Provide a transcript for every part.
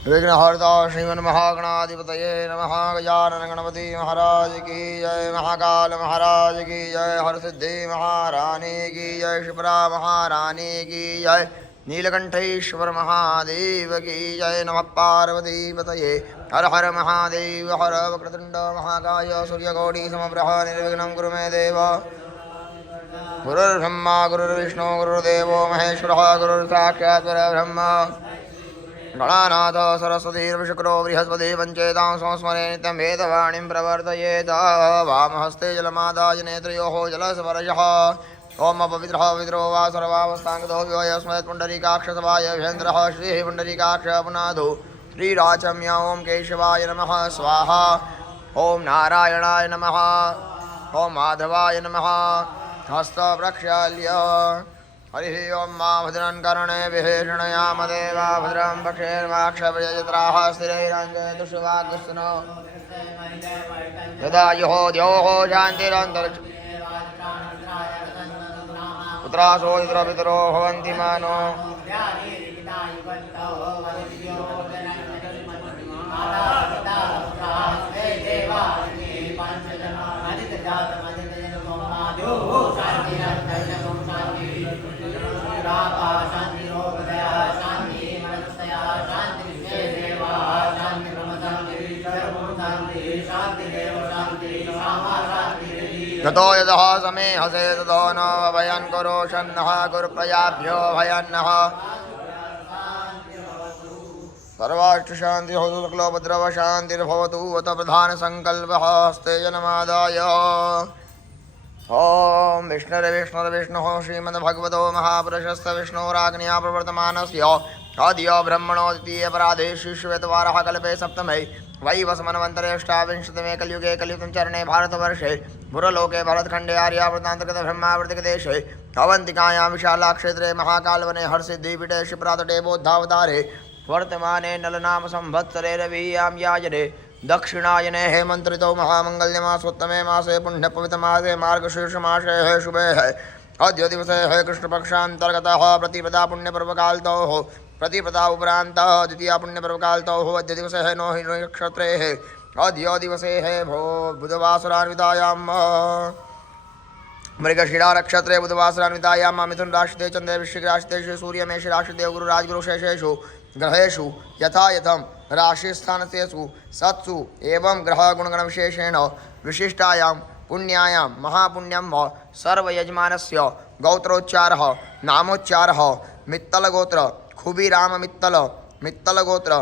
विघ्नहर्ता श्रीमन्महागणाधिपतये नमः। गजानन गणपति महाराज की जय, महाकाल महाराज की जय, हरसिद्धि महारानी की जय, शिप्रा महारानी की जय, नीलकंठेश्वर महादेव की जय। नमः पार्वतीपतये। हर हर महादेव। हर वक्रतुंड महाकाय सूर्यकोटि समप्रभ निर्विघ्नं कुरु मे देव। गुरुर्ब्रह्मा गुरुर्विष्णु गुरुर्देवो महेश्वरः गुरुर्साक्षात् परब्रह्म। गणानाथ सरस्वतीर्विशुक्रो बृहस्पति पञ्चेतां संस्मरे नित्यं वेदवाणीं प्रवर्तयेत्। वामहस्ते जलमादाय नेत्रयोः जलस्पर्शः। ओम पवित्रः पवित्रो वा सर्वावस्थाङ्गतो व्योऽस्मत् पुण्डरीकाक्षसवाय भेन्द्रः श्रीः पुण्डरीकाक्ष पुनादो श्रीराचम्य। ओं केशवाय नमः स्वाहा। ओं नारायणाय नमः। ओं माधवाय नमः। हस्त प्रक्षाल्य। हरिः ओं मा भद्रं कर्णेभिः शृणुयाम देवा भद्रं पक्षेर्वाक्षप्रजत्राः स्थिरैरङ्गैर्दुष्वागुस्तनो यदा यो द्योः शान्तिरन्तरिक्षे पुत्रासो पितरो भवन्ति मानो। यतो यतः समे हसे ततो न भयन् करोषन्नः गुरुप्रजाभ्यो भयन्नः। सर्वाष्टशान्तिः शुक्लोपद्रव शान्तिर्भवतु अत प्रधानसङ्कल्पः हस्ते जनमादाय। ओम विष्णुर्विष्णुर्विष्णुः श्रीमद्भगवतो महापुरुषस्य विष्णोराज्ञया प्रवर्तमानस्य आद्यो ब्रह्मणो द्वितीयपराधे श्वेतवारः कल्पे सप्तमे वैवस्मन्वन्तरेष्टाविंशतमे कलियुगे कलियुगं चरणे भारतवर्षे पुरलोके भरतखण्डे आर्यावर्तान्तर्गत ब्रह्मावर्तिकदेशे अवन्तिकायां विशालाक्षेत्रे महाकालवने हर्षिद्धिपीठे शिप्रातटे बौद्धावतारे वर्तमाने नलनाम संवत्सरे रवियां याजने दक्षिणायने हेमंत्रितो महामंगल्यमासोत्तमे मासे पुण्यपवित्रमासे मार्गशीर्षमासे है शुभे है अद्य दिवसे है कृष्णपक्षान्तर्गतः प्रतिपदा पुण्यपर्वकालतोः प्रतिपदा उपरान्तः द्वितीया पुण्यपर्वकालतोः अद्य दिवसे है नोहि नक्षत्रे है अद्य दिवसे है भो बुधवासरान्वितायां मृगशिरा नक्षत्रे बुधवासरान्वितायां मिथुन राशिते चंद्रे वृश्चिक राशिते श्री सूर्य मेष राशिते गुरु राजगुरु शेषेषु ग्रहेषु यथा यथं राशिस्थानसेषु सत्सु एवं ग्रह गुणगण विशेषेण विशिष्टायां पुण्यायां महापुण्यं व सर्वयजमानस्य गोत्रोच्चारः नामोच्चारः मित्तलगोत्र खुबीराम मित्तल मित्तलगोत्र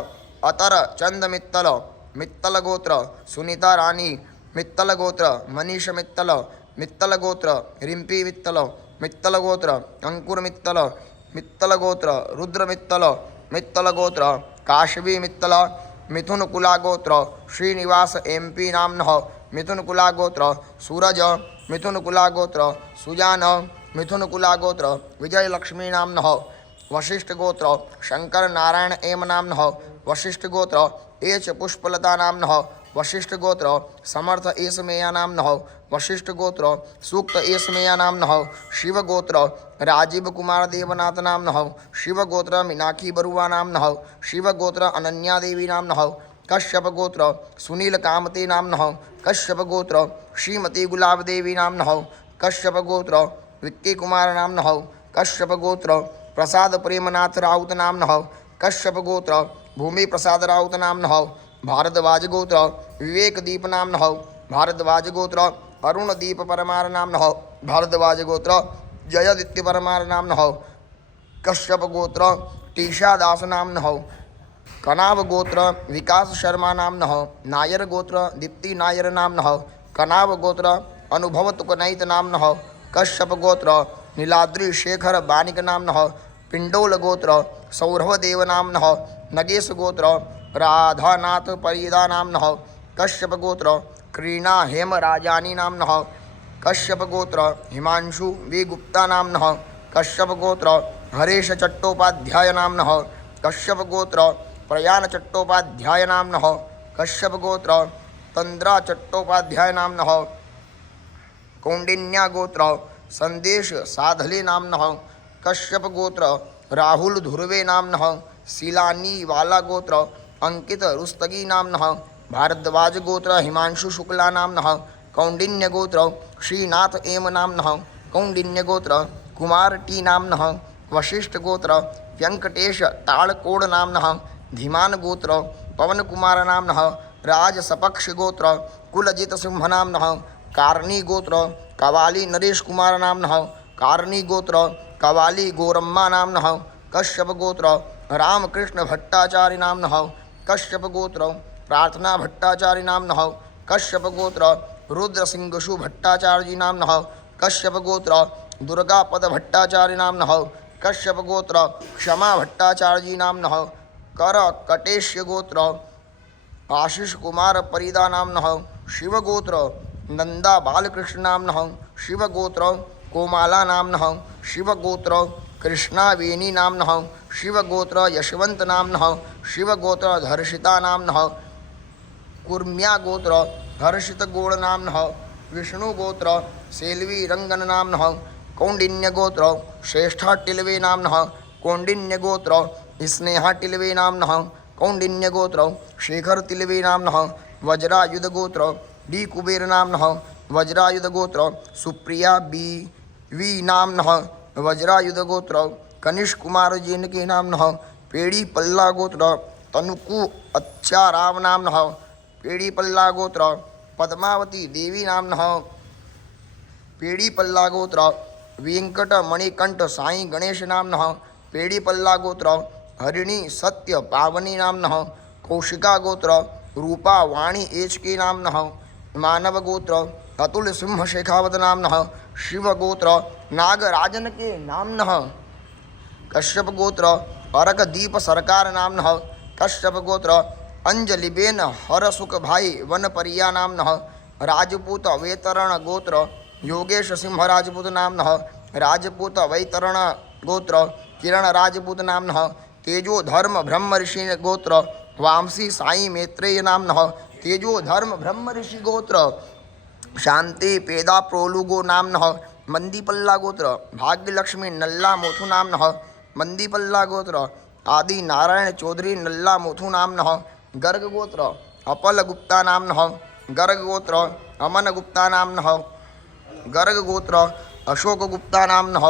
अतर चंद मित्तल मित्तलगोत्र सुनीता रानी मित्तलगोत्र मनीष मित्तल मित्तलगोत्र रिंपी मित्तल मित्तलगोत्र अंकुर मित्तल मित्तलगोत्र रुद्र मित्तल मित्तलगोत्र काशवी मित्तल मिथुन कुलागोत्र श्रीनिवास एमपी नामनः मिथुन कुलागोत्र सूरज मिथुन कुलागोत्र सुजान मिथुन कुलागोत्र विजय लक्ष्मी नामनः वशिष्ठ गोत्र शंकर नारायण एम नामनः वशिष्ठ गोत्र एच पुष्पलता नामनः वशिष्ठ गोत्र समर्थ एसमेया नामनः वशिष्ठ गोत्र सूक्त एसमेया नामनः शिव गोत्र राजीव कुमार देवनाथ नामनः शिव गोत्र मीनाक्षी बरुआ नामनः शिव गोत्र अनन्या देवी नामनः कश्यप गोत्र सुनील कामते नामनः कश्यप गोत्र श्रीमती गुलाब देवी नामनः कश्यप गोत्र विक्की कुमार नामनः कश्यप गोत्र प्रसाद प्रेमनाथ राउत नामनः कश्यप गोत्र भूमि प्रसाद राउत नामनः भारद्वाज गोत्र विवेक दीप नामनः भारद्वाज गोत्र अरुण दीप परमार नामनः भारद्वाज गोत्र जयदित्य परमार नामनः कश्यप गोत्र टीशा दास नामनः कनाव गोत्र विकास शर्मा नामनः नायर गोत्र दीप्ति नायर नामनः कनाव गोत्र अनुभव तुकनैत नामनः कश्यप गोत्र नीलाद्रि शेखर बानिक नामनः पिंडोल गोत्र सौरभ देव नामनः नगेश गोत्र राधानाथ परिदा नामनः कश्यप गोत्र क्रीणा हेम राजानी नामनः कश्यप गोत्र हिमांशु वी गुप्ता नामनः कश्यप गोत्र हरेश चट्टोपाध्याय नामनः कश्यप गोत्र प्रयाण चट्टोपाध्याय नामनः कश्यप गोत्र तंद्रा चट्टोपाध्याय नामनः कौंडिन्या गोत्र संदेश साधले नामनः कश्यप गोत्र राहुल धुर्वे नामनः शिलानी वाला गोत्र अंकित रुस्तगी नाम्नः भारद्वाज गोत्र हिमांशु शुक्ला नाम्नः कौंडिन्य गोत्र श्रीनाथ एम नाम्नः कौंडिन्य गोत्र कुमार टी नाम्नः वशिष्ठ गोत्र व्यंकटेश ताड़कोड नाम्नः धीमान गोत्र पवन कुमार नाम्नः राजसपक्ष गोत्र कुलजित सिंह नाम्नः कारणी गोत्र कवाली नरेश कुमार नाम्नः कारणी गोत्र कवाली गोरम्मा नाम्नः कश्यप गोत्र रामकृष्ण भट्टाचार्य नाम्नः कश्यप गोत्र प्रार्थना भट्टाचार्य नाम्नः कश्यप गोत्र रुद्रसिंहशु भट्टाचार्य नाम्नः कश्यप गोत्र दुर्गापद भट्टाचार्य नाम्नः कश्यप गोत्र क्षमा भट्टाचार्य नाम्नः करकटेश्य गोत्र आशीष कुमार परिदा नाम्नः शिवगोत्र नंदा बालकृष्ण नाम्नः शिवगोत्र कोमाला नाम्नः शिवगोत्र कृष्णावेणी नाम्नः शिवगोत्र यशवंत नाम्नः शिवगोत्र धर्षिता नाम्नः कुर्म्या गोत्र हर्षित गोड़ नाम्नः विष्णुगोत्र सेल्वी रंगन नाम्नः कौंडिन्य गोत्र श्रेष्ठा टिलवे नाम्नः कौंडिन्य गोत्र स्नेहा टिलवे नाम्नः कौंडिन्य गोत्र शेखर तिलवे नाम्नः वज्रायुध गोत्र डी कुबेर नाम्नः वज्रायुध गोत्र सुप्रिया बी वी नाम्नः वज्रायुध गोत्र कनिष्क कुमार जैन के नाम्नः पेड़ी पल्ला गोत्र तनुकु अच्छाराव नाम्नः पेड़ी पल्ला गोत्र पद्मावती देवी नाम्नः पेड़ी पल्ला गोत्र वेंकट मणिकंठ साई गणेश नाम्नः पेड़ी पल्ला गोत्र हरिणी सत्य पावनी नाम्नः कौशिका गोत्र रूपा वाणी एच के नाम्नः मानव गोत्र अतुल सिंह शेखावत नाम्नः शिव गोत्र नागराजन के नाम्नः कश्यप गोत्र अरक दीप सरकार नाम्नः कश्यप गोत्र अंजलिबेन हरसुख भाई वनपरिया नाम्नः राजपूत वैतरण गोत्र योगेश सिंह राजपूत नाम्नः राजपूत वैतरण गोत्र किरण राजपूत नाम्नः तेजो धर्म ब्रह्म ऋषि गोत्र वामसी साई मैत्रेय नाम्नः तेजो धर्म ब्रह्म ऋषि गोत्र शांति पेदा प्रोलुगो नाम्नः मंदीपल्ला गोत्र भाग्यलक्ष्मी नल्ला मोथु नाम्नः मंदीपल्ला गोत्र आदि नारायण चौधरी नल्ला मोथु नाम्नः गर्ग गोत्र अपल गुप्ता नाम्नः गर्ग गोत्र अमन गुप्ता नाम्नः गर्ग गोत्र अशोक गुप्ता नाम्नः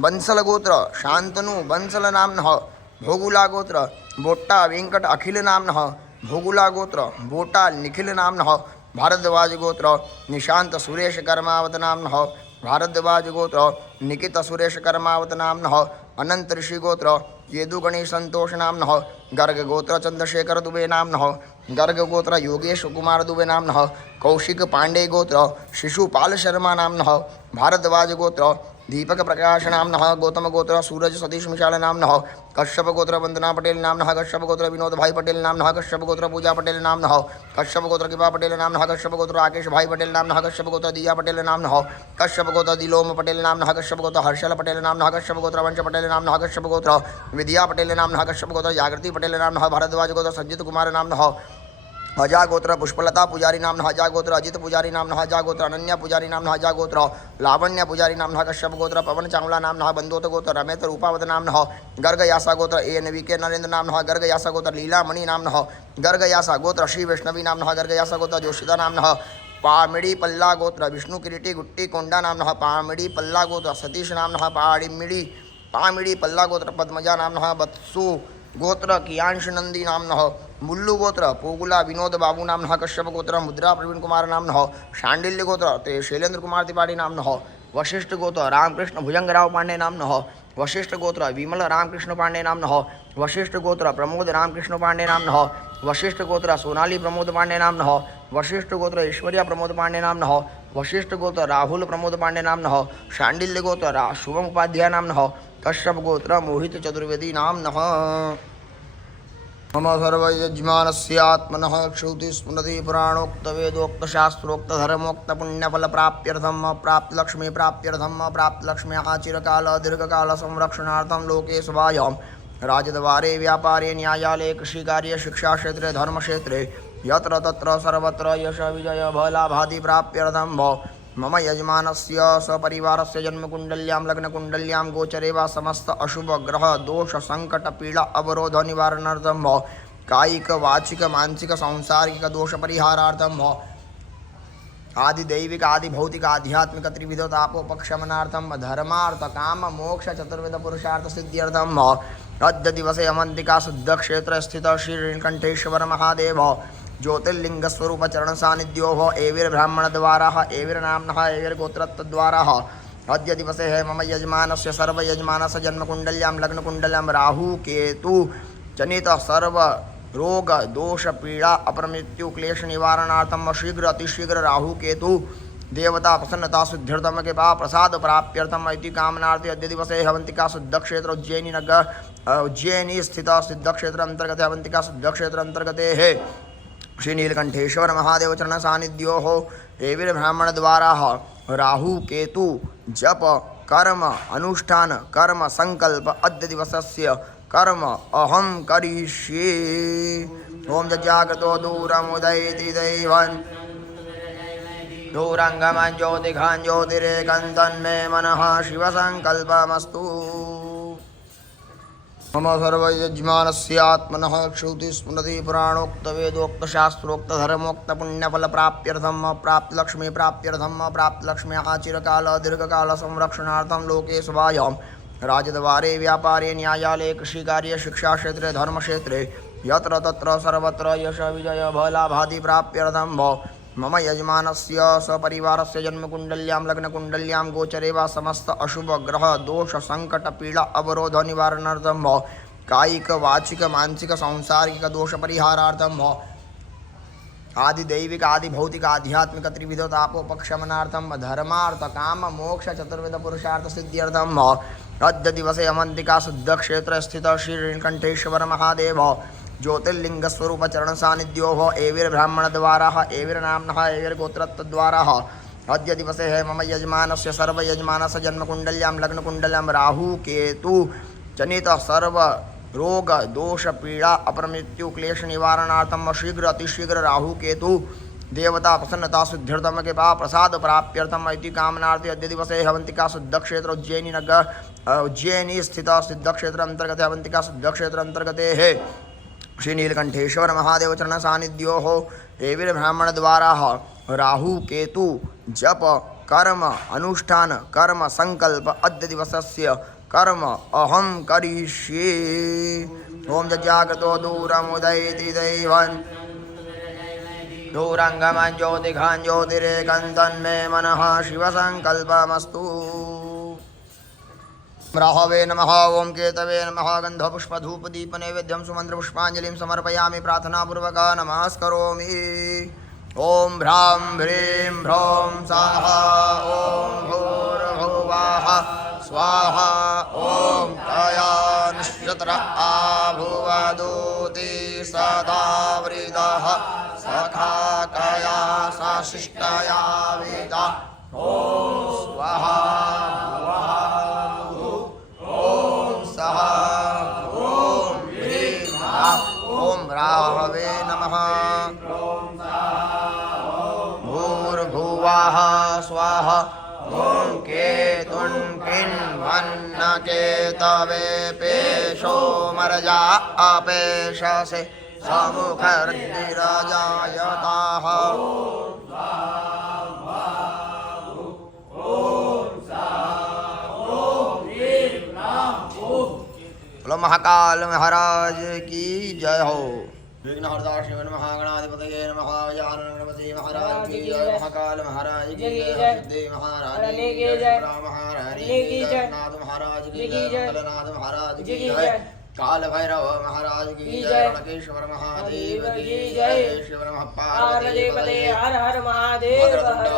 बंसल गोत्र शांतनु बंसल नाम्नः भोगुला गोत्र बोट्टा वेंकट अखिल नाम्नः भोगुला गोत्र बोटा निखिल नाम्नः भारद्वाज गोत्र निशांत सुरेश कर्मावत नाम्नः भारद्वाज गोत्र निकित सुरेश कर्मावत नाम्नः अनंत ऋषि गोत्र येदुगणेश संतोष नाम्नः गर्ग गोत्र चंद्रशेखर दुबे नाम्नः गर्ग गोत्र योगेश कुमार दुबे नाम्नः कौशिक पांडे गोत्र शिशुपाल शर्मा नाम्नः भारद्वाज गोत्र दीपक प्रकाश नाम्नः गौतम गोत्र सूरज सतीश मिशाल नाम्नः कश्यप गोत्र वंदना पटेल नाम्नः कश्यप गोत्र विनोद भाई पटेल नाम्नः कश्यप गोत्र पूजा पटेल नाम्नः कश्यप गोत्र कृपा पटेल नाम्नः कश्यप गोत्र राकेश भाई पटेल नाम्नः कश्यप गोत्र दिया पटेल नाम्नः कश्यप गोत्र दिलोम पटेल नाम्नः कश्यप गोत्र हर्षल पटेल नाम्नः कश्यप गोत्र वंश पटेल नाम्नः कश्यप गोत्र विद्या पटेल नाम्नः कश्यप गोत्र जागृति पटेल नाम्नः भारद्वाज गोत्र संजित कुमार नाम्नः अजा गोत्र पुष्पलता पुजारी नाम्नः अजा गोत्र अजित पुजारी नाम्नः अजा गोत्र अनन्या पुजारी नाम्नः अजा गोत्र लावण्य पुजारी नाम्नः कश्यप गोत्र पवन चावला नाम्नः बंदोत गोत्र रमेत रूपावत नाम्नः गर्ग यासा गोत्र ANVK नरेंद्र नाम्नः गर्ग यासा गोत्र लीलामणि नाम्नः गर्ग यासा गोत्र श्री वैष्णवी नाम्नः गर्ग यासा गोत्र जोशिता नाम्नः पामिड़ी पल्ला गोत्र विष्णु किरीटी गुट्टी कोंडा नाम्नः पामिड़ी पल्ला गोत्र सतीश नाम्नः पामिड़ी पल्ला गोत्र पद्मजा नाम्नः बत्सु गोत्र कियांश नंदी नाम्नः मुल्लु गोत्र पोगुला विनोद बाबू नाम्नः कश्यप गोत्र मुद्रा प्रवीण कुमार नाम्नः शांडिल्य गोत्र ते शैलेंद्र कुमार तिवारी नाम्नः वशिष्ठ गोत्र रामकृष्ण भुजंगराव पांडे नाम्नः वशिष्ठ गोत्र विमल रामकृष्ण पांडे नाम्नः वशिष्ठ गोत्र प्रमोद रामकृष्ण पांडे नाम्नः वशिष्ठ गोत्र सोनाली प्रमोद पांडे नाम्नः वशिष्ठ गोत्र ऐश्वर्या प्रमोद पांडे नाम्नः वशिष्ठ गोत्र राहुल प्रमोद पांडे नाम्नः शांडिल्य गोत्र शुभम उपाध्याय नाम्नः कश्यप गोत्र मोहित चतुर्वेदी नाम्नः मम सर्वयजमानस्यात्मनः श्रुतिस्मृति पुराणोक्तवेदोक्तशास्त्रोक्तधर्मोक्तपुण्यफलप्राप्त्यर्थं प्राप्तिलक्ष्मीप्राप्त्यर्थं प्राप्तिलक्ष्म्याः चिरकाल दीर्घकालसंरक्षणार्थं लोके सभायां राजद्वारे व्यापारे न्यायालये कृषिकार्ये शिक्षाक्षेत्रे धर्मक्षेत्रे यत्र तत्र सर्वत्र यश विजय भलाभाधिप्राप्त्यर्थं मम यजमानस्य सपरिवारस्य जन्मकुण्डल्यां लग्नकुण्डल्यां गोचरे वा समस्त अशुभ ग्रह दोष संकट पीड़ा अवरोध निवारणार्थं कायिक वाचिक मानसिक सांसारिक दोष परिहारार्थम आदि दैविक आदि भौतिक आध्यात्मिक त्रिविध तापोपशमनार्थम धर्मार्थ काम मोक्ष चतुर्विध पुरुषार्थ सिद्ध्यर्थम अद्य दिवसे अवंतिका शुद्ध क्षेत्र स्थित श्री नीलकंठेश्वर महादेव ज्योतिर्लिंग स्वरूप चरण सानिध्यो एविर ब्राह्मण द्वारा एविर नामनः एविर गोत्रत्व द्वारा अद्य दिवसे है मम यजमानस्य सर्व यजमानस्य जन्म कुंडल्यां लग्न कुंडल्यां राहु केतु जनित सर्व रोग दोष पीड़ा अपमृत्यु क्लेश निवारणार्थम शीघ्र अतिशीघ्र राहु केतु देवता प्रसन्नता शुद्धिर्थम के पा प्रसाद प्राप्त्यर्थम इति कामनार्थे अद्य दिवसे अवंतिका शुद्ध क्षेत्र उज्जैनी नगर उज्जैनी स्थित सिद्ध क्षेत्र अंतर्गत अवंतिका शुद्ध क्षेत्र अंतर्गत है श्री नीलकंठेश्वर महादेव चरण सानिध्यो हो एविर ब्राह्मण द्वारा राहु केतु जप कर्म अनुष्ठान कर्म संकल्प अद्य दिवसस्य कर्म अहम करिष्ये ओम जजागतो दूरमुदयति दैवन् दूरंगमं ज्योतिघं ज्योतिरेकन्तन्मे मनः शिवसंकल्पमस्तु मम सर्वयजमानस्य आत्मनः श्रुति स्मृति पुराणोक्त वेदोक्त शास्त्रोक्त धर्मोक्त पुण्यफल प्राप्त्यर्थम प्राप्त लक्ष्मी प्राप्त्यर्थम प्राप्त लक्ष्मी चिरकाल दीर्घकाल संरक्षणार्थम लोके शुभायां राजद्वारे व्यापारे न्यायालये कृषिकार्ये शिक्षा क्षेत्रे धर्म क्षेत्रे यत्र तत्र सर्वत्र यश विजय भलाभादि प्राप्त्यर्थम मम यजमानस्य सपरिवारस्य जन्मकुंडल्यां लग्नकुंडल्यां गोचरे वा समस्त अशुभ ग्रह दोष संकट पीड़ा अवरोध निवारणार्थम कायिक वाचिक मानसिक सांसारिक दोष परिहारार्थम आदि दैविक आदि भौतिक आध्यात्मिक त्रिविध तापोपशमनार्थम धर्मार्थ काम मोक्ष चतुर्विध पुरुषार्थ सिद्ध्यर्थम अद्य दिवसे अवंतिका शुद्ध क्षेत्र स्थित श्री नीलकंठेश्वर महादेव ज्योतिर्लिंग स्वरूप चरण सानिध्यो एविर ब्राह्मण द्वारा एविर नामनः एविर गोत्रत्व द्वारा अद्य दिवसे है मम यजमानस्य सर्व यजमानस्य जन्म कुंडल्यां लग्न कुंडल्यां राहु केतु जनित सर्व रोग दोष पीड़ा अपमृत्यु क्लेश निवारणार्थम शीघ्र अतिशीघ्र राहु केतु देवता प्रसन्नता शुद्धिर्थम के पा प्रसाद प्राप्त्यर्थम इति कामनार्थे अद्य दिवसे अवंतिका शुद्ध क्षेत्र उज्जैनी नगर उज्जैनी स्थित सिद्ध क्षेत्र अंतर्गत अवंतिका शुद्ध क्षेत्र अंतर्गत है श्री नीलकंठेश्वर महादेव चरण सानिध्यो हो एविर ब्राह्मण द्वारा राहु केतु जप कर्म अनुष्ठान कर्म संकल्प अद्य दिवसस्य कर्म अहम करिष्ये ओम जजागतो दूरमुदयति दैवन् दूरंगमं ज्योतिघं ज्योतिरेकन्तन्मे मनः शिवसंकल्पमस्तु राहवे नमः ओं केतवे नमः गन्धपुष्पधूपदीप नैवेद्यं सुमन्त्रपुष्पाञ्जलिं समर्पयामि प्रार्थनापूर्वक नमस्करोमि ओं भ्रां ह्रीं ह्रौं स्वाहा ओं भूर्भुवः स्वाहा ओं तया निश्चत्र आभुवदूति सदा वृदः सखा कया साशिष्टया विदा ओं स्वाहा ओम राहवे नमः भूर्भुवः स्वाहा ओं केतुं किन्वन्न केतवे पेशो मर्जा अपेशसे समुखर्दिरजायताः बोलो महाकाल महाराज की जय हो। विघ्नहर्ता शिवन महागणाधिपतये नमः गजानन गणपति महाराज की जय। महाकाल महाराज की जय। सिद्धि महाराज की जय। महाराज की जय। नाथ महाराज की जय। कलनाथ महाराज की जय। काल भैरव महाराज की जय। रणकेश्वर महादेव की जय। शिव नमः पार्वती हर हर महादेव।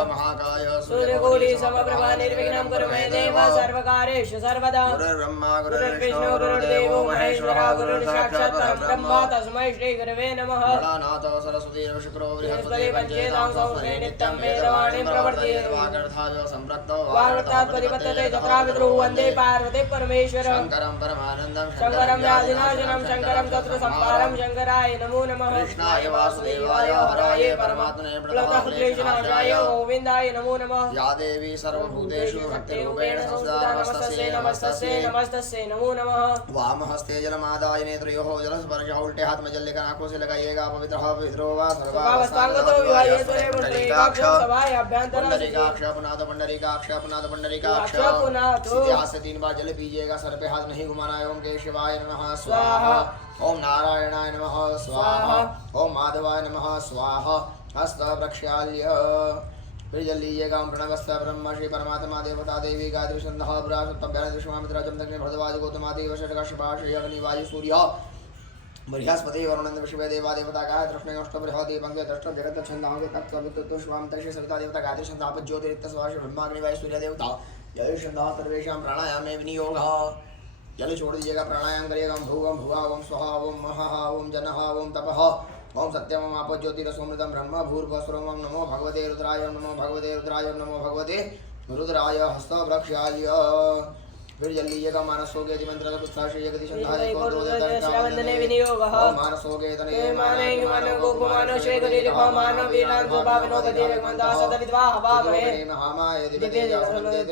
महाकाय सूर्यकोटि समप्रभा निर्विघ्नं कुरु मे देव सर्वकार्येषु सर्वदा। गुरुर्ब्रह्मा गुरुर्विष्णु गुरुर्देवो महेश्वरः गुरुर्साक्षात् परब्रह्म तस्मै श्री गुरवे नमः। गणानाथ सरस्वती शुक्रो बृहस्पति पंचेतां संस्कृते नित्यं वेदवाणी प्रवर्तयेत्। वागर्थाय संप्रक्तो वागर्थात् परिपत्यते तत्रापि ध्रुवं वन्दे पार्वती परमेश्वरं। शंकरं परमानन्दं शंकरं व्याधिनाशनं शङ्करं तत्र संहारं शङ्कराय नमो नमः कृष्णाय वासुदेवाय हराय परमात्मने प्रणतक्लेशनाशाय गोविन्दाय नमो नमः या देवी सर्वभूतेषु भक्तिरूपेण संस्थिता नमस्तस्यै नमस्तस्यै नमस्तस्यै नमो नमः वाम हस्ते जलमादाय नेत्रयोः जलस्पर्श उल्टे हाथ में जल लेकर आंखों से लगाइएगा पवित्र पवित्रो वा सर्वावस्थांगतो विवाहेश्वरे पुंडरीकाक्ष सभाय अभ्यंतर पुंडरीकाक्ष पुनाद पुंडरीकाक्ष पुनाद पुंडरीकाक्ष सीधे हाथ से 3 बार जल पीजिएगा सर पे हाथ नहीं घुमाना है ओम केशवाय नमः स्वाहा ओम नारायणाय नमः स्वाहा ओम माधवाय नमः स्वाहा हस्त प्रक्षाल्य फिर जल लीजिएगा ओम प्रणवस्त ब्रह्म श्री परमात्मा देवता देवी गायत्री संध्या पुराण विश्वामित्र जमदग्नि भरद्वाज गौतमादि वशटकशपाश अग्नि वायु सूर्य बृहस्पति वरुण विश्व देवा देवता गाय कृष्ण अष्ट बृहदि पंक्ति दृष्ट जगत छंदाओं के तत्व विद्युत स्वाम तर्षि सविता देवता गायत्री संध्या आप ज्योतिरिक्त स्वाश ब्रह्माग्नि वायु सूर्य देवता जल संध्या सर्वेषां प्राणायाम विनियोग जल छोड़ दीजिएगा प्राणायाम करिएगा भूवम भुवा ओम स्वहा ओम महः ओम जनः ओम तपः ओम सत्यम ओम आपो ज्योतिरसोमृतम ब्रह्म भूर्भस्वरम ओम नमो भगवते रुद्राय ओम नमो भगवते रुद्राय ओम नमो भगवते रुद्राय हस्त प्रक्षाल्य फिर जल लीजिएगा मानस हो गए मंत्र उत्साह जगति संधाय को वंदने विनियोगः मानस हो गए तने माने मानो गोकुमानो शेखरि रिभा मानो वीलान गोपावनो गति रघुवंता सदविद्वा हवामहे महामाय दिव्य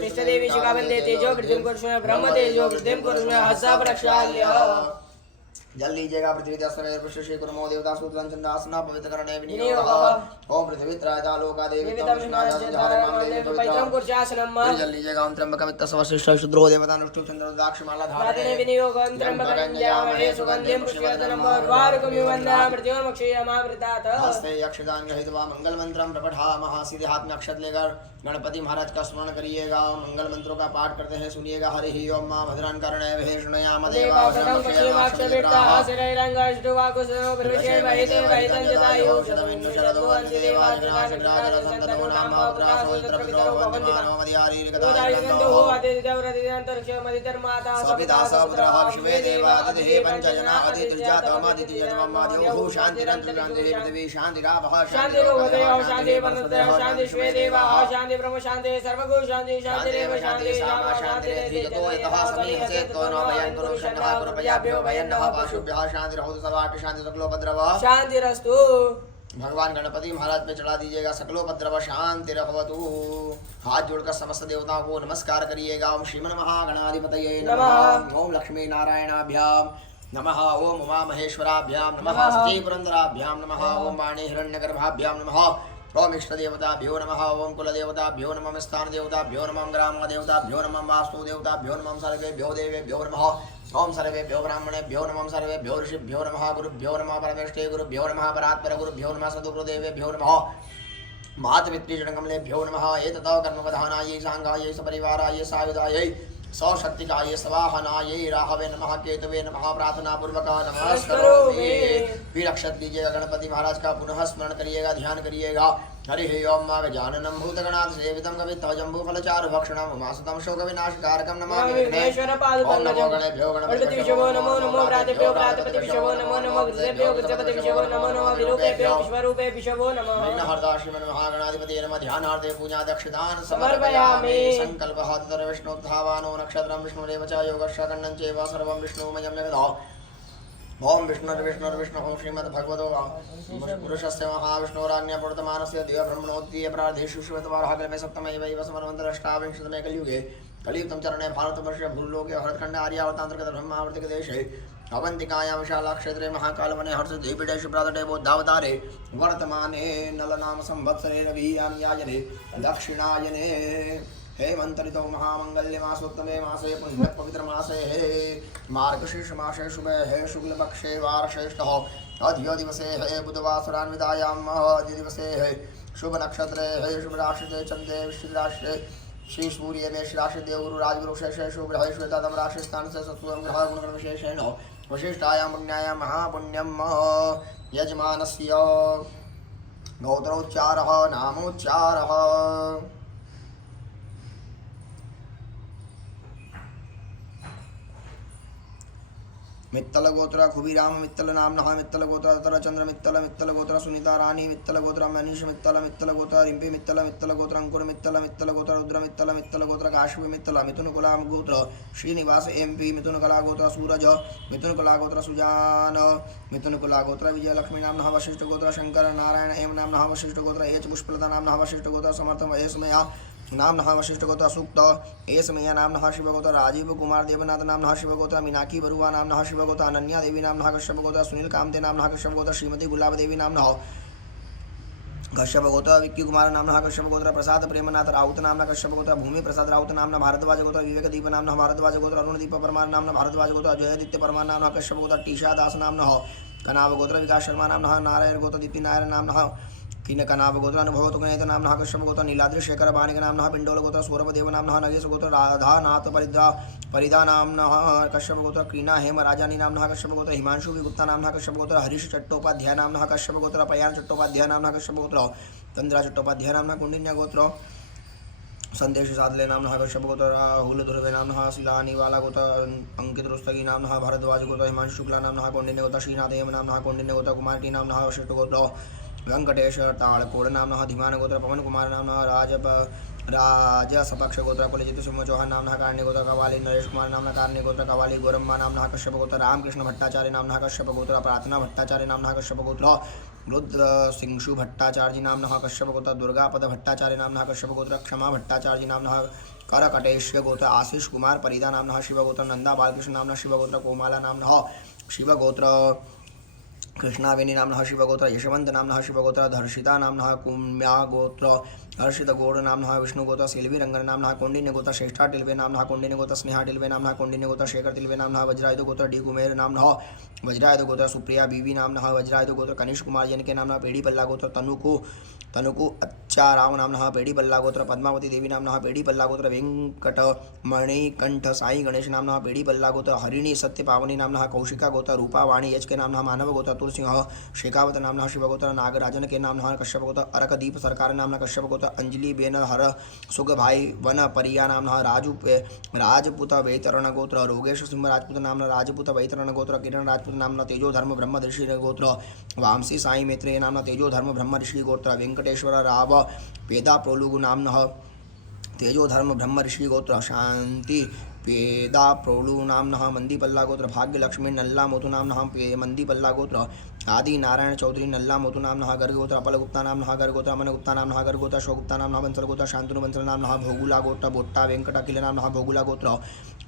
तिष्ठ देवी शिखावंदे तेजो वृद्धिं कुरुष्ण ब्रह्म तेजो वृद्धिं कुरुष्ण हस्ता प्रक्षाल्य जल लीजिएगा पृथ्वी दस्मेर पुष्टि कुर्मो देवता सूत्रं चंद्रासना पवित्र करणे विनियोगः ओम पृथ्वी त्रायता लोका देवी तम पवित्रं कुर्चासनम् जल लीजिएगा ओम त्र्यंबकमित्त सवशिष्ट शुद्रो देवता अनुष्टु चंद्र रुद्राक्षमाला धारणे विनियोगं त्र्यंबकं यामहे सुगन्धिं पुष्पवर्धनम् उर्वारुकं युवन्ना मृत्योर्मुक्षीयमावृतात् हस्ते यक्षदान गृहीत्वा मंगल मंत्रं प्रपठामः सीधे हाथ में अक्षत लेकर गणपति महाराज का स्मरण करिएगा मंगल मंत्रों का पाठ करते हैं सुनिएगा हरि ओम मां भद्रान कर्णे विष्णुयाम देवा शांति ब्रह्म शांति सर्वगु शांति शांति देव शांति सामा शांति धीतो यतः समीहसे तो न भयं कुरु शन्नः कुरुभयाभ्यो भयं नः पशुभ्यः शांति रहो सर्वापि शांति सकलोपद्रव शांतिरस्तु भगवान गणपति महाराज पे चढ़ा दीजिएगा सकलोपद्रव शांति रहवतु हाथ जोड़कर समस्त देवताओं को नमस्कार करिएगा ओम श्रीमन महागणाधिपतये नमः ओम लक्ष्मी नारायणाभ्याम नमः ओम उमा महेश्वराभ्यां नमः सती पुरंदराभ्यां नमः ओम वाणी हिरण्यगर्भाभ्यां नमः ओम इष्ट देवताभ्यो नमः ओम कुल देवताभ्यो नमः स्थान देवताभ्यो नमः ग्राम देवताभ्यो नमः वास्तु देवताभ्यो नमः सर्वेभ्यो देवेभ्यो नमः ओम सर्वेभ्यो ब्राह्मणेभ्यो नमः सर्वेभ्यो ऋषिभ्यो नमः गुरुभ्यो नमः परमेष्ठे गुरुभ्यो नमः परात्पर गुरुभ्यो नमः सदगुरुदेवेभ्यो नमः मातृपितृजनकमलेभ्यो नमः एततो कर्मवधानायै सांगायै सपरिवारायै सायुधायै सौशक्तिकाय सवाहनायै राहवे नमः केतवे नमः प्रार्थना पूर्वक नमस्करोमि फिर अक्षत लीजिएगा गणपति महाराज का पुनः स्मरण करिएगा ध्यान करिएगा हरि ओम गजाननं भूतगणात् सेवितं कवित्वजम्बूफलचारु भक्षणं उमासुतं शोकविनाशकारकं नमामि विघ्नेश्वर पादुकं गणेभ्यो गणपति विषवो नमो नमो प्रातेभ्यो प्रातपति विषवो नमो नमो गुरुदेभ्यो गुरुपति विषवो नमो नमो विरूपेभ्यो विश्वरूपे विषवो नमः विघ्नहर्ता श्रीमन् महागणाधिपते नमः ध्यानार्थे पूजा दक्षिणान् समर्पयामि संकल्पः तत्र विष्णुद्धावानो नक्षत्रं विष्णुरेव च योगस्य खण्डं चैव सर्वं विष्णुमयं जगतो ओम विष्णुर्विष्णुर्विष्णुः श्रीमद्भगवतो पुरुषस्य महाविष्णोराज्ञा प्रवर्तमानस्य दिव्यब्रह्मणोत्तीय प्रार्थेषु श्वेतवाराहकल्पे सप्तमैवैव समन्वन्तरष्टाविंशतमे कलियुगे कलियुगं चरणे भारतवर्षे भूलोके भरतखण्डे आर्यावर्तान्तर्गत ब्रह्मावर्तिकदेशे अवन्तिकायां विशालाक्षेत्रे महाकालवने हर्षद्वीपीठेषु प्रातटे बोद्धावतारे वर्तमाने नलनाम संवत्सरे रवियां याजने दक्षिणायने हेमंतरितो महामंगल्य मासोत्तमे मासे पुण्य पवित्र मासे हे मार्गशीर्ष मासे शुभे हे शुक्ल पक्षे वार श्रेष्ठः अधियो दिवसे हे बुधवासरान्वितायां अधियो दिवसे हे शुभ नक्षत्रे हे शुभ राशि चंद्रे वृश्चिक राशि श्री सूर्य मेष राशि देवगुरु राजगुरु शेष शुभ ग्रह श्वेतादम राशि स्थान से सत्सुम ग्रह गुण विशेषेण वशिष्ठायां पुण्यायां महापुण्यम यजमानस्य गौत्रोच्चारः नामोच्चारः मित्तल गोत्र खुबीराम मित्तल नामनः मित्तल गोत्र तरचंद्र मित्तल गोत्र सुनीता रानी मित्तल गोत्र मनीष मित्तल गोत्र रिंपी मित्तल गोत्र अंकुर मित्तल गोत्र रुद्र मित्तल गोत्र काश्मी मित्तल मिथुन कला गोत्र श्रीनिवास MP मिथुन कला गोत्र सूरज मिथुन कला गोत्र सुजान मिथुन कला गोत्र विजय लक्ष्मी नामनः वशिष्ठ गोत्र शंकर नारायण एम नामनः वशिष्ठ गोत्र एच पुष्पलता नामनः वशिष्ठ गोत्र समर्थम एसमया नामनः वशिष्ठ गोत्र सूक्त एसमया नामनः शिवगोत्र राजीव कुमार देवनाथ नामनः शिवगोत्र मीनाक्षी बरुआ नामनः शिवगोत्र अनन्या देवी नामनः कश्यप गोत्र सुनील कामते नामनः कश्यप गोत्र श्रीमती गुलाब देवी नामनः कश्यप गोत्र विक्की कुमार नामनः कश्यप गोत्र प्रसाद प्रेमनाथ राउत नामनः कश्यप गोत्र भूमि प्रसाद राउत नामनः भारद्वाज गोत्र विवेक दीप नामनः भारद्वाज गोत्र अरुण दीप परमार नामनः भारद्वाज गोत्र जयादित्य परमार नामनः कश्यप गोत्र टीशा दास नामनः कनाव गोत्र विकास शर्मा नामनः नारायण गोत्र दीप्ति नारायण नामनः किन कनाभ गोत्र अनुभव तुगनेत नामनः कश्यप गोत्र नीलाद्रि शेखर बाणिक नामनः पिंडोल गोत्र सौरभ देव नामनः नगेश गोत्र राधानाथ परिधा नामनः कश्यप गोत्र क्रीना हेम राजानी नामनः कश्यप गोत्र हिमांशु विगुप्ता नामनः कश्यप गोत्र हरीश चट्टोपाध्याय नामनः कश्यप गोत्र पयान चट्टोपाध्याय नामनः कश्यप गोत्र तंद्रा चट्टोपाध्याय नामनः कुंडिन्य गोत्र संदेश साधले नामनः कश्यप गोत्र राहुल ध्रुवे नामनः शिलानी वाला गोत्र अंकित रुस्तगी नामनः भारद्वाज गोत्र हिमांशु शुक्ला नामनः कौंडिन्य गोत्र श्रीनाथ हेम नामनः कौंडिन्य गोत्र कुमार टी नामनः वशिष्ठ गोत्र वेंकटेश ताड़कोड़ नामनः धीमान गोत्र पवन कुमार नामनः राज सपक्ष गोत्र कुलजित सिंह चौहान नामनः कारण्य गोत्र कवाली नरेश कुमार नामनः कारण्य गोत्र कवाली गोरम्मा नामनः कश्यप गोत्र रामकृष्ण भट्टाचार्य नामनः कश्यप गोत्र प्रार्थना भट्टाचार्य नामनः कश्यप गोत्र रुद्र सिंशु भट्टाचार्य नामनः कश्यप गोत्र दुर्गापद भट्टाचार्य नामनः कश्यप गोत्र क्षमा भट्टाचार्य नामनः करकटेश गोत्र आशीष कुमार परिदा नामनः शिवगोत्र नंदा बालकृष्ण नामनः शिवगोत्र कोमाला नामनः शिवगोत्र कृष्णावेणी नामनः शिवगोत्र यशवंत नामनः शिवगोत्र धर्षिता नामनः कुम्या गोत्र हर्षित गौड़ नामनः विष्णुगोत्र सेल्वी रंगन नामनः कौंडिन्य गोत्र श्रेष्ठा टिल्वे नामनः कौंडिन्य गोत्र स्नेहा टिल्वे नामनः कौंडिन्य गोत्र शेखर टिल्वे नामनः वज्रायुध गोत्र डी कुमेर नामनः वज्रायुध गोत्र सुप्रिया बीवी नामनः वज्रायुध गोत्र कनिष्ठ कुमार जन के नामनः पेड़ी पल्ला गोत्र तनुकु अच्छा राव नामनः पेड़ी पल्ला गोत्र पद्मावती देवी नामनः पेड़ी पल्ला गोत्र वेंकट मणिकंठ साई गणेश नामनः पेड़ी पल्ला गोत्र हरिणी सत्य पावनी नामनः कौशिका गोत्र रूपा वाणी यच के नामनः मानव गोत्र तुलसिंह शेखावत नामनः शिवगोत्र नागराजन के नामनः कश्यप गोत्र अरकदीप सरकार नामनः कश्यप गोत्र अंजलि बेन हर सुख भाई वन परिया नामनः राजपूत वैतरण गोत्र रोगेश सिंह राजपूत नामनः राजपूत वैतरण गोत्र किरण राजपूत नामनः तेजो धर्म ब्रह्म ऋषि गोत्र वामसी साई मैत्रेय नामनः तेजो धर्म ब्रह्म ऋषि गोत्र वेंकटेश्वर राव पेदा प्रोलुगु नामनः तेजो धर्म ब्रह्म ऋषि गोत्र शांति पेदा प्रोलु नामनः मंदीपल्ला गोत्र भाग्य लक्ष्मी नल्ला मोतु नामनः मंदीपल्ला गोत्र आदि नारायण चौधरी नल्ला मोतु नामनः गर्ग गोत्र अपल गुप्ता नामनः गर्ग गोत्र अमन गुप्ता नामनः गर्ग गोत्र शोगुप्ता नामनः बंसल गोत्र शांतनु बंसल नामनः भोगुला गोत्र बोट्टा वेंकट अखिल नामनः भोगुला गोत्र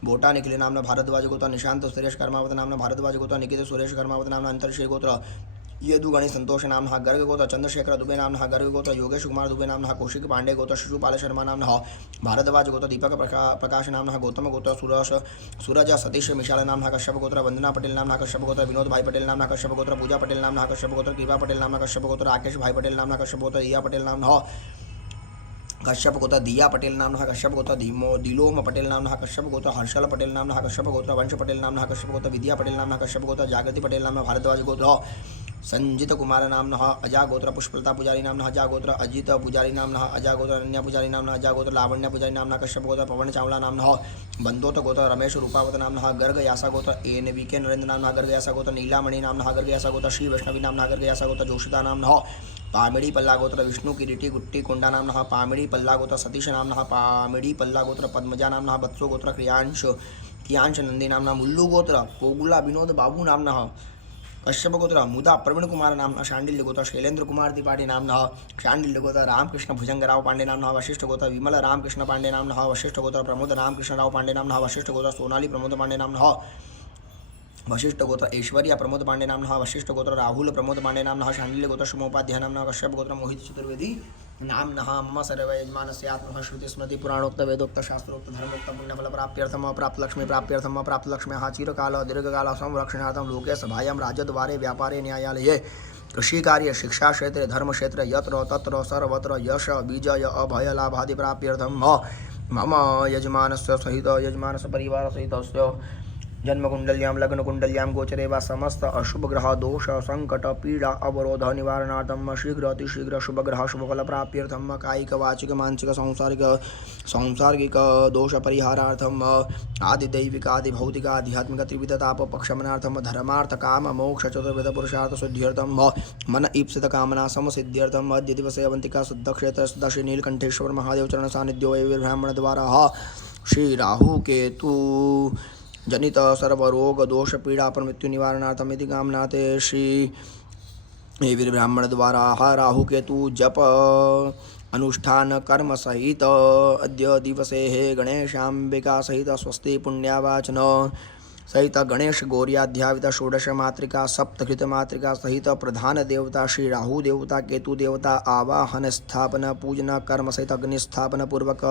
बोटा निखिल नामनः भारद्वाज गोत्र निशांत सुरेश कर्मावत नामनः भारद्वाज गोत्र निकित सुरेश कर्मावत नामनः अंतरश्री गोत्र यदु गणेश संतोष नामनः गर्ग गोत्र चंद्रशेखर दुबे नामनः गर्ग गोत्र योगेश कुमार दुबे नामनः कौशिक पांडे गोत्र शिशुपाल शर्मा नामनः भारद्वाज गोत्र दीपक प्रकाश नामनः गौतम गोत्र सूरज सतीश मिशाल नामनः कश्यप गोत्र वंदना पटेल नामनः कश्यप गोत्र विनोद भाई पटेल नामनः कश्यप गोत्र पूजा पटेल नामनः कश्यप गोत्र कृपा पटेल नामनः कश्यप गोत्र राकेश भाई पटेल नामनः कश्यप गोत्र रिया पटेल नामनः कश्यप गोत्र दिया पटेल नामनः कश्यप गोत्र दिलोम पटेल नामनः कश्यप गोत्र हर्षल पटेल नामनः कश्यप गोत्र वंश पटेल नामनः कश्यप गोत्र विद्या पटेल नामनः कश्यप गोत्र जागृति पटेल नामनः भारद्वाज गोत्र संजित कुमार नामनः अजा गोत्र पुष्पलता पुजारी नामनः अजा गोत्र अजित पुजारी नामनः अजा गोत्र अनन्या पुजारी नामनः अजा गोत्र लावण्य पुजारी नामनः कश्यप गोत्र पवन चावला नामनः बंदोत गोत्र रमेश रूपावत नामनः गर्ग यासा गोत्र NVK नरेंद्र नामनः गर्ग यासा गोत्र नीलामणि नामनः गर्ग यासा गोत्र श्री वैष्णवी नामनः गर्ग यासा गोत्र जोशिता नामनः पामिड़ी पल्ला गोत्र विष्णु किरीटी गुट्टी कोंडा नामनः पामिड़ी पल्ला गोत्र सतीश नामनः पामिड़ी पल्ला गोत्र पद्मजा नामनः बत्सो गोत्र कियांश नंदी नामनः मुल्लू गोत्र कोगुला विनोद बाबू नामनः कश्यप गोत्र मुदा प्रवीण कुमार नामनः शांडिल्य गोत्र शैलेंद्र कुमार त्रिपाठी नामनः शांडिल्य गोत्र रामकृष्ण भुजंगराव पांडे नामनः वशिष्ठ गोत्र विमल रामकृष्ण पांडे नामनः वशिष्ठ गोत्र प्रमोद रामकृष्ण राव पांडे नामनः वशिष्ठ गोत्र सोनाली प्रमोद पांडे नामनः वशिष्ठ गोत्र ऐश्वर्या प्रमोद पांडे नामनः वशिष्ठ गोत्र राहुल प्रमोद पांडे नामनः शांडिल्य गोत्र शुमोपाध्याय नामनः कश्यप गोत्र मोहित चतुर्वेदी नामनः मम सर्व यजमानस्य आत्मनः श्रुति स्मृति पुराणोक्त वेदोक्त शास्त्रोक्त धर्मोक्त पुण्यफल प्राप्त्यर्थम अप्राप्त लक्ष्म्यः चिरकाल दीर्घकाल संरक्षणार्थं लोके सभायां राज्यद्वारे व्यापारे न्यायालये कृषि कार्य शिक्षा क्षेत्रे धर्म क्षेत्रे यत्र तत्र सर्वत्र यश विजय अभय लाभादि प्राप्त्यर्थं मम यजमानस्य सहित यजमानस्य परिवार सहितस्य जन्म कुंडल्यां लग्न कुंडल्यां गोचरे वा समस्त अशुभ ग्रह दोष संकट पीड़ा अवरोध निवारणार्थम शीघ्र अतिशीघ्र शुभ ग्रह शुभ फल प्राप्त्यर्थम कायिक वाचिक मानसिक सांसारिक दोष परिहारार्थम आदि दैविक आदि भौतिक आध्यात्मिक त्रिविध ताप उपशमनार्थम धर्मार्थ काम मोक्ष चतुर्विध पुरुषार्थ सिद्ध्यर्थम मन ईप्सित कामना समसिद्ध्यर्थम अद्य दिवसे अवंतिका शुद्ध क्षेत्र श्री नीलकंठेश्वर महादेव चरण सानिध्यो ब्राह्मण द्वारा श्री राहु केतु जनित सर्वरोग दोष पीड़ा पर मृत्यु निवारणार्थम इति कामनाते श्री ब्राह्मण द्वारा राहु केतु जप अनुष्ठान कर्म सहित अद्य दिवसे गणेशांबिका सहित स्वस्ति पुण्यावाचन सहित गणेश गौर्याध्यावित षोडश मातृका सप्तकृत मातृका सहित प्रधान देवता श्री राहु देवता केतु देवता आवाहन स्थापन पूजन कर्म सहित अग्नि स्थापन पूर्वक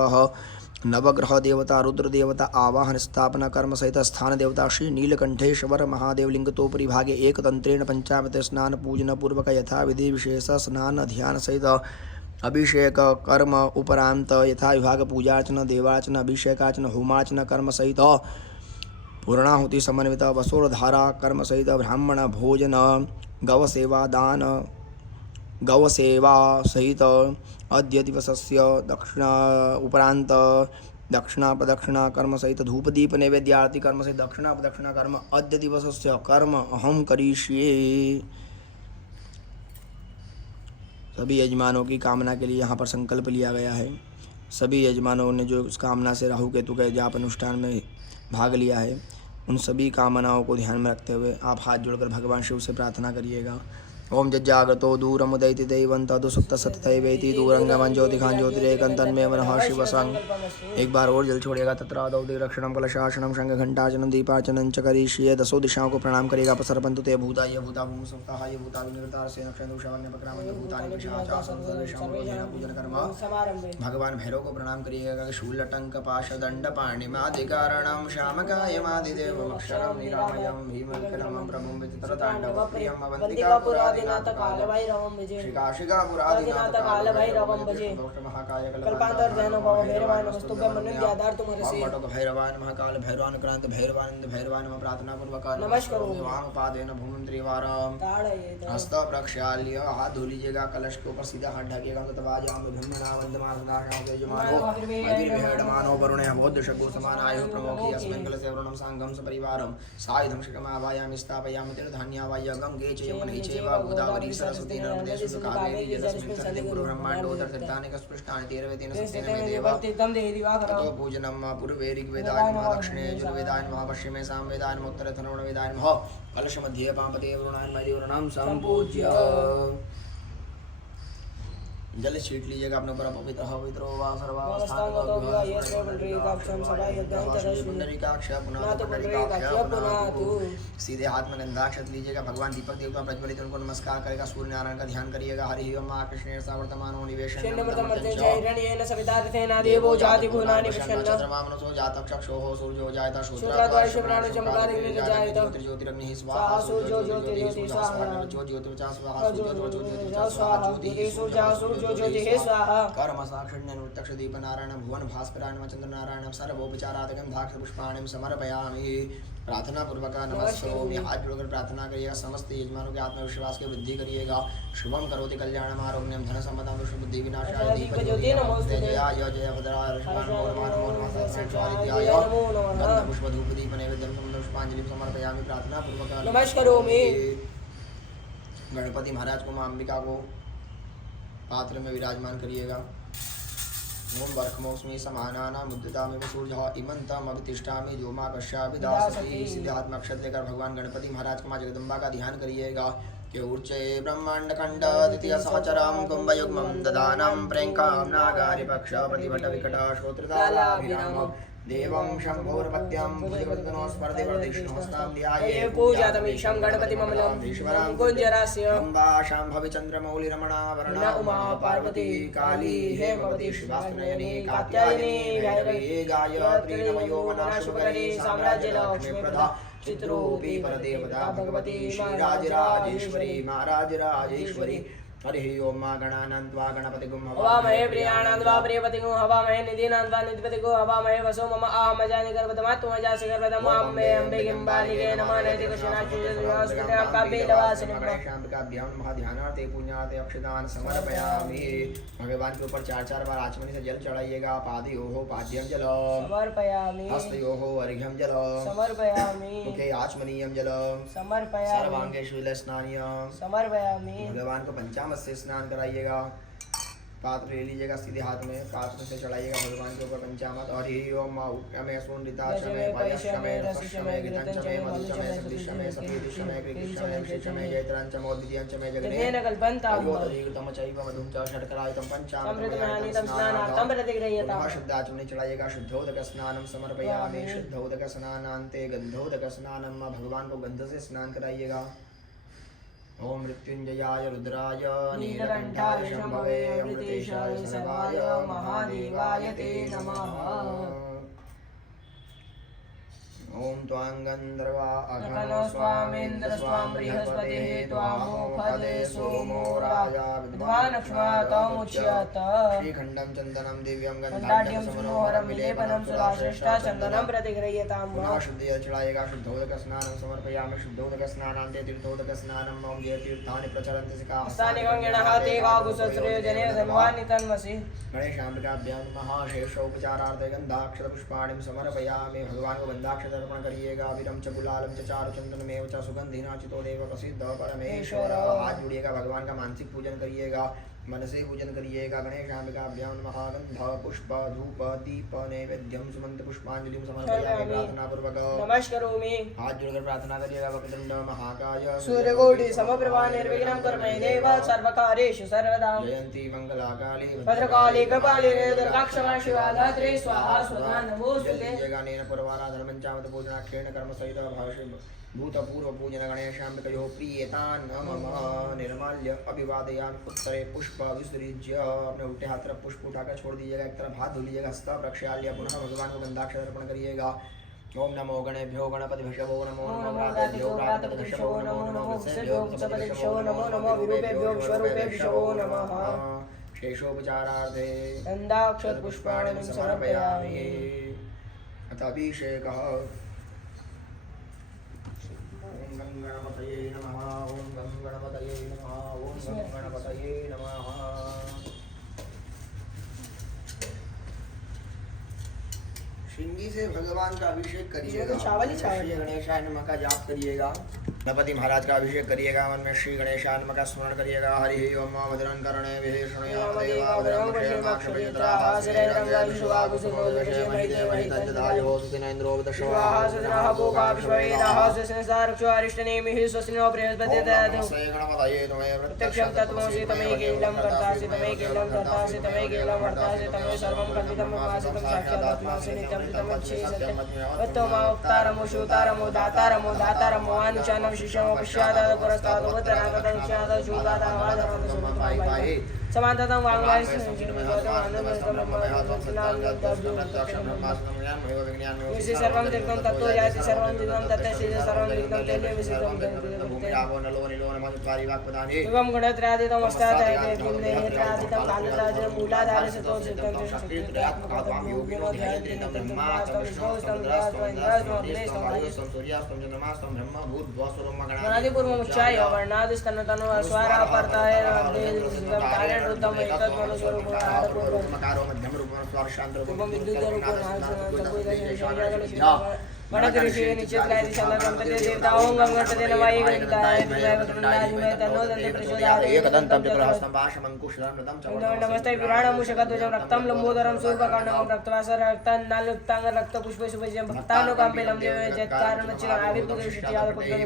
नवग्रह देवता रुद्र देवता आवाहन स्थापना कर्म सहित स्थान देवता श्री नीलकंठेश्वर महादेव लिंगतोपरि भागे एक तंत्रेण पंचामृत स्नान पूजन पूर्वक यथा विधि विशेष स्नान ध्यान सहित अभिषेक कर्म उपरांत यथा विभाग पूजार्चन देवार्चन अभिषेकार्चन होमार्चन कर्म सहित पूर्णाहुति समन्वित वसोरधारा कर्म सहित ब्राह्मण भोजन गवसेवा दान गवसेवा सहित अद्य दिवसस्य दक्षिणा उपरांत दक्षिणा प्रदक्षिणा कर्म सहित धूप दीप नैवेद्यार्ति कर्म सहित दक्षिणा प्रदक्षिणा कर्म अद्य दिवसस्य कर्म अहम करिष्ये। सभी यजमानों की कामना के लिए यहाँ पर संकल्प लिया गया है। सभी यजमानों ने जो इस कामना से राहु केतु के जाप अनुष्ठान में भाग लिया है उन सभी कामनाओं को ध्यान में रखते हुए आप हाथ जोड़कर भगवान शिव से प्रार्थना करिएगा। ओम जज्जागतो दूरमुदैति दैवं तदुसुप्त सततैवेति दूरंगमं ज्योतिखां ज्योतिरेकं तन्मे मनः शिवसं। एक बार और जल छोड़िएगा। तत्रादौ रक्षणं कलशासनं शंख घंटाचनं दीपार्चनं च करिष्ये। दसों दिशाओं को प्रणाम करिएगा। पसरपन्तु ते भूताय भूता भूम सप्ताहाय भूता विनिर्तारस्य नक्षत्रशावन्य पक्रामन्य भूतानि पिशाचासं सर्वेषां पूजन कर्म। भगवान भैरव को प्रणाम करिएगा। शूलटंक पाश दंड पाणिमादिकारणं श्यामकायमादिदेवमक्षरं निरामयं भीमविक्रमं प्रभुं विचित्रताण्डवं प्रियं अवन्तिका पुरादिनाथ कालभैरवं भजे। श्रीकाशिकापुरादिनाथ कालभैरवं भजे। कल्पांतर जैन भव भैरवाय नमस्तुभ्यं मन्युद्याधार तुमरसे। वटक भैरवाय महाकाल भैरवान क्रांत भैरवानंद भैरवाय नमः प्रार्थना पूर्वक नमस्कारो। वाम पादेन भूमि त्रिवारम हस्त प्रक्षाल्य हाथ धो लीजिएगा। कलश के ऊपर सीधा हाथ ढकिएगा। ततवाजाम ब्रह्मणावंदमासदाशं यजमानो अग्निर्वेडमानो वरुणे बोध शकुर समानायो प्रमोखि अस्मिन् कलशे वरुणं सांगं सपरिवारं सायुधं शिखमावायामि स्थापयामि तीर्थधान्यावाय गंगे च यमुने चैव गोदावरी सरस्वती नर्मदे शुद्ध कावेरी यस्मिन् सन्निधि गुरु ब्रह्माण्डोदर तीर्थानि कस्पृष्टानि तेरवेतेन सत्येन मे देवा ततो पूजनं पूर्वे ऋग्वेदाय नमः दक्षिणे यजुर्वेदाय नमः पश्चिमे सामवेदाय नमः उत्तरे अथर्वणवेदाय नमः कलश मध्ये पापते वरुणाय मदिवरुणं संपूज्य जल छीट लीजिएगा अपने ऊपर। पवित्र पवित्रो वा सर्वावस्थान सीधे हाथ में गंधाक्षत लीजिएगा। भगवान दीपक देवता प्रज्वलित उनको नमस्कार करेगा। सूर्य नारायण का ध्यान करिएगा। हरि ओम कृष्ण वर्तमानो निवेशन जातक्षो सूर्यो जायता ज्योतिरग्नि स्वाहा कर्म साक्षिण्यं प्रत्यक्ष दीप नारायण भुवन भास्करायण चंद्र नारायण सर्वोपचारादिकं धाक्ष पुष्पाणि समर्पयामि। प्रार्थना पूर्वक नमस्कारोमि। हाथ जोड़कर प्रार्थना करिएगा। समस्त यजमानों के आत्मविश्वास की वृद्धि करिएगा। शुभम करोति कल्याणम आरोग्यम धन संपदां विष्णुबुद्धि विनाशाय दीप ज्योति नमोस्तुते जयाय जय भद्राय पुष्प धूप दीप नैवेद्यं पुष्पांजलिं समर्पयामि। प्रार्थना पूर्वक नमस्कारोमि। गणपति महाराज को मां अंबिका को पात्र में विराजमान करिएगा। ओम वर्खमोस्मि समानाना मुद्रितामि सूर्यः इमंतम अवतिष्ठामि जो मां कश्यापि दासति। सीधे हाथ में अक्षत लेकर भगवान गणपति महाराज को मां जगदम्बा का ध्यान करिएगा। के ऊर्चे ब्रह्मांड खंड द्वितीय सहचरम कुंभयुग्मं ददानं प्रेंकां नागारि पक्ष प्रतिभट विकट श्रोत्रतालाभिराम देवं शंभोर्पत्यं भुजगतनो स्पर्धेवर्धिष्णुहस्तां ध्याये पूजातमीशं गणपतिममलं ईश्वरं कुञ्जरास्य अम्बा शाम्भवी चन्द्रमौलिरमणा वरणा उमा पार्वती काली हेमवती शिवास्तनयनी कात्यायनी भैरवी गायत्री नमयो वनशुभकरी साम्राज्यलक्ष्मी प्रदा चित्रूपी परदेवता भगवती श्रीराजराजेश्वरी महाराजराजेश्वरी हरिः ओम मा गणानान्त्वा गणपतिगुं हवामहे प्रियाणान्त्वा प्रियपतिगुं हवामहे निधीनान्त्वा निधिपतिगुं हवामहे वसो मम आहमजानि गर्भतमात्मजासि गर्भतम अम्बे अम्बे किम्बालिके नमः नैतिकशनाचुकाब्यवासिनि शांतिकाभ्याम महाध्यानार्थे पुण्यार्थे अक्षदान समर्पयामि। भगवान के ऊपर 4 बार आचमनी से जल चढ़ाइएगा। पादयोः पाद्यं जलम् समर्पयामि। हस्तयोः अर्घ्यं जलम् समर्पयामि। मुखे आचमनीयं जलम् समर्पयामि। सर्वांगेषु स्नानीयम् समर्पयामि। भगवान को पंचामृत से स्नान कराइएगा। पात्र ले लीजिएगा सीधे हाथ में, पात्र से चढ़ाइएगा भगवान के ऊपर पंचामृत। और ही ओम उक्यमे सुनृताशमे पयशमे रसशमे गितंचमे मधुशमे सदिशमे सफेदिशमे कृतिशमे विशेषमे जयत्रांचमे औद्वितीयंचमे जगने तेन कल्पन्तां योदरीकृतं चैव मधुं च शर्करायुतं अमृतमयानितं स्नानार्थं प्रतिगृह्यताम्। शुद्धाचमनी चढ़ाइएगा। शुद्धोदक स्नानं समर्पयामि। शुद्धोदक स्नानान्ते गंधोदक स्नानं भगवान को गंध से स्नान कराइएगा। ओम मृत्युंजयाय रुद्राय नीलकंठाय शंभवे अमृतेशाय सर्वाय महादेवाय ते नमः। ओम त्वां गंधर्वा अघनो स्वामेन्द्र स्वां बृहस्पतिः त्वामुखदे सोमो राजा विद्वानक्ष्मा तमुच्यत। श्रीखण्डं चन्दनं दिव्यं गन्धाढ्यं सुमनोहरं विलेपनं सुराश्रेष्ठा चन्दनं प्रतिगृह्यताम्। पुनः शुद्धिजल चढ़ाइएगा। शुद्धोदक स्नानं समर्पयामि। शुद्धोदक स्नानान्ते तीर्थोदक स्नानं मम ये तीर्थानि प्रचलन्ति सिकाः हस्तानि गङ्गणः ते वागुसहस्रयोजने धन्वान्वितन्मसि। गणेशाम्बिकाभ्यां नमः। शेषोपचारार्थे गन्धाक्षरपुष्पाणिं समर्पयामि। भगवान को गन्धाक्षर अर्पण करिएगा। विरम च गुलालम च चारु चंदनमेव च सुगंधिना चितो देव प्रसिद्ध परमेश्वर। हाथ जोड़िएगा। भगवान का मानसिक पूजन करिएगा। मन से पूजन करिएगा। गणेशाम्बिकाभ्यां नमः। गंध पुष्प धूप दीप नैवेद्यम सुमंत पुष्पांजलि समर्पयामि प्रार्थना पूर्वक। नमस्करोमि। हाथ जोड़कर प्रार्थना करिएगा। वक्रतुंड महाकाय सूर्यकोटि समप्रभा निर्विघ्नं कुर्महे देव सर्वकार्येषु सर्वदा। जयंती मंगलाकाली भद्रकाली कृपाली दुर्गाक्षमा शिवा धात्री स्वाहा स्वधा नमोस्तुते। जगानेन पूर्वाराधनमं चावत पूजनाक्षेण कर्म सहित भावशे भूतपूर्व पूजन गणेशाम्बिकयोः प्रीयतान् मम। निर्माल्य अभिवादयामि। उत्तरे पुष्प विसृज्य अपने उल्टे हाथ तरफ पुष्प उठाकर छोड़ दीजिएगा। एक तरफ हाथ धो लीजिएगा। हस्त प्रक्षाल्य पुनः भगवान को गंधाक्षर अर्पण करिएगा। ओम नमो गणेभ्यो गणपतिभ्यो नमो नमो प्रातेभ्यो प्रातपतिभ्यो नमो नमो वत्सेभ्यो वत्सपतिभ्यो नमो नमो विरूपेभ्यो विश्वरूपेभ्यो नमः। शेषोपचारार्थे गन्धाक्षर पुष्पाणि समर्पयामि। अथ अभिषेकः। ओम गं गणपतये नमः। ओम गं गणपतये नमः। ओम गं गणपतये नमः। श्रृंगी से भगवान का अभिषेक करिएगा। श्री गणेशाय नमः का जाप करिएगा। गणपति महाराज का अभिषेक करिएगा। मन में श्री गणेशाय नमः का स्मरण करिएगा। हरि ओम भद्रं कर्णे विभीषणया देवा भद्रं पश्येमाक्षपतित्राः श्रीरंगं शुभाकुसुमोदशेमहितेमहितज्जदायो सुतिनेन्द्रो विदशवाः सुजनः भोगा विश्ववेदाः स्वस्तिनसारक्षारिष्टनेमिः स्वस्तिनो बृहस्पतिर्दधातु। गणपतये नमः। प्रत्यक्षं तत्त्वमसि तमेकेलं कर्तासि तमेकेलं कर्तासि तमेकेलं हर्तासि तमे सर्वं कल्पितं उपासितं साक्षादात्मासि नित्यं तमच्छे सत्यं वत्तमावक्तारमो दातारमो दातारमो अनुचानं शिष्यमो पश्चादाद पुरस्ताद उदराद दक्षिणाद शूदाद आवादराद सुमंतराय समांततं वांगवाय विषि सर्वं दिग्गं तत्तो याति सर्वं दिग्गं तत्तस्य सर्वं दिग्गं तेने विसितं एवं गुणत्रयादितं वस्तादयते किमनेत्रादितं कालराजं मूलाधारस्य तो सिद्धं पूर्वमुच्चाय वर्णादिस्तनतनु अस्वारा पर्ताय कार्यं रुद्धं एतत् मनुस्वरूपं वणकृषि निश्चितकाय दिशाला गणपति देवता ओम गणपति नमः गणपताय विनायकतुंडाय तन्नो दन्त प्रचोदयात् एकदन्तं चक्रहस्तं भाषमंकुशधरनृतं च नमस्ते विराणमुषकध्वजं रक्तं लंबोदरं शूर्पकर्णं रक्तवासर रक्तनालुक्तांग रक्तपुष्पसुभजं भक्तानुकम्पिलं देवजत्कारणचिरं आविर्भूतविशिष्टयादपुत्रं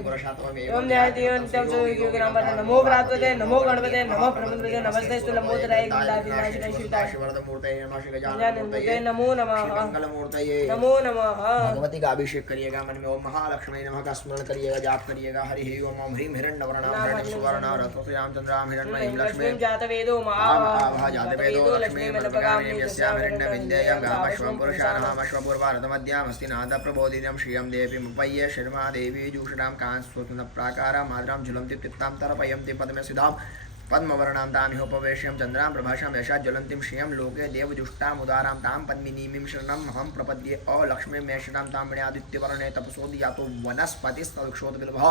एवं न्यायतीयन्त्यं सुयोगिनामः नमो भ्रातृते नमो गणपते नमो प्रमन्द्रते नमस्तेस्तु लंबोदराय गन्धादिनाशिकाय शिवदाशिवरदमूर्तये नमः श्रीगजाननमूर्तये नमो नमः मंगलमूर्तये नमो नमः। भगवती का अभिषेक करिएगा। मन में ओम महालक्ष्मी नमः का स्मरण करिएगा। जाप करिएगा। हरि ओम ओम ह्रीं हिरण्यवर्णा हिरण्यसुवर्णा रथोत्यां चंद्रां हिरण्मयीं लक्ष्मीं जातवेदो महाभाः जातवेदो लक्ष्मीं मनोपगामिनीं यस्यां हिरण्यविद्यायां गामश्वं पुरुषाणाम् अश्वपूर्वारतमद्याम् अस्ति नादप्रबोधिनीं श्रियं देवीं उपय्य शर्मा देवी जूषणां कांस्वतुनप्राकारां माद्रां झुलन्ति तिक्तां तरपयन्ति पद्मे सिद्धां पद्मवर्णां तामिहोपवेश्यं चन्द्रां प्रभाषां यशा ज्वलन्तीं श्रियं लोके देवजुष्टाम् उदारां तां पद्मिनीमिं शरणम् अहं प्रपद्ये अलक्ष्मीं मेषणां तां आदित्यवर्णे तपसोदयातो वनस्पतिस्तवक्षोदबिलभः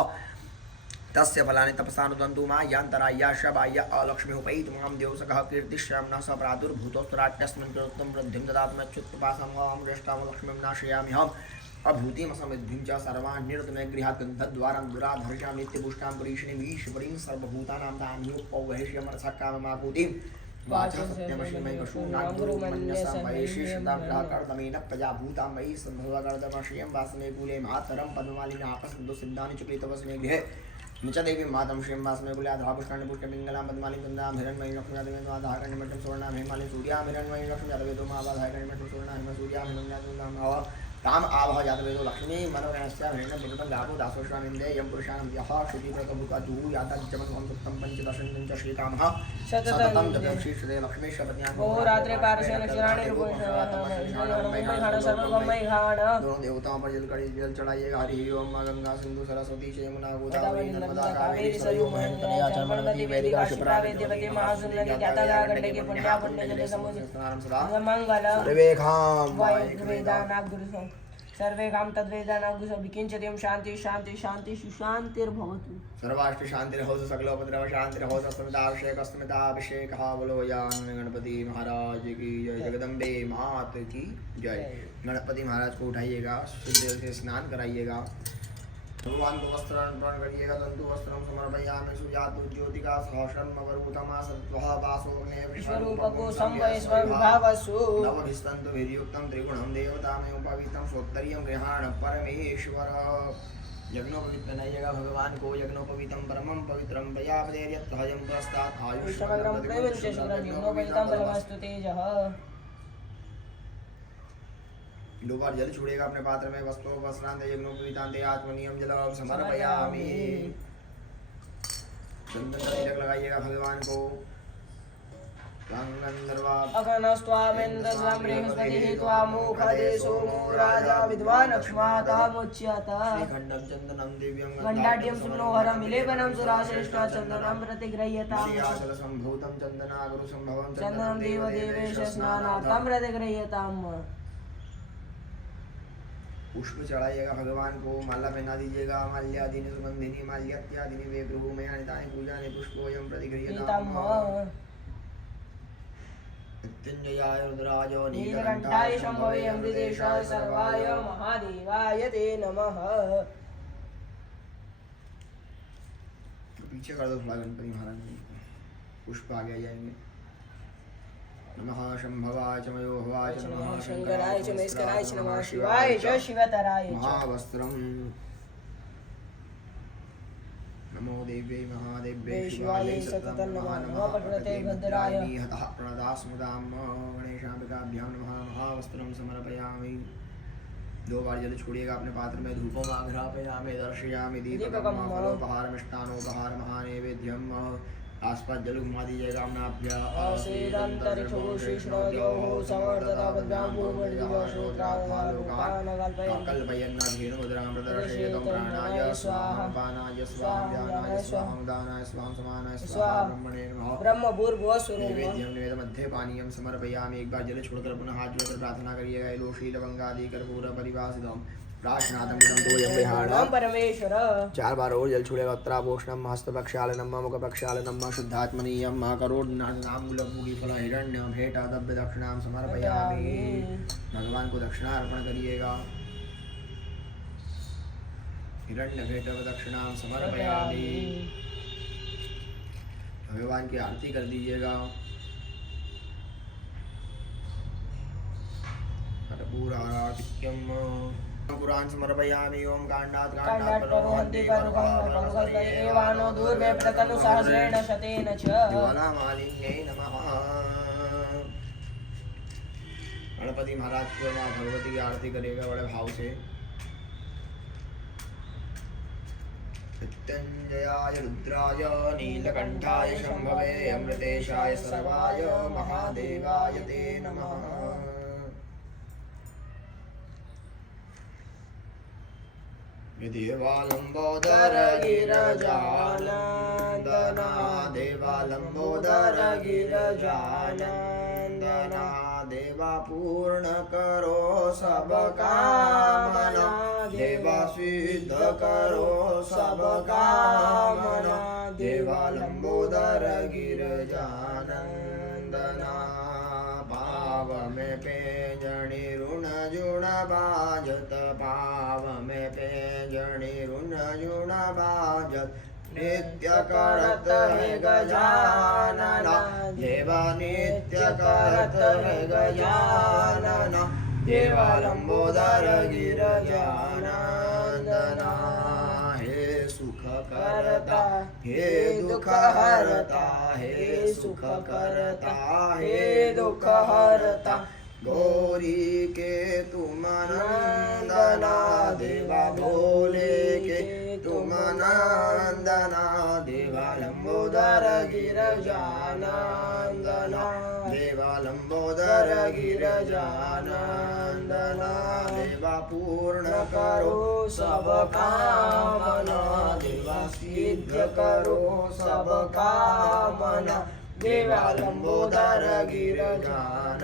तस्य फलानि तपसानुदन्तु मा यान्तराया शबाय अलक्ष्मीमुपैतु मां देवसखः कीर्तिश्याम्नः स प्रादुर्भूतोस्तराट्यस्मिन् कृतं वृद्धिं ददातुमच्युत्पासां ज्येष्ठां लक्ष्मीं नाशयाम्यहम् अभूतिम समिद्धिं च सर्वान् निर्तमे गृहात् गन्धद्वारं दुराधर्षां नित्यपुष्टां पुरीषिणीं ईश्वरीं सर्वभूतानां तान्योपवहिष्यमर्चकाममापूतिं वाचा सत्यमश्रीमयि पशूनां गुरुमन्यसं वैशिष्टां प्राकर्तमेन प्रजाभूतां मयि सम्भवकर्तमश्रियं वासने कूले मातरं पद्ममालिनापसन्दो सिद्धानि चक्रितवस्मे गृहे निच देवी मातं श्रियं वासने कूले आधापुष्टानि पुष्टपिङ्गलां पद्मालिं गन्धां हिरण्मयीं लक्ष्मी यादवेदो आधाकर्णिमठं सुवर्णां हेमालिं सूर्यां हिरण्मयीं लक्ष्मी यादवेदो मावाधाकर्णिमठं सुवर्णां हेम सूर्यां हिरण्यां ताम आभः जातवेदो लक्ष्मी मनोगणस्या हिरण्यं पुरुषं गावो दासोश्वामिन्दे यं पुरुषाणं यः श्रुतिव्रतभूतातुः याताज्यमन्वं सुप्तं पञ्चदशं च श्रीकामः सततं जगदशीर्षदे लक्ष्मी शपथ्यां रात्रे पारसे नक्षराणि दोनों देवताओं पर जल चढ़ाइएगा हरि ओम मां गंगा सिंधु सरस्वती यमुना गोदावरी नर्मदा कावेरी सरयू महेन्द्रया चर्मणवती वेदिका शिप्रा वेद्यवती महासुंदरी ज्ञाता गंडकी पुण्या पुण्य जले समुद्र मंगल सर्वेखाम वेदानागुरु सर्वे काम तद्वेदानागुरु विकिंचत्यं शांति शांति शांति सुशांतिर्भवतु सर्वाष्ट शांतिर्भवतु सकलोपद्रव शांतिर्भवतु अस्मिताभिषेकः बोलो यान गणपति महाराज की जय जगदम्बे मात की जय गणपति महाराज को उठाइएगा शुद्ध जल से स्नान कराइएगा भगवान को वस्त्र अर्पण करिएगा तंतु वस्त्रम समर्पयामि सुजातु ज्योतिका सहस्रम अवरूतमा सत्वः वासोग्ने विश्वरूपको संवयस्वभावसु नवभिस्तन्तु विधियुक्तं त्रिगुणं देवतामय उपवितं सोत्तरीयं गृहाण परमेश्वर यज्ञोपवीत बनाइएगा भगवान को यज्ञोपवीतम परमं पवित्रं प्रजापतेर्यत्तहयं पुरस्तात् आयुष्मग्रं प्रविश्य शिवं यज्ञोपवीतं बलमस्तु तेजः दो बार जल छोड़ेगा अपने पात्र में वस्त्रों वस्त्रांत यज्ञोपवीतांते आत्मनियम जल समर्पयामि चंदन का तिलक लगाइएगा भगवान को अगनस्त्वामेन्द्रस्वां बृहस्पतिः त्वामुखदे सोमो राजा विद्वान् अक्ष्मातमुच्यत श्रीखण्डं चन्दनं दिव्यं गण्डाढ्यं सुमनोहरं विलेपनं सुराश्रेष्ठा चन्दनं प्रतिगृह्यताम् संभूतं चन्दनागुरु संभवं चन्दनं देवदेवेश स्नानार्थं प्रतिगृह्यताम् पुष्प चढ़ाइएगा भगवान को माला पहना दीजिएगा माल्यादीनि सुगंधिनी माल्यात्यादीनि वे गृह में अनितानि पूजानि पुष्पोऽयं प्रतिगृह्यताम् मृत्युंजयाय रुद्राय नीलकण्ठाय शम्भवे अमृतेशाय सर्वाय महादेवाय ते नमः पीछे कर दो थोड़ा गणपति महाराज जी पुष्प आगे आ जाएंगे नमः शंभवाय च मयोभवाय च नमः शंकराय च महेश्वराय च नमः शिवाय च शिवतराय च महावस्त्रं नमो देव्यै महादेव्यै शिवाय सततं नमः नमः भगवते भद्राय हतः प्रणदास्मदां गणेशाम्बिकाभ्यां नमः महावस्त्रं समर्पयामि दो बार जल छोड़िएगा अपने पात्र में धूपम आघ्रापयामि दर्शयामि दीपकं मलोपहारमिष्टानोपहार महानैवेद्यम् आसपास जल घुमा दीजिएगा अपना आसेदन्तरिक्षो शिष्णोद्योः समर्थता पद्भ्यां कल्पयन्नाधीनमुद्रां प्रदर्शयतं प्राणाय स्वाहा पानाय स्वाहा ध्यानाय स्वाहा दानाय स्वाहा समानाय स्वाहा ब्रह्मणे नमः ब्रह्मभूर्भुवस्वरूपं निवेद्य पानीयं समर्पयामि एक बार जल छोड़कर पुनः हाथ जोड़कर प्रार्थना करिएगा एलो शीलवंगादि कर्पूर परिवासितम् परमेश्वर चार बार और जल छूलेगा उत्तरापोषणम हस्तपक्षालनम मुखपक्षालनम शुद्धात्मनीयम महाकरोड़नामूलपूगीफल हिरण्यम भेटादभ्य दक्षिणां समर्पयामि भगवान को दक्षिणा अर्पण करिएगा हिरण्य भेट दक्षिणां समर्पयामि भगवान की आरती कर दीजिएगा कर्पूराराधिक्यम पुराण समर्पयामि ओम कांडात् कांडात्परोहन्ति परुकं एवानो दूर्वे प्रतनु सहस्रेण शतेन च ज्वालामालिन्यै नमः गणपति महाराज को मां भगवती की आरती करेगा बड़े भाव से मृत्युंजयाय रुद्राय नीलकंठाय शंभवे अमृतेशाय सर्वाय महादेवाय ते नमः देवालंबोदर गिरजानन नंदना देवा लंबोदर गिरजानंदना देवा पूर्ण करो सब कामना देवा सिद्ध करो सब कामना देवा लंबोदर गिरजानंदना पाव में पेजणी ऋण जुण बाजत पाव में पेजणी ऋण जुण बाजत नित्य करत है गजानना देवा नित्य करत है गजानना देवा लंबोदर गिरजानंदना हे सुख करता हे दुख हरता हे सुख करता हे दुख हरता गौरी के तुम नंदना देवा भोले के तुम नंदना देवा लंबोदर गिरजानंदना देवा लंबोदर गिरजानंदना देवा पूर्ण करो सब कामना देवा सिद्ध करो सब कामना देवा लंबोदर गिरजानंदना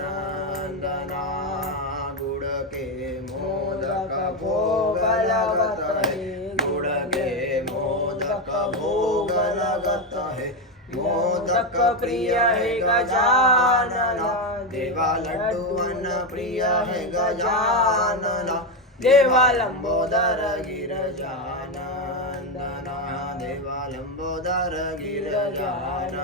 गुड़ के मोदक भोग लगत है गुड़ के मोदक भोग लगत है मोदक प्रिय है गजानना देवा लड्डूअन प्रिय है गजानना देवा लंबोदर गिरजानंदना देवा लंबोदर गिरजानंदना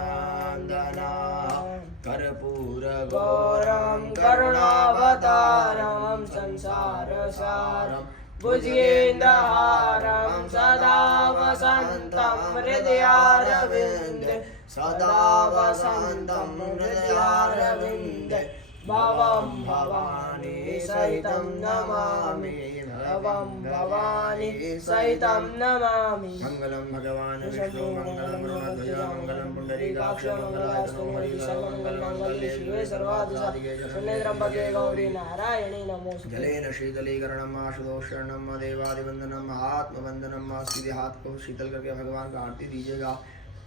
कर्पूर गौरम करुणावतारम संसार सारम भुजगेन्द्रहारं सदा वसन्तं हृदयारविन्दे सदा वसन्तं हृदयारविन्दे भवं भवानी सहितं नमामि भवं भवानी सहितं नमामि मंगलम भगवान विष्णु मंगलम ब्रह्मध्वज मंगलम पुंडरीकाक्ष मंगलायतनो हरि सर्वमंगल मंगल्ये शिवे सर्वाधिसाधिके शरण्ये त्र्यंबके गौरी नारायणी नमोस्तुते जलेन शीतलीकरणम आशुतोषणम देवादिवंदनम आत्मवंदनम सीधे हाथ को शीतल करके भगवान का आरती दीजिएगा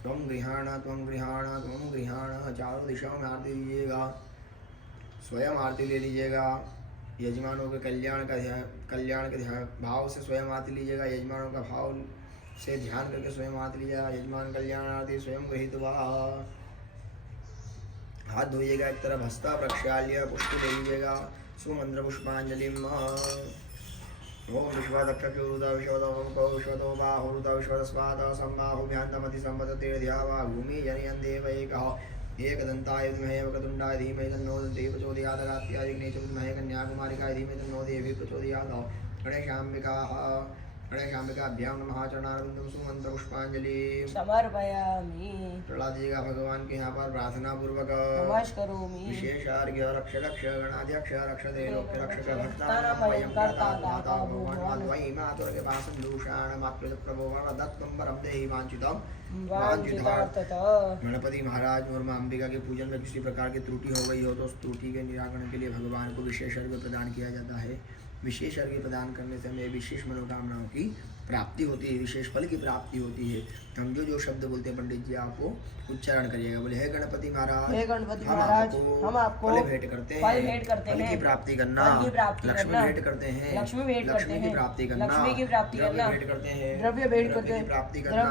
त्वं गृहाण चारों दिशाओं में आरती दीजिएगा स्वयं आरती ले लीजिएगा यजमानों के कल्याण के ध्यान भाव से स्वयं आरती लीजिएगा यजमानों का भाव से ध्यान करके स्वयं आरती लीजिएगा यजमान कल्याण आरती स्वयं गृहीत हाथ धोइएगा एक तरफ हस्ता प्रक्षाल्य पुष्टि ले लीजिएगा सुमंत्र पुष्पांजलि ओम विश्वादक्षुरुदा विश्वतो विश्वतो बाहुरुदा विश्वस्वाद संबाहुभ्यान्तमति संपततीर्ध्यावा भूमि जनयन् देव एकः एकदन्ताय विद्महे वक्रतुण्डाय धीमहि तन्नो दन्ति प्रचोदयात् गात्याय विघ्नेश विद्महे कन्याकुमारिकाय धीमहि तन्नो देवी प्रचोदयात् गणेशाम्बिकाभ्यां नमः चरणारविन्दं सुमन्त्र पुष्पांजलि समर्पयामि चढ़ा दीजिएगा भगवान के यहाँ पर प्रार्थना पूर्वक नमस्करोमि विशेष अर्घ्य रक्ष गणाध्यक्ष रक्षते लोक्य रक्षक भक्तानां कर्ता दाता भगवान् वै मातुर्गे पासं दूषाण मातृ प्रभो वरदत्तं वरं देहि वाञ्छितं गणपति महाराज और मां अंबिका के पूजन में किसी प्रकार की त्रुटि हो गई हो तो उस त्रुटि के निराकरण के लिए भगवान को विशेष अर्घ्य प्रदान किया जाता है विशेष अर्घ्य प्रदान करने से हमें विशेष मनोकामनाओं की प्राप्ति होती है विशेष फल की प्राप्ति होती है हम जो शब्द बोलते हैं पंडित जी आपको उच्चारण करिएगा बोले हे गणपति महाराज हम आपको फल भेंट करते हैं फल की प्राप्ति करना लक्ष्मी भेंट करते हैं लक्ष्मी की प्राप्ति करना द्रव्य भेंट करते हैं द्रव्य की प्राप्ति करना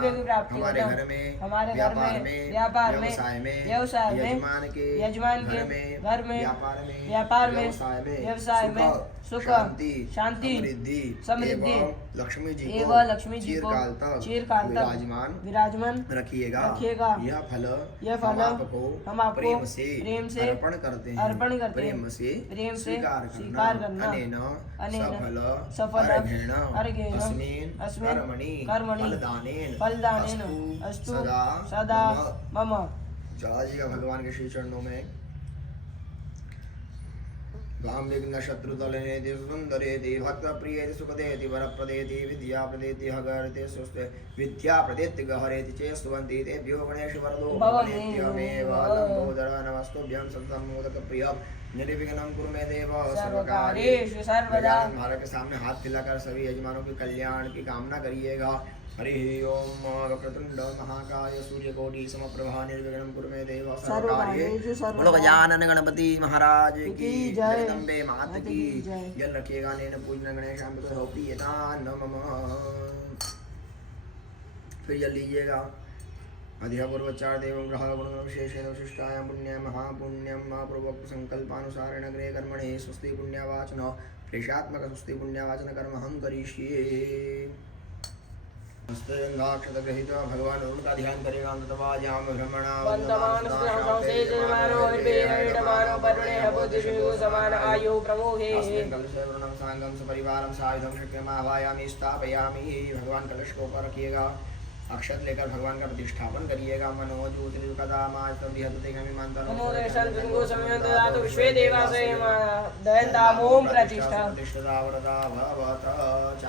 हमारे घर में व्यापार में व्यवसाय में यजमान के घर में व्यापार में व्यवसाय में सुख शांति समृद्धि लक्ष्मी जी को चिरकाल तक विराजमान रखिएगा यह फल हम आपको प्रेम से अर्पण करते हैं प्रेम से स्वीकार करना सफल अर्घेण अस्मिन् कर्मणि फलदानेन अस्तु सदा मम। चढ़ा जी का भगवान के श्री चरणों में वाम विघ्न शत्रुतलेति सुंदरेति भक्त प्रियेति सुखदेति वरप्रदेति विद्या प्रदेति हगरते सुस्ते विद्या प्रदेति गहरेति चेस्तुवन्ति तेभ्यो गणेश वरदो भवनेत्यमेव लंबोदर नमस्तुभ्यं सततं मोदक प्रियं निर्विघ्नं कुरु मे देव सर्वकार्येषु सर्वदा। भारत के सामने हाथ हिलाकर सभी यजमानों के कल्याण की कामना करिएगा हरि ओम वक्रतुंड महाकाय सूर्यकोटि समप्रभा निर्विघ्नं कुरु मे देव सर्वकार्येषु बोलो गजानन गणपति महाराज की जय, जगदम्बे मात की जय। जल रखिएगा नैन पूजन गणेशांबिका हो प्रियता नमः। फिर जल लीजिएगा। अधिपूर्वचार देवं ग्रह गुण विशेषेण विशिष्टायां पुण्य महापुण्यं महापूर्वक संकल्पानुसारेण गृहे कर्मणे स्वस्ति पुण्यवाचन प्रेषात्मक स्वस्ति पुण्यवाचन कर्म हम करिष्ये। हस्तगंधाक्षत गृहीत भगवान वरुण का ध्यान करेगा। अंतवाजाम भ्रमणा वंदमान संसे जन्मानो हिर्वेणमानो परुणे बुद्धिषु समान आयु प्रमोहे अस्मिन् कलशे वरुणं सांगं सपरिवारं सायुधं शक्यमावायामि स्थापयामि। भगवान कलश को ऊपर रखिएगा। अक्षत लेकर भगवान का प्रतिष्ठापन करिएगा। नमो विश्वे देवासोम प्रतिष्ठा।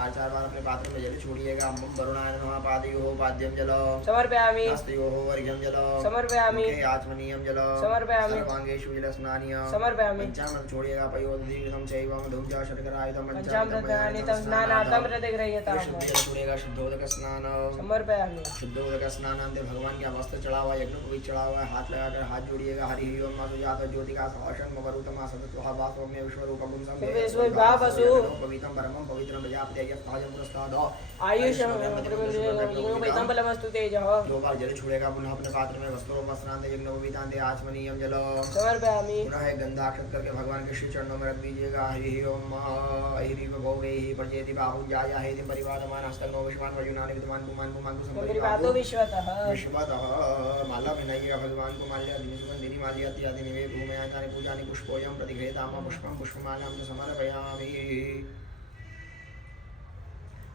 चार बार अपने पात्र में जल छोड़िएगा। वरुणाय नमः पादयोः पाद्यं जल समर्पयामि। हस्तयोः वर्घ्यं जल समर्पयामि। आचमनीयं जल समर्पयामि। सर्वांगेषु जलस्नानीय समर्पयामि। पंचामृतं छोड़िएगा। पयोदीर्घं चैव मधुं च शर्करायुधं पंचामृतानि स्नानार्थं प्रतिगृह्यताम्। छोड़िएगा। शुद्धोदक स्नान समर्पयामि। शुद्धोदक स्नान भगवान के वस्त्र चढ़ा हुआ यज्ञ को भी चढ़ा हुआ है। हाथ लगाकर हाथ जोड़िएगा। हरि ओम सुजात ज्योतिका सौषण मरुतम सतत्वः वासोम्य विश्वरूपं पवित्रं परमं पवित्रं प्रजापति पुरस्ताद आयुषं बलमस्तु तेजः। दो बार जल छोड़ेगा। पुनः अपने पात्र में वस्त्रों वस्त्रांत यज्ञ पवितांत आचमनीयं जल समर्पयामि। पुनः एक गंधाक्षत करके भगवान के श्री चरणों में रख दीजिएगा। हरि ओम हरि भोगैः प्रजेति बाहुजाया हेति परिवारमान हस्तनो विश्वान वजुनानि विद्वान पुमान पुमान परिवादो विश्वतः माला पहनाइएगा। भगवान को माल्या सुगंधिनी माल्या इत्यादि निवेद भूमयानि पूजानि पुष्पोयं प्रतिगृहीताम पुष्पं पुष्पमालां च समर्पयामि।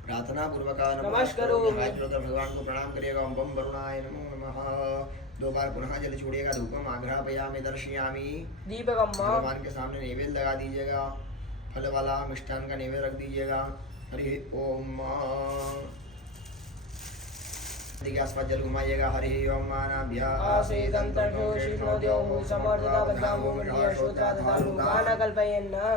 प्रार्थना पूर्वक नमस्कार भगवान को प्रणाम करिएगा। ओम बम वरुणाय नमो नमः। दो बार पुनः जल छोड़िएगा। धूपम आघ्रापयामि दर्शयामि। दीपकम भगवान के सामने नैवेद्य लगा दीजिएगा। फल वाला मिष्ठान का नैवेद्य रख दीजिएगा। हरि ओम के आसपास जल घुमाइएगा। हरि ओम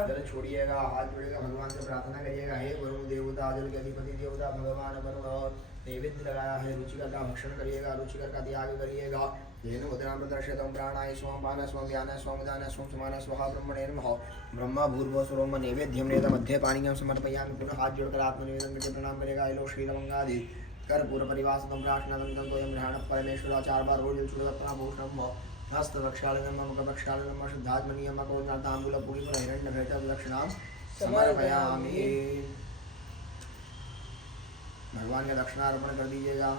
जल छोड़िएगा। हाथ जोड़ेगा। भगवान से प्रार्थना करिएगा। हे वरुण देवता जल के अधिपति देवता भगवान वरुण नैवेद्य लगाया है। रुचिकर का भक्षण करिएगा। रुचिकर का त्याग करिएगा। येन मुद्रां प्रदर्शयतं प्राणाय स्वं पान स्वं व्यान स्वं उदान स्वं समान स्वहा ब्रह्मणे नमः। ब्रह्मा भूर्भुवः स्वरोम नैवेद्यं नेत मध्य पानीयं समर्पयामि। पुनः हाथ जोड़कर आत्मनिवेदन करके प्रणाम करेगा। एलो श्रीलवंगादि कर पूर्व परिवासतं प्राश्नादं तोयं ग्रहणः परमेश्वरा। चार बार रोज छुड़वत्ना भूषणं हस्त प्रक्षालनं मुख प्रक्षालनं शुद्धात्मनीयं मकोदातांबूल पूरी पर हिरण्य भेट दक्षिणां समर्पयामि। भगवान का दक्षिणार्पण कर दीजिएगा।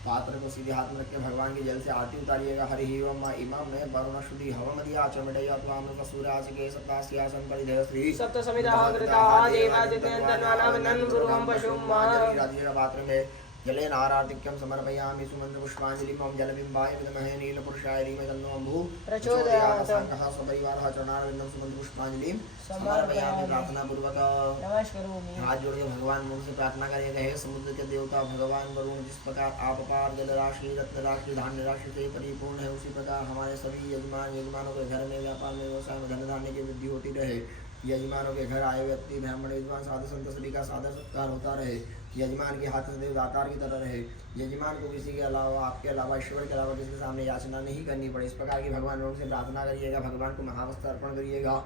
पात्र को सीधे हाथ में रख के भगवान के जल से आरती उतारिएगा। हरि ओम इमाम में वरुण शुद्धि हवमदिया चमड़या त्वामृत सूर्यासिके सप्तास्यासन परिधेय श्री सप्त समिता कृता देवादित्यन्तन्वानां नन् गुरुं पशुं राजिएगा। पात्र में जले नारार्तिक्यं समर्पयामि। सुमंत्र पुष्पांजलिं ओम जलबिंबाय विद्महे नीलपुरुषाय धीमहि तन्नो अम्बुः प्रचोदयात्। संघः सपरिवारः चरणारविन्दं सुमंत्र पुष्पांजलिं समर्पयामि। प्रार्थना पूर्वक नमस्कारोमि। हाथ जोड़कर भगवान मुख से प्रार्थना करिएगा। हे समुद्र के देवता भगवान वरुण जिस प्रकार आप पार जल राशि रत्न राशि धान्य राशि से परिपूर्ण है उसी प्रकार हमारे सभी यजमानों के घर में व्यापार में व्यवसाय में धन धान्य की वृद्धि होती रहे। यजमानों के घर आए व्यक्ति ब्राह्मण विद्वान साधु संत सभी का सादर सत्कार होता रहे। यजमान के हाथ से देवदातार की तरह रहे। यजमान को किसी के अलावा आपके अलावा ईश्वर के अलावा किसी के सामने याचना नहीं करनी पड़े। इस प्रकार की भगवान से प्रार्थना करिएगा। भगवान को महावस्त्र अर्पण करिएगा।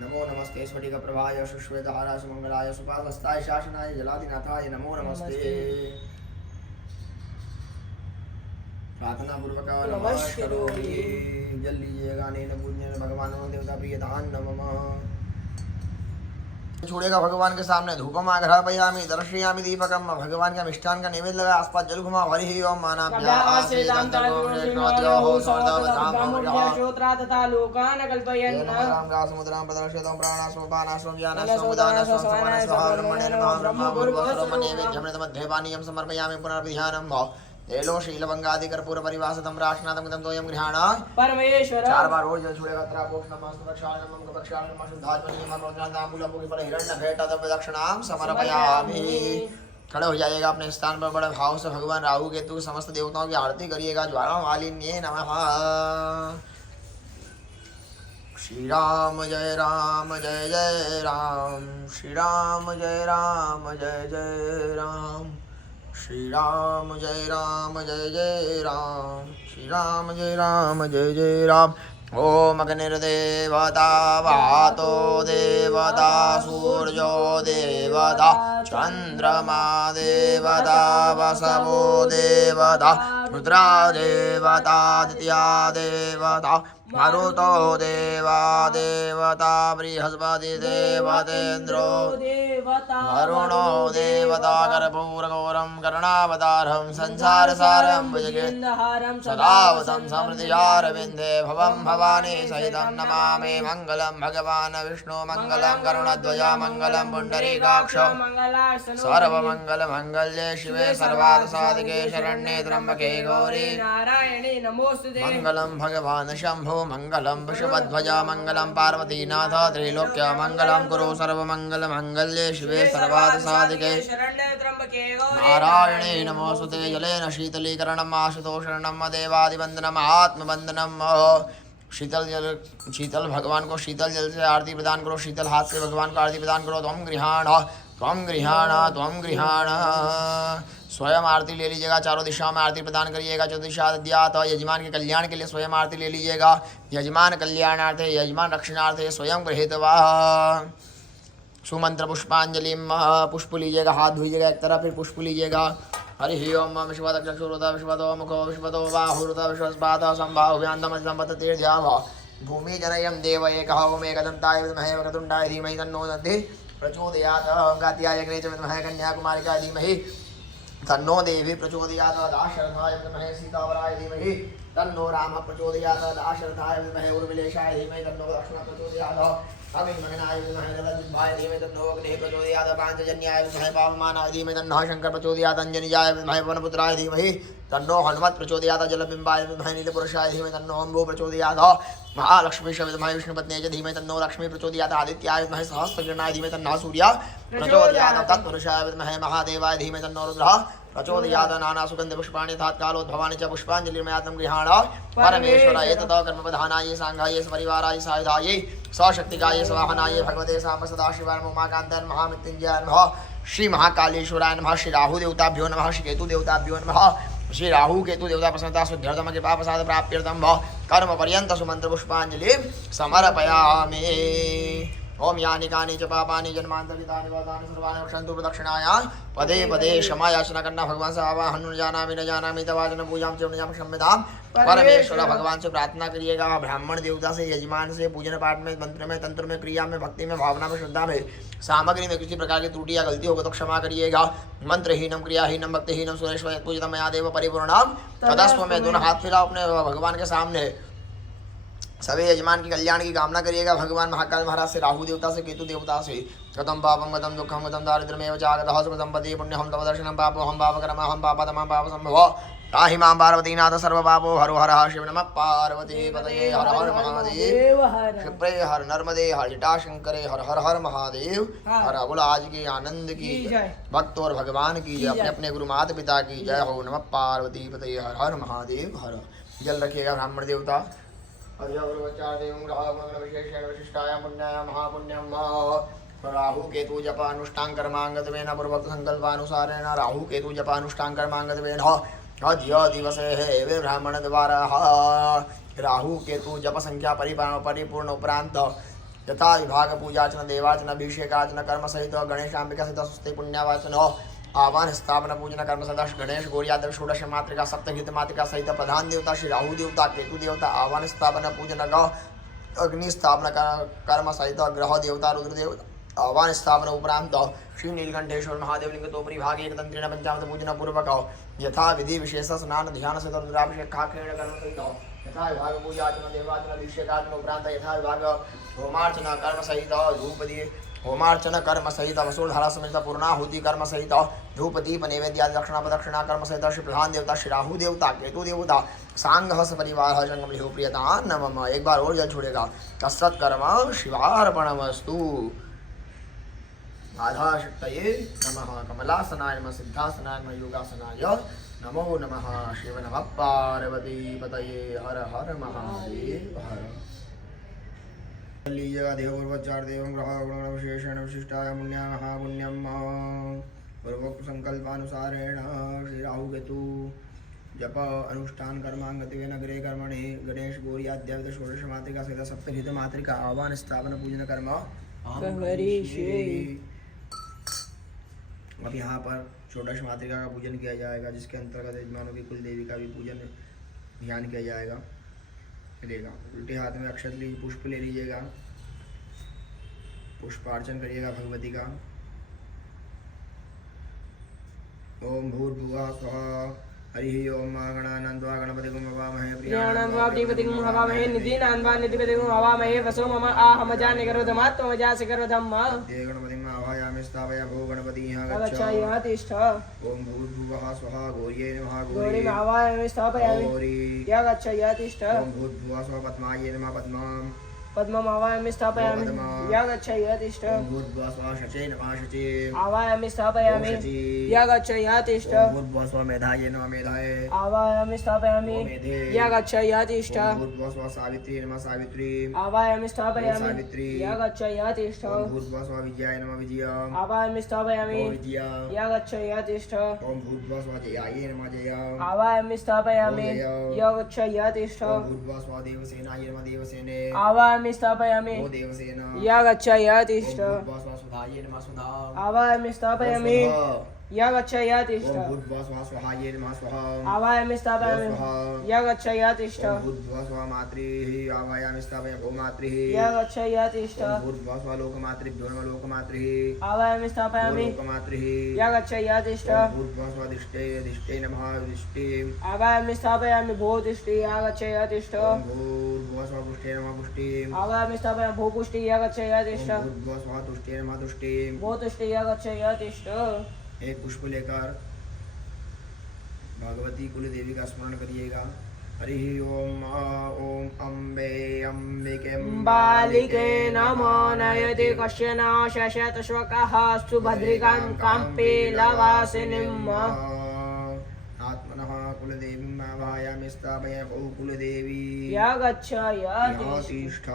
नमो नमस्ते स्फटिक प्रभाय सुश्वेतहाराय सुमंगलाय सुपादस्ताय शासनाय जलादिनाथाय नमो नमस्ते। प्रार्थना पूर्वक नमस्कारोमि। जल लीजिएगा। नैन पूज्य भगवान देवता प्रियतान नमः। छोड़ेगा। भगवान के सामने धूपम आघ्रापयामि दर्शयामि दीपकम। भगवान का मिष्ठान का नैवेद्य लगा। आसपास जल घुमा। हरि ओम समुद्रां प्रदर्शयतं प्राणास्म पानास्म व्यानास्म उदानास्म समानस्म स्वहा ब्रह्मणे नमः। ब्रह्म भूर्भुवः नैवेद्यं मध्ये पानीयं समर्पयामि। पुनर्विधानं एलो शीलवंगादि कर्पूर परिवासतं प्राश्नादं गतं तोयं गृहाण परमेश्वर। चार बार रोज जल छोड़ेगा। त्रापोक्षणमस्तु प्रक्षालनं प्रक्षालनं शुद्धात्मनीयं मकोदातांबूलं फल हिरण्य भेट दक्षिणां समर्पयामि। खड़े हो जाइएगा अपने स्थान पर। बड़े भाव से भगवान राहु केतु समस्त देवताओं की आरती करिएगा। ज्वाला मालिन्ये नमः। श्री राम जय जय राम। श्री राम जय जय राम। श्री राम जय जय राम, श्री राम जय जय राम। ओम अग्निर्देवता वातो देवता सूर्यो देवता चंद्रमा देवता वसवो देवता रुद्रा देवता द्वितीया देवता मरुतो देवता बृहस्पति देवतेन्द्रो वरुणो देवता कर्पूरगौरं करुणावतारं संसारसारं भुजगेन्द्रहारं सदावतं समृद्धियारविन्दे भवं भवानी सहितं नमामि। मङ्गलं भगवान् विष्णु मङ्गलं गरुडध्वज मङ्गलं पुण्डरीकाक्ष सर्वमङ्गलमङ्गल्ये शिवे सर्वार्थसाधिके शरण्ये त्र्यम्बके गौरी नारायणे नमोस्तुते। मङ्गलं भगवान् शम्भो मङ्गलं वृषभध्वज मङ्गलं पार्वतीनाथ त्रैलोक्य मङ्गलं कुरु सर्वमङ्गलमङ्गल्ये शिवे सर्वार्थसाधिके शरण्ये त्र्यम्बके गौरी नारायणे नमोस्तुते। जलेन शीतलीकरणम् आशुतोषणं देवादिवन्दनम् आत्मवन्दनम्। शीतल भगवान को शीतल जल से आरती प्रदान करो, शीतल हाथ से भगवान को आरती प्रदान करो। त्वं गृहाण स्वयं आरती ले लीजिएगा, चारों दिशाओं में आरती प्रदान करिएगा। चतुर्दिशा दियात यजमान के कल्याण के लिए स्वयं आरती ले लीजिएगा। यजमान कल्याणार्थे यजमान रक्षणार्थे स्वयं गृहीत्वा सुमंत्र पुष्पांजलि पुष्प लीजिएगा, हाथ धोइएगा एक तरफ, फिर पुष्प लीजिएगा। हरि ओम विश्वदक्षुरुत विश्वतो मुखो विश्वतो बाहुरुत विश्वस्पात संभाव्यान्दमतिसंपत्तिर्ध्याव भूमि जनयं देव एकः ओमेकदन्ताय विद्महे वक्रतुण्डाय धीमहि तन्नो दन्ति प्रचोदयात्। गात्याय अग्ने च विद्महे कन्याकुमारिकाय धीमहि तन्नो देवी प्रचोदयात्। दाशरथाय विद्महे सीतावराय धीमहि तन्नो रामः प्रचोदयात्। दाशरथाय विद्महे उर्मिलेशाय धीमहि तन्नो लक्ष्मणः प्रचोदयात्। अभिमन्युनाय विद्महे नरसिंहाय धीमहि तन्नो अग्निः प्रचोदयात्। पाञ्चजन्याय विद्महे पावमानाय धीमहि तन्नः शंकर प्रचोदयात्। अंजनीयाय विद्महे पवनपुत्राय धीमहि तन्नो हनुमत् प्रचोदयात्। जलबिम्बाय विद्महे नीलपुरुषाय धीमहि तन्नो अम्बु प्रचोदयात्। महालक्ष्मीश विद्महे विष्णुपत्न्यै च धीमहि तन्नो लक्ष्मी प्रचोदयात्। आदित्याय विद्महे सहस्रकिरणाय धीमहि तन्नः सूर्यः प्रचोदयात्। तत्पुरुषाय विद्महे महादेवाय धीमहि तन्नो रुद्रः प्रचोदयात्। नानासुगन्धपुष्पाणि तत्कालोद्भवानि च पुष्पाञ्जलिर्मयातं गृहाण परमेश्वर एतत् कर्मप्रधानाय सांघाय सपरिवाराय सायुधाय सशक्तिकाय स्वाहनाय भगवते साम सदाशिवाय उमाकान्ताय महामृत्युञ्जयाय नमः। श्री महाकालेश्वराय नमः। श्री राहु देवताभ्यो नमः। श्री केतु देवताभ्यो नमः। श्री राहु केतु देवता प्रसन्नता शुद्ध्यर्थम कृपा प्रसाद प्राप्त्यर्थम कर्म पर्यंत सुमंत्र पुष्पांजलि समर्पयामि। ओम यानि कानि च पापानि जन्मान्तरितानि वातानि सर्वाणि क्षन्तु प्रदक्षिणाया पदे पदे क्षमा याचना करना। भगवान से आवाहन न जानामि तवाचन पूजाम च नियम क्षम्यताम। परमेश्वर भगवान से प्रार्थना करिएगा। ब्राह्मण देवता से यजमान से पूजन पाठ में मंत्र में तंत्र में क्रिया में भक्ति में भावना में श्रद्धा में सामग्री में किसी प्रकार की त्रुटि या गलती होगा तो क्षमा करिएगा। मंत्रहीनम क्रियाहीनम भक्तिहीनम सुरेश्वर पूजितम मया देव परिपूर्णम तदस्व में दोनों हाथ फैलाओ अपने भगवान के सामने। सभी यजमान की कल्याण की कामना करिएगा। भगवान महाकाल महाराज से, राहु देवता से, केतु देवता से गतम पापम गतम दुखम गतम दारिद्र्यमेव चागतः सुख संपत्ति पुण्यहम तव दर्शनम पापोहम पापकर्महम पापतमः पाप संभव ताहि मां पार्वतीनाथ सर्व पापो हरो हर शिव नमः पार्वती पतये हर हर महादेव। क्षिप्रे हर नर्मदे हर जटाशंकरे हर हर हर महादेव। हर अबुल आज की आनंद की भक्त और भगवान की जय। अपने अपने गुरु माता पिता की जय हो। नमः पार्वती पतये हर हर महादेव। हर जल रखिएगा ब्राह्मण देवता। राहु केतु जपानुष्ठान कर्मांगत्वेन पूर्वक संकल्पानुसारेण राहु केतु जपानुष्ठान कर्मांगत्वेन अद्य दिवसे हे ब्राह्मण द्वारा राहु केतु जप संख्या परिपूर्ण उपरांत यथा विभाग पूजाचन देवाचन अभिषेकाचन कर्म सहित गणेशांबिका सहित सुस्ते पुण्यावाचन आवाहन स्थापना पूजन कर्म सदाश गणेश गौरियादव षोडश मातृका सप्तगीत मातृका सहित प्रधान देवता श्री राहु देवता केतु देवता आवाहन स्थापना पूजन अग्नि स्थापना कर्म सहित ग्रह देवता रुद्र देवता आवाहन स्थापना उपरांत श्री नीलकंठेश्वर महादेव लिंग तो परिभाग एक तंत्रेण पंचामृत पूजन पूर्वक यथा विधि विशेष स्नान ध्यान सहित रुद्राभिषेक खाखेण कर्म सहित यथा विभाग पूजाचन देवाचन अभिषेकाचन उपरांत यथा विभाग होमार्चना कर्म सहित धूपदी होमार्चन कर्म सहित वसूलधारा समेत पूर्णाहुति कर्म सहित धूप दीप नैवेद्य दक्षिणा प्रदक्षिणा कर्म सहित श्री प्रधान देवता श्री राहु देवता केतु देवता सांग परिवार संगम प्रियता नमः। एक बार और जल छोड़ेगा। तत्सत् कर्म शिवार्पणमस्तु। आधाशक्तये नमः। कमलासनाय नमः। सिद्धासनाय नमः। योगासनाय नमो नमः। शिव नमः। पार्वती पतये हर हर महादेव। हर लीजिएगा देवपूर्वचार देवं ग्रह गुण विशेषण विशिष्टाय पुण्य महापुण्यम पूर्वोक्त संकल्पानुसारेण श्री राहु केतु जप अनुष्ठान कर्मांगति नगरे कर्मणे गणेश गौरी आद्यावित षोडश मातृका सहित सप्तहित मातृका आह्वान स्थापन पूजन कर्म अब यहाँ पर षोडश मातृका का पूजन किया जाएगा, जिसके अंतर्गत यजमानों की कुल देवी का भी पूजन ध्यान किया जाएगा। चलेगा, उल्टे हाथ में अक्षत लीजिए, पुष्प ले लीजिएगा, पुष्पार्चन करिएगा भगवती का। ओम भूर्भुवः स्वः हरि ओम गणानान्त्वा गणपतिगुं हवामहे प्रियाणान्त्वा प्रियपतिगुं हवामहे निधीनान्त्वा निधिपतिगुं हवामहे वसो मम आहमजा निगरोधमात्मजा सिगरोधम् ते गणपतिम् आवाहयामि स्थापय भो गणपतिः गच्छ यः तिष्ठ। ओम भूर्भुवः स्वः गौर्यै नमः गौरीम् आवाहयामि स्थापयामि गौरी यः गच्छ यः तिष्ठ। ओम भूर्भुवः स्वः पद्मायै नमः पद्माम् पद्मम् आवाहयामि स्थापयामि यः गच्छ यः तिष्ठ। ओम भूर्भुवः स्वः शचै नमः शचे आवाहयामि स्थापयामि यः गच्छ यः तिष्ठ। ओम भूर्भुवः स्वः मेधायै नमः मेधाय आवाहयामि स्थापयामि मेधे यः गच्छ यः तिष्ठ। ओम भूर्भुवः स्वः सावित्री नमः सावित्री आवाहयामि स्थापयामि सावित्री यः गच्छ यः तिष्ठ। ओम भूर्भुवः स्वः विजयाय नमः विजया आवाहयामि स्थापयामि ओम विजया यः गच्छ यः तिष्ठ। ओम भूर्भुवः स्वः जयाय नमः जया आवाहयामि स्थापयामि यः गच्छ यः तिष्ठ। ओम भूर्भुवः स्वः देवसेनाय नमः देवसेने आवाहयामि स्थापयामि ओ देवसेना यः गच्छ यः तिष्ठ। ओम भूर्भुवः स्वः सुधाय नमः सुधा आवाहयामि स्थापयामि यः गच्छ यः तिष्ठ। ओम भूर्भुवः स्वः स्वाहाय नमः स्वाहा आवाहयामि स्थापयामि यः गच्छ यः तिष्ठ। ओम भूर्भुवः स्वः मातृः आवाहयामि स्थापयामि भो मातृः यः गच्छ यः तिष्ठ। ओम भूर्भुवः स्वः लोकमातृभ्यो नमः लोकमातृः आवाहयामि स्थापयामि लोकमातृः यः गच्छ यः तिष्ठ। ओम भूर्भुवः स्वः दिष्टे दिष्टे नमः दिष्टे आवाहयामि स्थापयामि भो तिष्ठि यः गच्छ यः तिष्ठ। ओम भूर्भुवः स्वः पुष्टे नमः पुष्टे आवाहयामि स्थापयामि भो पुष्टि यः गच्छ यः तिष्ठ। ओम भूर्भुवः स्वः तुष्टे नमः तुष्टे भो तुष्टि यः गच्छ यः तिष्ठ। एक पुष्प लेकर भगवती कुल देवी का स्मरण करिएगा। हरि ओम ओम अम्बे अम्बिके बालिके नमो नयति कश्चन शशत श्वकः सुभद्रिकां काम्पे लवासिनीम् आत्मनः कुलदेवीं आवाहयामि स्थापयामि भो कुलदेवी यः गच्छ यः तिष्ठ। तिष्ठ।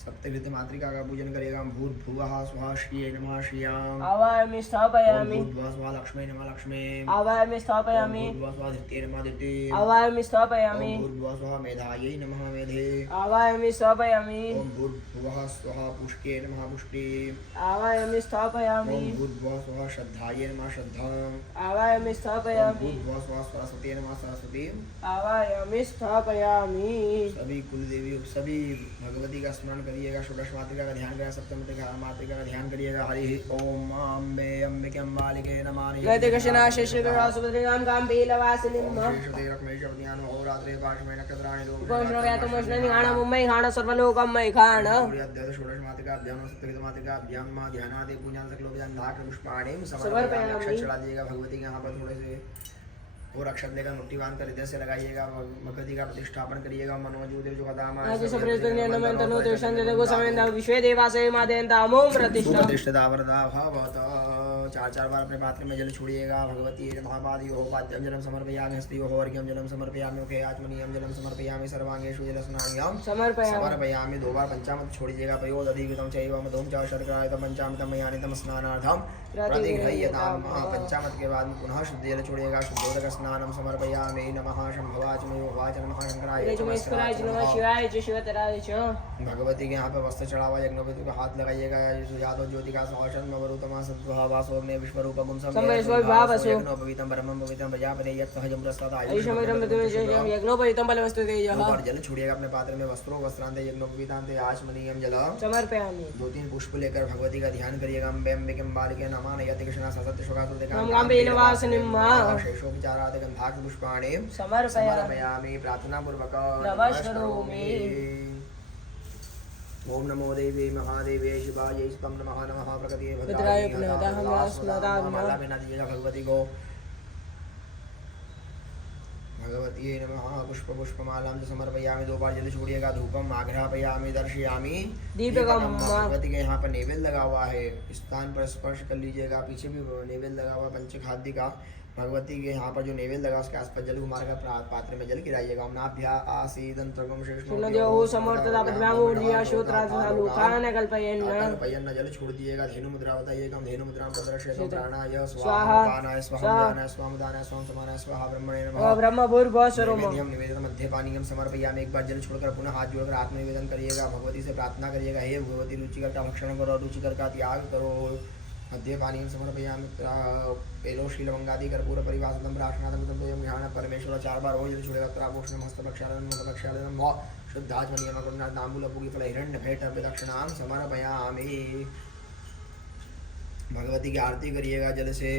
सप्तविध मातृका का पूजन करेगा। भूर्भुवः स्वः श्रिये नमः श्रियाम् आवाहयामि स्थापयामि भूर्भुवः स्वः लक्ष्मी नमः लक्ष्मी आवाहयामि स्थापयामि भूर्भुवः स्वः धृते नमः धृते आवाहयामि स्थापयामि भूर्भुवः स्वः मेधायै नमः मेधे आवाहयामि स्थापयामि ओम भूर्भुवः स्वः पुष्टे नमः पुष्टे आवाहयामि स्थापयामि ओम भूर्भुवः स्वः श्रद्धायै नमः श्रद्धाम् आवाहयामि ओम स्थापयामि भूर्भुवः स्वः सरस्वती नमः सरस्वती। आवाहयामि स्थापयामि। सभी कुल देवी सभी भगवती का स्मरण करिएगा। षोडश मातृका का ध्यान करिएगा। सप्तम मातृका का ध्यान करिएगा। हरि ओम अम्बे अम्बिके अम्बालिके नमः गते कशना शशत सुभद्रिकां काम्पे लवासिनीम् शेषते रक्मेशवत्यान् होरात्रे पाशमे नक्षत्राणि घोषणव्यातमोष्णनि घाण मुम्बै घाण सर्वलोकं मै घाण। अद्वैत षोडश मातृकाभ्यां सप्तविध मातृकाभ्यां ध्यानादि पूजन सकलोभ्यां धाक पुष्पाणिं समर्पयामि। अक्षत चढ़ा दिएगा भगवती के यहाँ पर थोड़े से और अक्षत लेकर मुट्ठी बांध कर हृदय से लगाइएगा। भगवती का प्रतिष्ठापन करिएगा। मनोजूदेव जो कदामा विश्व देवासे मादेन्तामों प्रतिष्ठा वरदा भवत। चार चार बार अपने पात्र में जल छोड़िएगा। भगवती महापादियोः पाद्यं जलं समर्पयामि हस्तयोः अर्घ्यं जलं समर्पयामि मुखे आचमनीयं जलं समर्पयामि सर्वांगेषु जलस्नानं समर्पयामि। दो बार पंचामृत छोड़िएगा। पयोदधिकृतं चैव मधुं च शर्करायुतं पंचामृतं मयानितं स्नानार्थं प्रतिगृह्यताम्। पंचामृत के बाद में पुनः शुद्ध जल छोड़िएगा। शुद्धोदक स्नानं समर्पयामि। नमः शंभवाच मयोवाच नमः शंकराय नमः शिवाय च शिवतराय च। भगवती के यहाँ पे वस्त्र चढ़ा हुआ यज्ञोपवीत को हाथ लगाइएगा। यादव ज्योति का सौषण मवरुतमा सद्भावासो में विश्वरूप गुंसम यज्ञोपवीतम परमं पवित्रं प्रजापते यत् सहजं प्रसाद आयुष्मरं यज्ञोपवीतम बलवस्तु तेजः। जल छोड़िएगा अपने पात्र में। वस्त्रों वस्त्रांते यज्ञोपवीतांते आचमनीयं जल समर्पयामि। दो तीन पुष्प लेकर भगवती का ध्यान करिएगा। अम्बे अम्बिके अम्बालिके नमः यति कृष्णा ससत्य काम्पे लवासिनीम् शेषोपचारात् गन्धाक्ष पुष्पाणि समर्पयामि। प्रार्थना पूर्वक नमस्करोमि। ओम नमो देवी महादेवी शिवाय स्तम नमः नमः प्रकृति भद्राय पुनः में ना दीजिएगा भगवती को। भगवती नमः पुष्प पुष्पमालां च समर्पयामि। दो बार जल छोड़िएगा। धूपम आघ्रापयामि दर्शयामि दीपकम। भगवती के यहाँ पर नैवेद्य लगा हुआ है। स्थान पर स्पर्श कर लीजिएगा। पीछे भी नैवेद्य लगा हुआ पंचखाद्य का। भगवती के यहाँ पर जो नैवेद्य लगा उसके आसपास जल कुमार का पात्र में जल गिराइएगा। ओम नाभ्या आसीदंत्रगम देवो समर्थता पद्मामूर्जिया श्रोत्राजनालु कानन कल्पयेन्न कल्पयन्न जल छोड़ दिएगा। धेनु मुद्रा बताइएगा। धेनु मुद्रा प्रदर्शयतु प्राणाय स्वाहा पानाय स्वाहा ज्ञानाय स्वामुदानाय स्वाम समानाय स्वाहा ब्रह्मणे नमः। ब्रह्म भूर्भुवस्वरूपम् निवेद्यम निवेदन मध्य पानीयम समर्पयामि। एक बार जल छोड़कर पुनः हाथ जोड़कर आत्मनिवेदन करिएगा। भगवती से प्रार्थना करिएगा, हे भगवती रुचिकर का भक्षण करो, रुचिकर का त्याग करो। मध्य पानीयम समर्पयामि। पेलोशीलवंगादि कर्पूर परिवासदम प्राशनादम तम ध्यान परमेश्वर 4 बार हो जल छोड़ेगा। त्रापोषण हस्त प्रक्षालन मुख प्रक्षालन मो शुद्धाचमनियम करुणा तांबूल पुगी फल हिरण्य भेट प्रदक्षिणाम समर्पयामि। भगवती की आरती करिएगा जल से।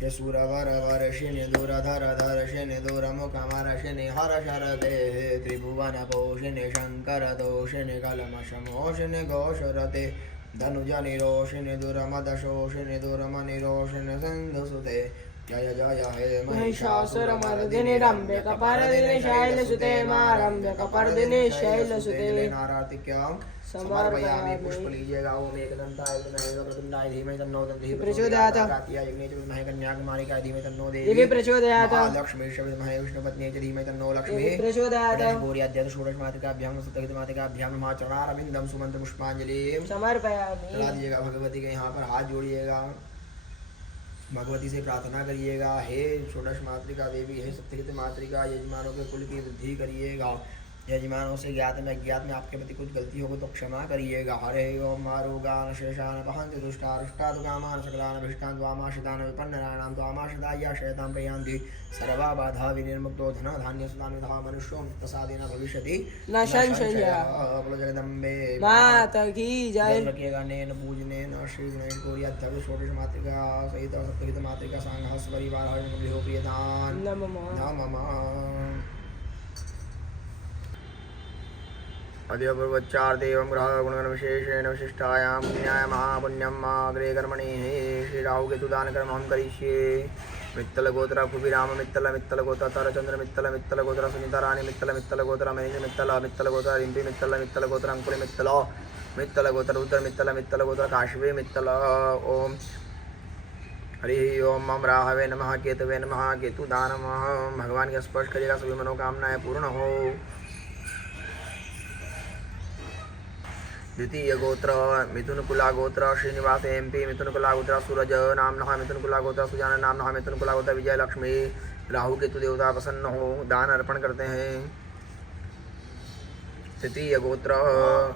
के सुरवर वर शनि दुरधर धर शनि दुरमुखमर शनि हर शरते त्रिभुवन पोषिनि शंकर दोषिनि कलमशमोषिनि घोषरते धनुजनि रोषिनि दुरमदशोषिनि दुरमनिरोषिनि सिन्धुसुते। जय जय हे महिषासुरमर्दिनि रम्भे कपर्दिनि शैलसुते मारम्भे कपर्दिनि शैलसुते। नारार्तिक्यं समर्पयामि। पुष्प लीजिएगा। ओम एकदंताय विद्महे वक्रतुंडाय धीमहि तन्नो दन्ति प्रचोदयात्। कात्याय यज्ञे च विद्महे कन्याकुमारिकाय धीमहि तन्नो दिव्य देवी प्रचोदयात्। लक्ष्मी च विद्महे विष्णुपत्न्यै च धीमहि तन्नो लक्ष्मी प्रचोदयात्। गौर्याद्य षोडश मातृकाभ्यां सप्तहितमातृकाभ्यां नमः। चरणारविन्दं सुमंत्र पुष्पांजलिं समर्पयामि। चला दीजिएगा। भगवती के यहाँ पर हाथ जोड़िएगा। भगवती से प्रार्थना करिएगा, हे षोडश मातृका देवी, हे सप्तहित मातृका, यजमानों के कुल की वृद्धि करिएगा। यजमानों से ज्ञात में अज्ञात में आपके प्रति कुछ गलती होगी तो क्षमा करिएगा। हरे ओम मारुगान शेषान पहंत दुष्टारुष्टादु कामान सकलान अभिष्टान द्वामाशितान विपन्नराणाम द्वामाशिताय शयतां प्रयान्ति सर्वा बाधा विनिर्मुक्तो धन धान्य सुतान विधा मनुष्यो प्रसादेन भविष्यति न संशयः। बोलो जगदम्बे माता की जय। ध्यान रखिएगा। नैन पूजनेन श्री गणेश गौर्याध्यक्ष षोडश मातृका सहित सप्तहित मातृका सांघ परिवार हरि प्रियदान नमः। अद्यपूर्वच्चार देवं ग्रह गुणगण विशेषेण विशिष्टायां पुण्याय महापुण्यम अग्रे कर्मणि श्री राहु केतु दान कर्म हम करिष्ये। मित्तल गोत्र कुबिराम मित्तल मित्तल गोत्र तरचंद्र मित्तल मित्तल गोत्र सुनीता रानी मित्तल मित्तल गोत्र मनीष मित्तल मित्तल गोत्र रिंपी मित्तल मित्तल गोत्र अंकुर मित्तल मित्तल गोत्र रुद्र मित्तल मित्तल गोत्र काशवी मित्तल। ओम हरि ओम मम राहवे नमः केतवे नमः केतु दान भगवान के स्पर्श करिएगा सभी मनोकामनाएं पूर्ण हो। द्वितीय गोत्र मिथुन कुला गोत्र श्रीनिवास एमपी मिथुन कुला गोत्र सूरज नामनः मिथुन कुला गोत्र सुजान नामनः मिथुन कुला गोत्र विजय लक्ष्मी। राहु केतु देवता प्रसन्न हो, दान अर्पण करते हैं। तृतीय गोत्र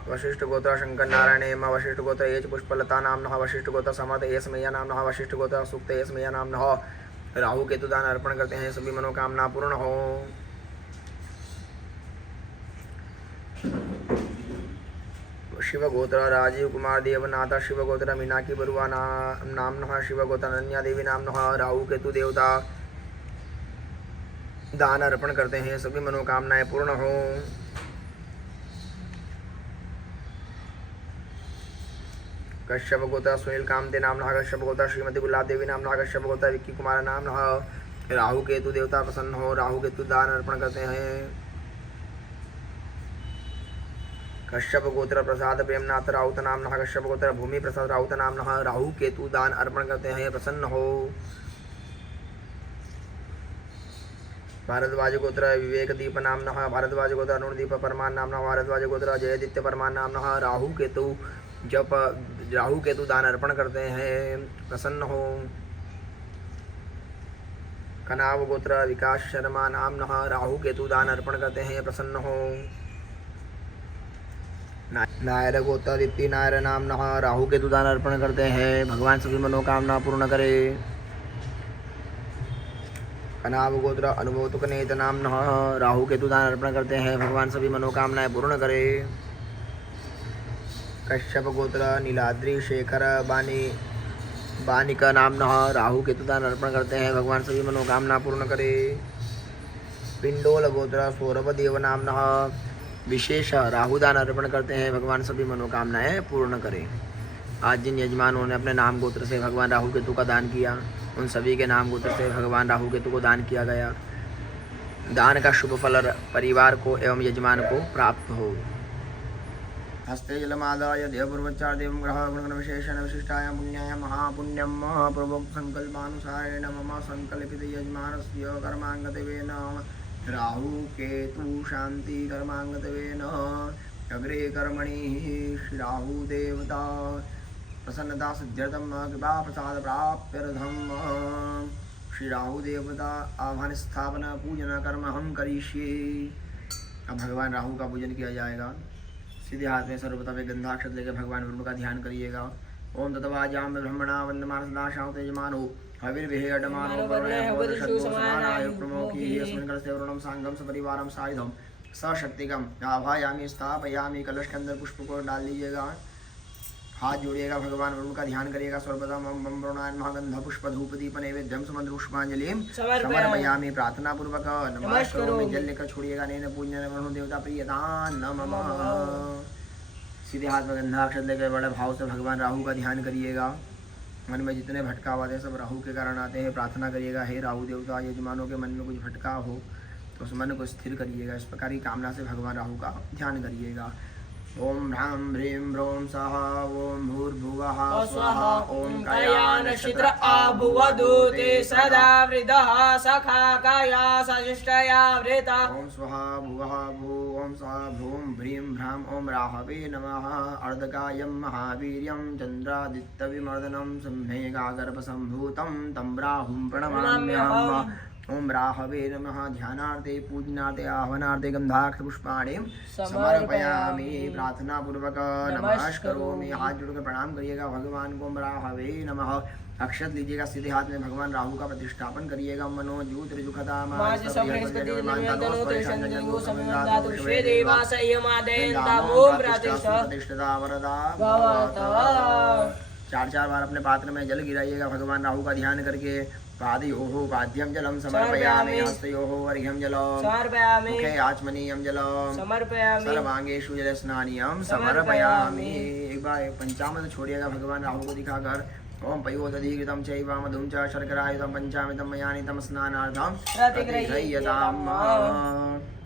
वशिष्ठ गोत्र शंकर नारायण एम वशिष्ठ गोत्र एच पुष्पलता नामनः वशिष्ठ गोत्र समर्थ एस मैया नामनः वशिष्ठ गोत्र सुक्त एस मैया नामनः। राहु केतु दान अर्पण करते हैं, सभी मनोकामना पूर्ण हो। शिवगोत्र राजीव कुमार देवनाथ शिवगोत्र मीनाक्षी बरुआ नामनः शिवगोत्र अनन्या देवी नामनः। राहु केतु देवता दान अर्पण करते हैं, सभी मनोकामनाएं पूर्ण हो। कश्यप गोत्र सुनील कामते नामनः कश्यप गोत्र श्रीमती गुलाब देवी नामनः कश्यप गोत्र विक्की कुमार नामनः। राहु केतु देवता प्रसन्न हो, राहु केतु दान अर्पण करते हैं। कश्यप गोत्र प्रसाद प्रेमनाथ राउत नामनः कश्यप गोत्र भूमि प्रसाद राउत नामनः। राहु केतु दान अर्पण करते हैं, प्रसन्न हो। भारद्वाज गोत्र विवेक दीप नामनः भारद्वाज गोत्र अरुणदीप परमान नामनः भारद्वाज गोत्र जयदित्य परमान नामनः। राहु केतु दान अर्पण करते हैं, प्रसन्न हो। कनाव गोत्र विकास शर्मा नामनः। राहु केतु दान अर्पण करते हैं, प्रसन्न हो। नायर गोत्र दीप्ति नायर नामनः। राहु केतु दान अर्पण करते हैं, भगवान सभी मनोकामना पूर्ण करे। कनाव गोत्र अनुभव नेत नामनः। राहु केतु दान अर्पण करते हैं, भगवान सभी मनोकामनाएं पूर्ण करे। कश्यप गोत्र नीलाद्रि शेखर बानिका नामनः। राहु केतु दान अर्पण करते हैं, भगवान सभी मनोकामना पूर्ण करे। पिंडोल गोत्र सौरभ देव नामनः। विशेष राहुदान अर्पण करते हैं, भगवान सभी मनोकामनाएं पूर्ण करें। आज जिन यजमानों ने अपने नाम गोत्र से भगवान राहु केतु का दान किया, उन सभी के नाम गोत्र से भगवान राहु केतु को दान किया गया। दान का शुभ फल परिवार को एवं यजमान को प्राप्त हो। हस्ते जलमादाय देवपूर्वच्चार्देवं ग्रहगुणगणविशेषेण विशिष्टाय पुण्याय महापुण्यं पूर्वोक्तसङ्कल्पानुसारेण मम सङ्कल्पितयजमानस्य कर्माङ्गतवेन राहु केतु शान्ति कर्माङ्गतवेन अग्रे कर्मणि श्रीराहुदेवता प्रसन्नता सिद्ध्यर्थं कृपा प्रसाद प्राप्त्यर्थं श्रीराहुदेवता आह्वान स्थापना पूजन कर्म हम करिष्ये। अब भगवान राहु का पूजन किया जाएगा। सीधे हाथ में सर्वप्रथम एक गंधाक्षत लेकर भगवान वरुण का ध्यान करिएगा। ओम तत्वाजाम ब्रह्मणा वंदमान सदाशाव तेजमानो हविर्विहे अडमानो वरुणे हवदशु समानाय प्रमोखी यस्मिन् कलशे वरुणं सांगम सपरिवारं सायुधं सशक्तिकम आभायामि स्थापयामि। कलश के अंदर पुष्प को डाल लीजिएगा। हाथ जोड़िएगा, भगवान वरुण का ध्यान करिएगा। सर्वप्रथम ओम बम वरुणाय महागंध पुष्प धूप दीप नैवेद्यम सुमंत्र पुष्पांजलिम समर्पयामि। प्रार्थना पूर्वक नमस्कारोमि जल लेकर छोड़िएगा। नैन पूजन वरुण देवता प्रियदान नमः। सीधे हाथ में गंधाक्षत लेकर बड़े भाव से भगवान राहु का ध्यान करिएगा। मन में जितने भटकाव आते हैं सब राहु के कारण आते हैं। प्रार्थना करिएगा, हे राहु देवता यजमानों के मन में कुछ भटकाव हो तो उस मन को स्थिर करिएगा। इस प्रकार की कामना से भगवान राहु का ध्यान करिएगा। ओम ह्रां ह्रीं ब्रों स्वाहा ओम भूर्भुवः स्वाहा ओम कायानक्षत्र आभुवदूते सदा वृदः सखा काया सशिष्टया वृता ओम स्वाहा भुवः भू ओम स्वाहा भूं भ्रीं भ्रां ओम राहवे नमः। अर्धकायं महावीर्यं चन्द्रादित्यविमर्दनं सम्मेघागर्भसम्भूतं तं राहुं प्रणमाम्यहम्। ओम राहवे नमः। ध्यानार्थे पूजनार्थे आह्वानार्थे गंधाक्ष पुष्पाणि समर्पयामि। प्रार्थना पूर्वक नमस्कारोमि। हाथ जोड़कर प्रणाम करिएगा भगवान को। ओम राहवे नमः। अक्षत लीजिएगा। सीधे हाथ में भगवान राहु का प्रतिष्ठापन करिएगा। मनोजूत चार बार अपने पात्र में जल गिराइएगा भगवान राहु का ध्यान करके। पादयोः पाद्यं जलं समर्पयामि। हस्तयोः अर्घ्यं जलं समर्पयामि। मुखे आचमनीयं जलं समर्पयामि। सर्वांगेषु जलस्नानीयं समर्पयामि। एक बार पंचामृत छोड़िएगा भगवान राहु को दिखाकर। ओम पयोदधिकृतं चैव मधुं च शर्करायुतं पंचामृतं मया नीतं स्नानार्थं प्रतिगृह्यताम्।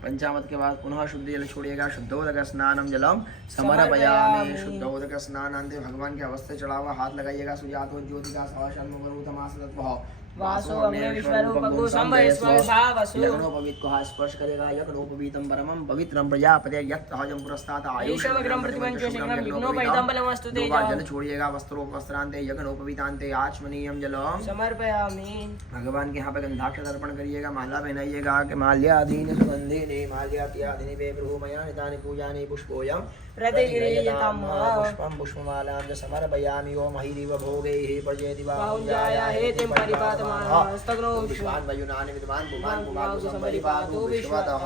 पंचामृत के बाद पुनः शुद्ध जल छोड़िएगा। शुद्धोदक स्नानम जलम समर्पयामि। शुद्धोदक स्नानांते भगवान के अवस्थे चढ़ा हुआ हाथ लगाइएगा। सुजातो ज्योतिका सवाशन्मुखरूतमासदत्वः वासो अग्ने विश्वरूपगो संभयस्वभावसु। यज्ञोपवीत को हाथ स्पर्श करेगा। यज्ञोपवीतं परमं पवित्रं प्रजापते यत्तहजं पुरस्तात् आयुष्मग्रं प्रतिमंच शीघ्रं यज्ञोपवीतं बलमस्तु तेज। जल छोड़िएगा। वस्त्रोपवस्त्रांते यज्ञोपवीतांते आचमनीयं जलम समर्पयामि। भगवान के यहाँ पे गंधाक्षत अर्पण करिएगा। माला पहनाइएगा कि माल्याधीन सुगंधिने माल्यात्याधीने वे प्रभुमया नितानि पूजानि पुष्पोयं प्रतिगृह्यताम्। पुष्पं पुष्पमालां च समर्पयामि। ओम हरिव भोगैः पर्जयति बाहुजाया हेतिं परिपातमानः स्तग्नो विश्वान् वयुनानि विद्वान् पुमान् पुमान् संपरिपातु विश्वतः।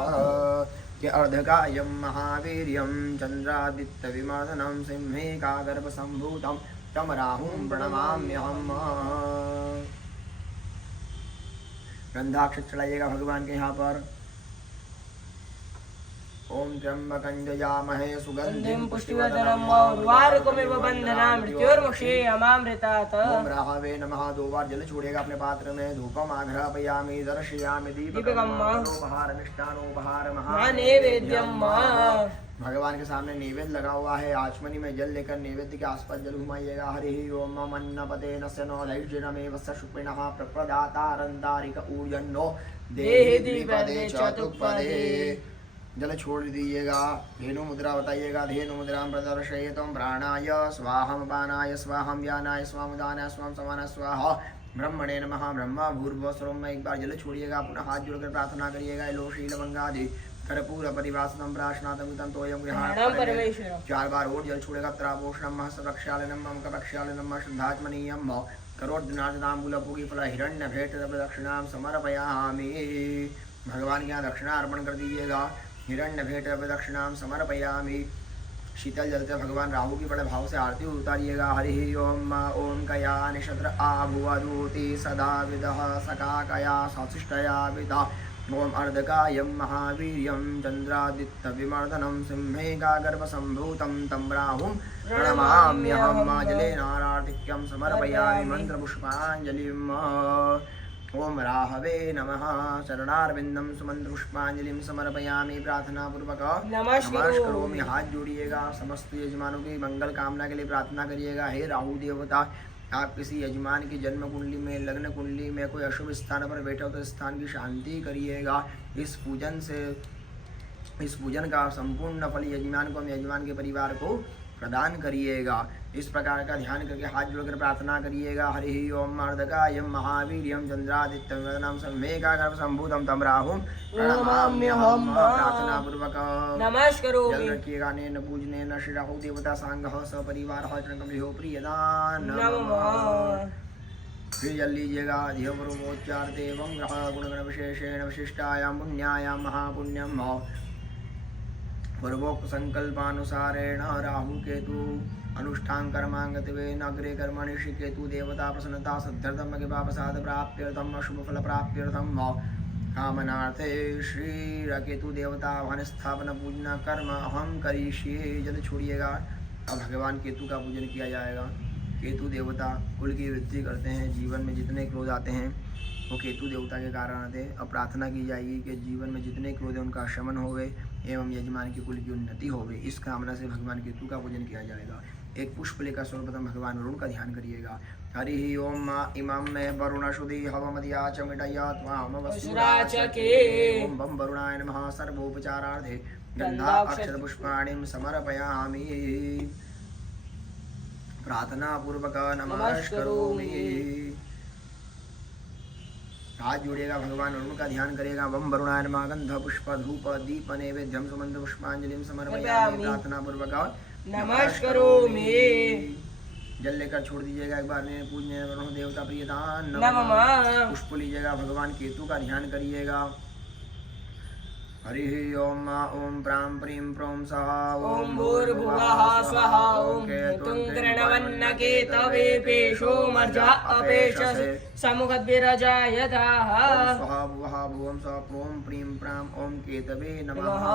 के अर्धकायं महावीर्यं चन्द्रादित्यविमर्दनं सिंहेकागर्भसम्भूतं तं राहुं प्रणमाम्यहम्। गंधाक्षत चढ़ाइएगा भगवान के यहाँ पर। ओम त्र्यंबकं यजामहे सुगंधिं पुष्टिवर्धनम् उर्वारुकमिव बन्धनान् मृत्योर्मुक्षीयमामृतात्। ओम राहवे नमः। दो बार जल छोड़ेगा अपने पात्र में। धूपम आघ्रापयामि दर्शयामि दीपकम् उपहार मिष्टानोपहार महानैवेद्यम्। भगवान के सामने नैवेद्य लगा हुआ है। आचमनी में जल लेकर नैवेद्य के आसपास जल घुमाइएगा। हरि ओम अन्नपते नस्य नो धैर्यमेव शुक्रिणः प्रप्रदातारन्तारिक ऊर्जन्नो देहि द्विपदे चतुष्पदे। जल छोड़ दीजिएगा। धेनु मुद्रा बताइएगा। धेनु मुद्रा प्रदर्शयितुं प्राणाय स्वाहम पानाय स्वाहम व्यानाय स्वामुदानाय स्वाम समानाय स्वाहा ब्रह्मणे नमः। ब्रह्मा भूर्भुवः स्वरम में एक बार जल छोड़िएगा। पुनः हाथ जोड़कर प्रार्थना करिएगा। लोशील लवंगादि कर्पूर परिवासनम प्राशनातमितं तोयं गृहाण। चार बार और जल छोड़ेगा। त्रापोषणम महस्वक्षालनम ममकपक्षालनम शुद्धात्मनीयम करोड़दिनार्जनाम्बुलपूगीफल हिरण्य भेट दक्षिणां समर्पयामि। भगवान के यहाँ दक्षिणा अर्पण कर दीजिएगा। हिरण्य भेट दक्षिणां समर्पयामि। शीतल जल से भगवान राहु की बड़े भाव से आरती उतारिएगा। हरि ओम ओम कया निशत्र आभुवदूति सदा विदः सका कया सशिष्टया विदा। ओम अर्धकायं महावीर्यं चन्द्रादित्यविमर्दनं सिंहेकागर्भसम्भूतं तं राहुं प्रणमाम्यहम्। जलेनाराधिक्यं समर्पयामि। मंत्रपुष्पाञ्जलिम्। ओम राहवे नमः। चरणारविंदम सुमंत्र पुष्पांजलिम समर्पयामि प्रार्थना पूर्वक नमस्करोमि। हाथ जोड़िएगा, समस्त यजमानों की मंगल कामना के लिए प्रार्थना करिएगा। हे राहु देवता, आप किसी यजमान की जन्म कुंडली में, लग्न कुंडली में कोई अशुभ स्थान पर बैठे हो तो स्थान की शांति करिएगा। इस पूजन का संपूर्ण फल यजमान को, यजमान के परिवार को प्रदान करिएगा। इस प्रकार का ध्यान करके हाथ जोड़कर प्रार्थना करिएगा। हरि ओम अर्धकायं महावीर्यं चंद्रादित्यं वदनं सम्मेकागर्भ संभूतं तम राहुं प्रणमाम्यहम्। प्रार्थना पूर्वक नमस्करोमि। जल रखिएगा। नेन पूजनेन श्री राहु देवता सांगः सपरिवारः चरणकमयो प्रियदान नमः। फिर जल लीजिएगा। धियोपरोमोच्चार्ते एवं ग्रह गुणगण विशेषेण विशिष्टायां पुण्यायां महापुण्यं पूर्वोक्त संकल्पानुसारेण राहु केतु अनुष्ठान कर्मांगतिवेन अग्रे कर्मणि श्री केतु देवता प्रसन्नता सिद्ध्यर्थम कृपाप्रसाद प्राप्त्यर्थम शुभ फल प्राप्त्यर्थम कामनार्थे श्री केतु देवता आह्वान स्थापना पूजना कर्म अहम करिष्ये। जल छोड़िएगा। अब भगवान केतु का पूजन किया जाएगा। केतु देवता कुल की वृद्धि करते हैं। जीवन में जितने क्रोध आते हैं वो केतु देवता के कारण आते हैं। अब प्रार्थना की जाएगी कि जीवन में जितने क्रोध है उनका शमन होवे एवं यजमान की कुल की उन्नति होवे। इस कामना से भगवान केतु का पूजन किया जाएगा। एक पुष्प लेकर सर्वप्रथम भगवान वरुण का ध्यान करिएगा। हरि ओम इमं मे वरुण शुद्धि हवमदिया च मिटया त्वाम वसुराचके। ओम बम वरुणाय नमः। सर्वोपचारार्थे गंधाक्षत पुष्पाणिं समर्पयामि। प्रार्थना पूर्वक नमस्करोमि। हाथ जोड़िएगा। भगवान वरुण का ध्यान करेगा। वम वरुणाय नमः। गंध पुष्प धूप दीप नैवेद्यम सुमंत्र पुष्पांजलिं समर्पयामि। प्रार्थना पूर्वक नमस्करोमि। जल लेकर छोड़ दीजिएगा। एक बार ने पूजने वरुण देवता प्रियदान नमः। पुष्प लीजिएगा। भगवान केतु का ध्यान करिएगा। हरि ओम ओम प्रां प्रीं प्रों सहा ओम भूर्भुवः स्वः। ओम केतुं कृणवन्नकेतवे पेशो मर्जा अपेशसे समुखद्भिरजायतः। स्वः भुवः भुवं स्वः प्रों प्रीं प्रां ओम केतवे नमः।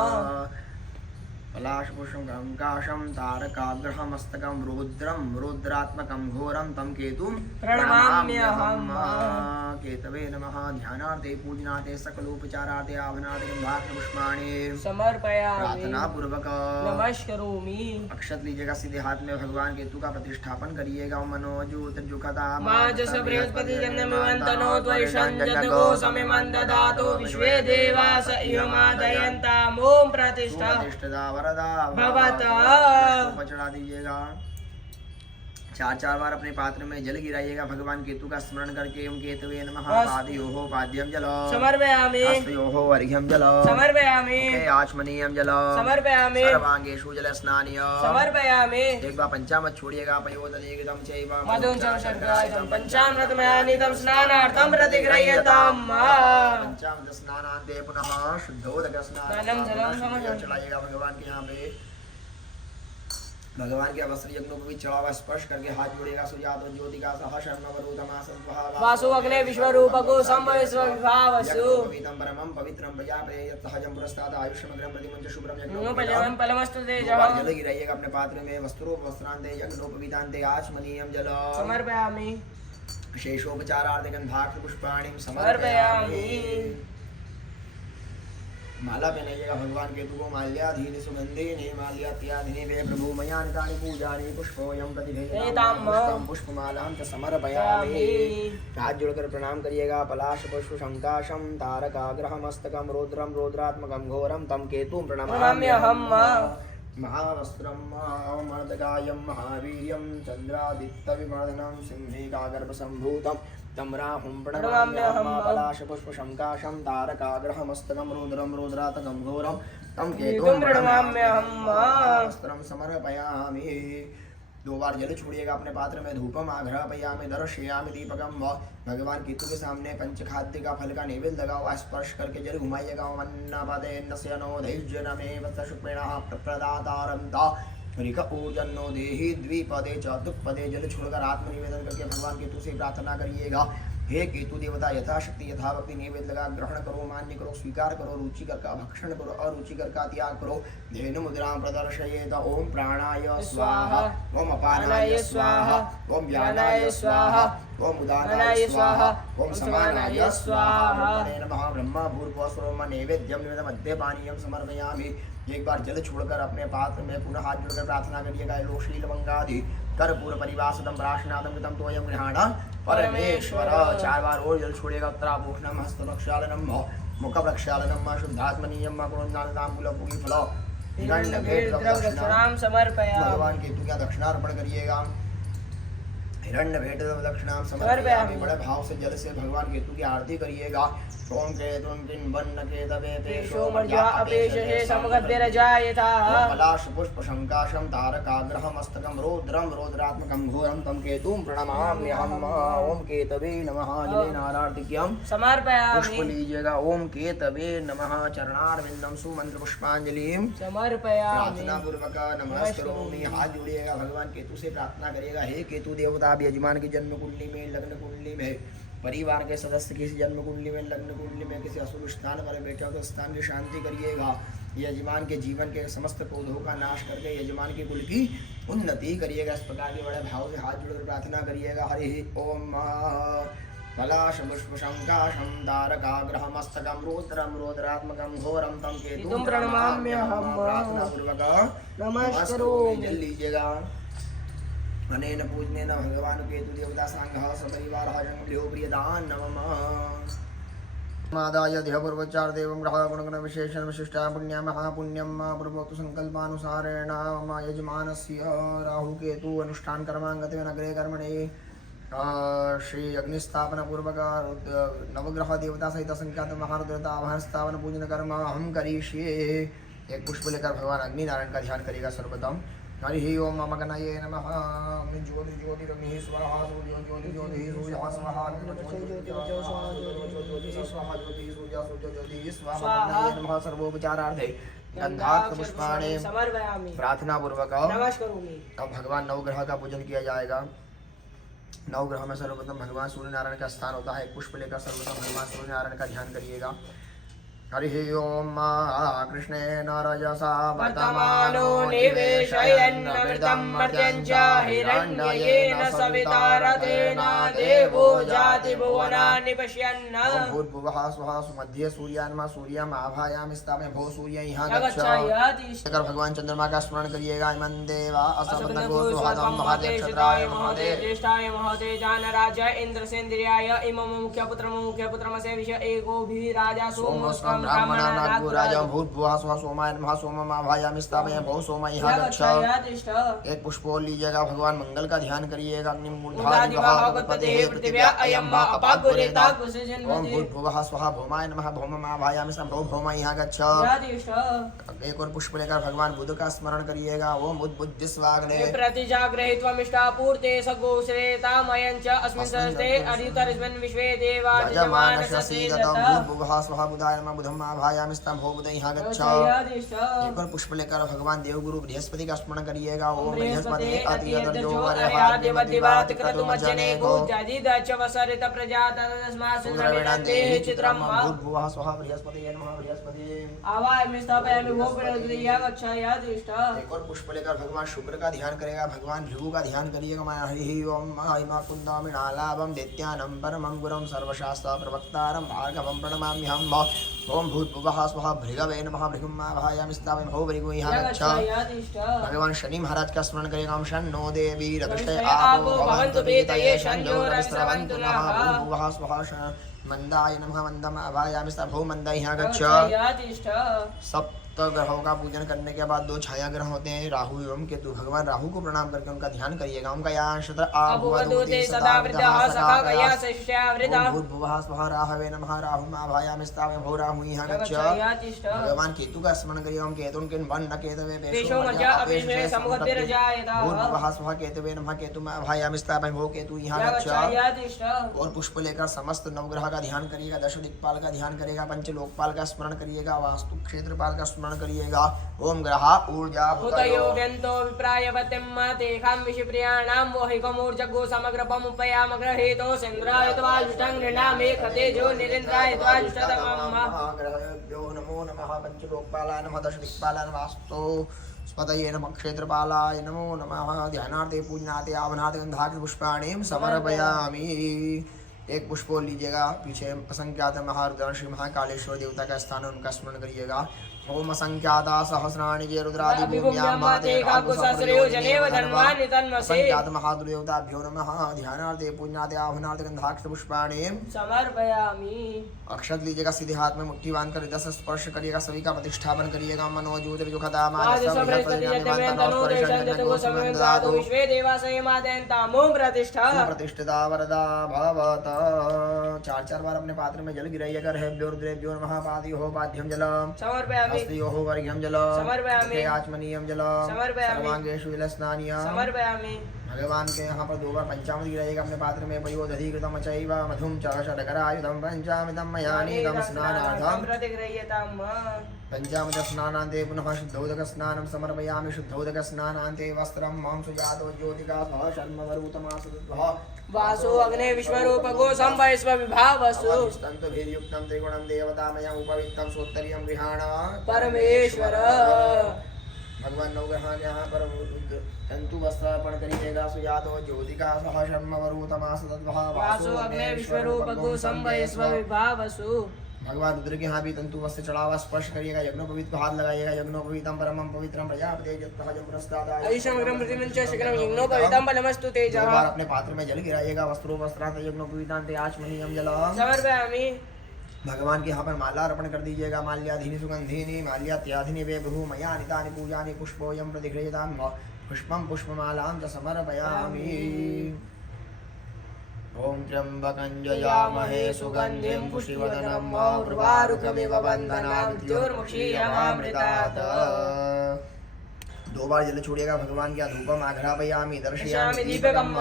पलाशपुष्पं गंकाशं तारकाग्रहमस्तकं रुद्रं रुद्रात्मकं घोरं तं केतुं प्रणमाम्यहम्। केतवे नमः। ध्यानार्थे पूजनार्थे सकलोपचारार्थे आभरणार्थे गंधाक्षपुष्पाणि समर्पयामि। प्रार्थना पूर्वक नमस्करोमि। अक्षत लीजिएगा। सीधे हाथ में भगवान केतु का प्रतिष्ठापन करिएगा। मनोज्योतिर्जुखता माजस बृहस्पति जन्मवन्तनो त्वरिषञ्जतगो समिमं ददातु विश्वे देवास इयमादयन्ताम्। ओम प्रतिष्ठा वरदा भवतः। चढ़ा दीजिएगा। चार बार अपने पात्र में जल गिराइएगा। भगवान केतु का स्मरण करके ओम केतवे नमः। पादयोः पाद्यं जल समर्पयामि। हस्तयोः अर्घ्यं जल समर्पयामि। आचमनीयं जल समर्पयामि। सर्वांगेषु जल स्नानीय समर्पयामि। एक बार पंचामृत छोड़िएगा। पयोदनेगदं चैव मधुं च शर्करायं पंचामृतमयानितं स्नानार्थं प्रतिगृह्यताम्। पंचामृत स्नानान्ते पुनः शुद्धोदक स्नानं जलं समझो। चलाइएगा। भगवान के यहाँ पे भगवान के वस्त्र यज्ञों को भी चढ़ावा स्पर्श करके हाथ जोड़ेगा। सुजात ज्योतिका सह शर्मवरूतमा वासु अग्ने विश्वरूपको संभविस्वविभावसु पवित्रं परमं पवित्रं प्रजापते यत्सहजं पुरस्तात् आयुष्यमग्रं प्रतिमुञ्च शुभ्रं यज्ञोपजलं फलमस्तु तेजः। जल गिराइएगा अपने पात्र में। वस्त्रान्ते यज्ञोपवीतान्ते आचमनीयं जल समर्पयामि। शेषोपचारार्थे गन्धाक्ष पुष्पाणिं समर्पयामि। माला पहनाइएगा। भगवान केतु को माल्याधीनि सुगंधेन माल्यात्याधीनि वे प्रभु मया नितानि पूजानि पुष्पोऽयं प्रतिभेदां पुष्पमालां च समर्पयामि। हाथ जोड़कर प्रणाम करिएगा। पलाश पुष्प शंकाशं तारकाग्रहमस्तकं रुद्रं रुद्रात्मकं घोरं तं केतुं प्रणमाम्यहम्। महावस्त्रं मर्दकायं महावीर्यं चन्द्रादित्यविवर्धनं सिंहिकागर्भसम्भूतं तं राहुं प्रणमाम्यहम्। पलाशपुष्पशङ्काशं तारकाग्रहमस्तकं रुद्रं रुद्रात्मकं घोरं तं केतुं प्रणमाम्यहम्। वस्त्रं समर्पयामि। 2 बार जल छोड़िएगा अपने पात्र में। धूपम आघ्रापयामि दर्शयामि दीपकम। भगवान केतु के सामने पंचखाद्य का फल का नैवेद्य लगाओ। स्पर्श करके जल घुमाइएगा। अन्नपदेन्नस्य नो धैर्यनमेव शुक्रेणः प्रदातारं ऋक ऊर्जन्नो देहि द्विपदे च दुपदे। जल छोड़कर आत्मनिवेदन करके भगवान केतु से प्रार्थना करिएगा। हे केतु देवता यथाशक्ति यथाभक्ति नैवेद्य लगा ग्रहण करो, मान्य करो, स्वीकार करो, रुचिकर का भक्षण करो, अरुचिकर का त्याग करो। धेनु मुद्रां प्रदर्शयेत। ओम प्राणाय स्वाहा, ओम अपानाय स्वाहा, ओम व्यानाय स्वाहा, ओम उदानाय स्वाहा ओम समानाय स्वाहा नमः ब्रह्मा भूर्भुवस्वः नैवेद्यम निवेद मध्य पानीयम समर्पयामि। एक बार जल छोड़कर अपने पात्र में पुनः हाथ जोड़कर प्रार्थना करिएगा। लोशील मंगादि कर्पूर परिवासदम प्राशनादम कृतम तोयम गृहाण परमेश्वर। 4 बार और जल छोड़ेगा। उत्तराभूषणम हस्त प्रक्षालनम मुख प्रक्षालनम शुद्धात्मनीयम कुलंतांबुलपुगी फल हिरण्यभेटदक्षिणां समर्पयामि। भगवान केतु क्या दक्षिणार्पण करिएगा। हिरण्यभेटदक्षिणां समर्पयामि। बड़े भाव से जल से भगवान केतु की आरती करिएगा। ओम केतुं किन्वन्न केतवे पेशो मर्या अपेशे समगद्भिरजायताः। पलाश पुष्प शंकाशं तारकाग्रहं मस्तकं रौद्रं रौद्रात्मकं घोरं तं केतुं प्रणमाम्यहम्। ओम केतवे नमः। जलेन आराधिक्यं समर्पयामि। पुष्प लीजिएगा। ओम केतवे नमः। चरणारविंदं सुमंत्र पुष्पांजलिं समर्पयामि। प्रार्थना पूर्वक नमस्करोमि। हाथ जोड़िएगा। भगवान केतु से प्रार्थना करिएगा। हे केतु देवता, आप यजमान की जन्म कुंडली में, लग्न कुंडली में, परिवार के सदस्य किसी जन्म कुंडली में, लग्न कुंडली में किसी अशुभ स्थान पर बैठे हो तो स्थान की शांति करिएगा। यजमान के जीवन के समस्त क्रोधों का नाश करके यजमान के कुल की उन्नति करिएगा। इस प्रकार के बड़े भाव से हाथ जोड़कर प्रार्थना करिएगा। हरि ओम पलाश पुष्प शंकाशं तारकाग्रहमस्तकं रौद्रं रौद्रात्मकं घोरं तं केतुं प्रणमाम्यहम्। प्रार्थना पूर्वक नमस्करोमि। जल लीजिएगा। अनेन पूजनेन भगवान केतु देवता सांगः सपरिवारः जन्मभ्यो प्रियदान् नमः। मादाय ध्यपूर्वोच्चार देवं ग्रह गुणगण विशेषण विशिष्टा पुण्य महापुण्यम पूर्वोक्त संकल्पानुसारेण मम यजमानस्य राहु केतु अनुष्ठान कर्मांगते नगरे कर्मणे श्री अग्निस्थापन पूर्वक नवग्रह देवता सहित संख्यात महारुद्रता आवाहन स्थापन पूजन कर्म हम करिष्ये। एक पुष्प लेकर भगवान अग्नि नारायण का ध्यान करिएगा सर्वप्रथम। हरि ओम मम गणये नमः। ज्योति ज्योति रग्नि स्वाहा सूर्यो ज्योति ज्योति सूर्यः स्वाहा ज्योति स्वाहा नमः। सर्वोपचारार्थे गंधात् पुष्पाणि समर्पयामि। प्रार्थना पूर्वक नमस्करोमि। अब भगवान नवग्रह का पूजन किया जाएगा। नवग्रह में सर्वप्रथम भगवान सूर्य नारायण का स्थान होता है। एक पुष्प लेकर सर्वप्रथम भगवान सूर्य नारायण का ध्यान करिएगा। हरि ओम कृष्णेन रजसा वर्तमानो निवेशयन्नमृतं मर्त्यञ्च हिरण्ययेन सविता रथेन देवो जाति भुवनानि पश्यन्। भूर्भुवः स्वः सुमध्ये सूर्यान्मा सूर्यम् आभायामि स्थापयामि। भो सूर्य यहाँ गच्छ। अगर भगवान चंद्रमा का स्मरण करिएगा। इमं देवा असपदगो सुहदं महादेक्षत्राय महादेव ज्येष्ठाय महते जानराज इंद्रसेन्द्रियाय इमं मुख्यपुत्रमसे विष एकोभिः राजा सोमस्कं ब्राह्मणा नागपुराजं भूर्भुवः स्वः सोमाय नमः। सोमम् आभायामि स्थापयामि। भो सोम यहाँ गच्छ। एक पुष्प और लीजिएगा। भगवान मंगल का ध्यान करिएगा। अग्निं ओम भूर्भुवः स्वः भौमाय नमः। भौमम् आभायामि स्थापयामि। भो भौम यहाँ गच्छ। एक और पुष्प लेकर भगवान बुध का स्मरण करिएगा। ओम बुद्धिस्वाग्ने प्रतिजाग्रहित्वमिष्टापूर्ते सगोश्रेतामयं च अस्मिन् सहस्ते अरितरस्मिन् विश्वे देवा भूर्भुवः स्वः बुधाय नमः। बुधम् आभायामि स्थापयामि। भो बुध यहाँ गच्छ। एक और पुष्प लेकर भगवान देवगुरु बृहस्पति का स्मरण करिएगा। ओम बृहस्पति अतियदर्जो वरहाद्यवद्दिवात् क्रतुमज्जने गोजादिदच्च वसरित प्रजातस्मात् सुन्द्रविणन्ते चित्रं भूर्भुवः स्वः बृहस्पतिये नमः। बृहस्पति आवाहयामि स्थापयामि। भो प्रद्रिया गच्छ यादिष्ट। एक और पुष्प लेकर भगवान शुक्र का ध्यान करेगा। भगवान भृगु का ध्यान करिएगा। हरि ओम महिमा कुंदामिनालाभं दैत्यानं परमं गुरुं सर्वशास्त्र प्रवक्तारं भार्गवं प्रणमाम्यहम्। ओम भूर्भुवः स्वः भृगवे नमः। भृगुम् आभायामि स्थापयामि। भो भृगु यहाँ गच्छ। भगवान शनि महाराज का स्मरण करेगा। ओम शन्नो देवी रविष्टे आपो भवन्तु प्रीतये शन्योरविस्रवन्तु नः। भूर्भुवः स्वः मंदाय नमः। मंदम् आभायामि स्थापयामि। भो मंद यहाँ गच्छ। सप्त ग्रहों का पूजन करने के बाद 2 छाया ग्रह होते हैं, राहु एवं केतु। भगवान राहु को प्रणाम करके उनका ध्यान करिएगा। उनका भूर्भुवः स्वः राहवे नमः। राहुम् आभायामि स्थापयामि। भो राहु यहाँ गच्छ। भगवान केतु का स्मरण करिएगा। ओम केतुं किन्वन्न केतवे पेशो मर्या अपेशे समगद्भिरजायताः। भूर्भुवः स्वः केतवे नमः। केतुम् आभायामि स्थापयामि। भो केतु यहाँ गच्छ। और पुष्प लेकर समस्त नवग्रह का ध्यान करिएगा। 10 दिक्पाल का ध्यान करिएगा। पंच लोकपाल का स्मरण करिएगा। वास्तु क्षेत्रपाल का स्मरण करिएगा। ओम ग्रह ऊर्जा उतयो व्यंतो विप्रायवत्यम तेखां विषप्रियाणां मोहिकमूर्जगो समग्रपमुपयाम ग्रहेतो सेन्द्राय त्वाजुष्टं नृणामे खतेजो निरेन्द्राय त्वाजुष्टतमः ग्रहेभ्यो नमो नमः। पंचलोकपालाय नमः, दशदिक्पालाय नमः, वास्तु स्वतये नमः, क्षेत्रपालाय नमो नमः। ध्यानार्थे पूजनार्थे आवनार्थे गंधार्थ पुष्पाणि समर्पयामि। एक पुष्प लीजिएगा। पीछे असंख्यात महारुद्र श्री महाकालेश्वर देवता का स्थान, उनका स्मरण करिएगा। ओम असंख्याता सहस्राणि जय रुद्रादि भूम्यां माते काकुसहस्रयो जनेव धन्वानि तन्मसे। असंख्यात महादेवताभ्यो नमः। ध्यानार्थे पूजनार्थे आवनार्थे गंधार्थ पुष्पाणि समर्पयामि। अक्षत लीजिएगा, सीधे हाथ में मुट्ठी बांधकर हृदय से स्पर्श करिएगा। सभी का प्रतिष्ठापन करिएगा। मनो ज्योतिर्जुखता विश्वे देवासय मादयन्तामो प्रतिष्ठा प्रतिष्ठिता वरदा भवत। चार चार बार अपने पात्र में जल गिराइएगा। रहेभ्यो रुद्रेभ्यो नमः। पादयोः पाद्यं जलम् समर्पयामि। हस्तयोः वर्घ्यं जलम् समर्पयामि। आचमनीयं जलम् समर्पयामि। सर्वांगेषु विलस्नानीयम् समर्पयामि। भगवान के यहाँ पर 2 बार पंचामृत गिराइएगा अपने पात्र में। पयोदधिकृतं चैव मधुं च षट्करायुधं पंचामृतं मया नीतं स्नानार्थं प्रतिगृह्यताम्। पंचामृत स्नानान्ते पुनः शुद्धोदक स्नानं समर्पयामि। शुद्धोदक स्नानान्ते वस्त्रं मां सुजातो ज्योतिका सह षण्मवरूतमासुद्भः वासो अग्ने विश्वरूपगो संवैश्व विभावसु स्तन्तुभिर्युक्तं त्रिगुणं देवतामयम् उपवित्तं सोत्तरीयं गृहाण परमेश्वर। भगवान नवग्रहान यहाँ पर तंतु वस्त्रार्पण करिएगा। सुजातो ज्योतिका सह षण्मवरूतमासुद्भः वासो अग्ने विश्वरूपगो संवैश्व विभावसु। भगवान रुद्र के यहाँ भी तंतु वस्त्र चढ़ा हुआ स्पर्श करिएगा। यज्ञोपवीत को हाथ लगाइएगा। यज्ञोपवीतम परमं पवित्रं प्रजापते जत्तः पुरस्तादाय ऐशमग्रं प्रतिमंच शिखरं यज्ञोपवीतं बलमस्तु तेजः। 2 बार अपने पात्र में जल गिराइएगा। वस्त्रों वस्त्रांत यज्ञोपवीतान्ते आचमनीयं जलम् समर्पयामि। भगवान के यहाँ पर माला अर्पण कर दीजिएगा। माल्याधीनि सुगंधीनि माल्यात्याधीनि वे बहु मया नितानि पूजानि पुष्पोऽयं प्रतिगृह्यतां पुष्पं पुष्पमालां च समर्पयामि। ओम त्र्यंबकं जयामहे सुगंधिं पुष्टिवर्धनम् उर्वारुकमिव बन्धनान् मृत्युर्मुक्षीयमामृतात्। 2 बार जल छोड़िएगा। भगवान के धूपम आघ्रापयामि दर्शयामि दीपकम्।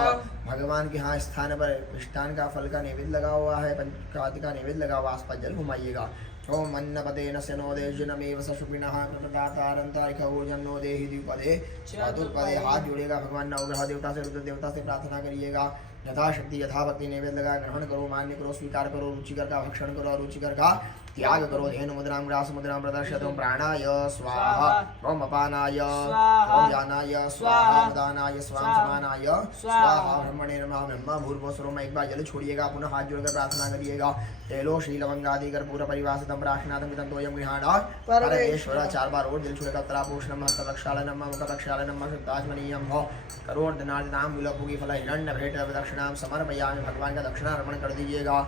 भगवान के यहाँ स्थान पर मिष्टान का फल का नैवेद्य लगा हुआ है। पंचखाद्य का नैवेद्य लगा हुआ, आसपास जल घुमाइएगा। ओम अन्नपदेन स्यनोदेशनमेव सशुपिनः प्रदातारन्तारिकवोजन्नो देहि द्विपदे चतुर्पदे। हाथ जोड़िएगा। भगवान नवग्रह देवता से रुद्र देवता से प्रार्थना करिएगा। यथाशक्ति यथाभक्ति नैवेद्य लगा ग्रहण करो, मान्य करो, स्वीकार करो। रुचिकर का भक्षण करो, रुचिकर का त्याग करो। धेनु मुद्रां ग्रास मुद्रां प्रदर्शयतु। प्राणाय स्वाहा, ओम अपानाय, ओम ज्ञानाय स्वाहा, उदानाय स्वाम समानाय स्वाहा। ब्रह्मणे नमः। ब्रह्म भूर्भुवः स्वः। में एक बार जल छोड़िएगा। पुनः हाथ जोड़कर प्रार्थना करिएगा। तेलो श्रीलवंगादि कर्पूर परिवासितं प्राशनादं वितन्तोऽयं गृहाण परमेश्वर। 4 बार और जल छोड़ेगा। उत्तरापोषणं हस्तप्रक्षालनं मुखप्रक्षालनं शुद्धाचमनीयं भव करोर्धनार्दनां विलपुगी फल हिरण्य भेट दक्षिणां समर्पयामि। भगवान का दक्षिणा अर्पण कर दीजिएगा।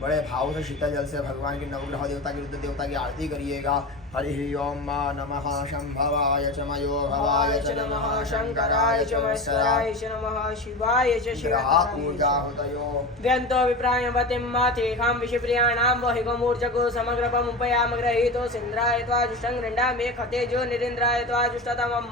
बड़े भाव से शीतल जल से भगवान के नवग्रह देवता की रुद्र देवता की आरती करिएगा। हरि ओम नमः शंभवाय च मयो भवाय च नमः शंकराय च महेश्वराय च नमः शिवाय च शिवाय। व्यंतो विप्रायवतिं मातेखां विषप्रियाणां वहिकमूर्जको समग्रपमुपयाम ग्रहीतो सेन्द्राय त्वाजुष्टं गृह्णामि खतेजो निरेन्द्राय त्वाजुष्टतमम्।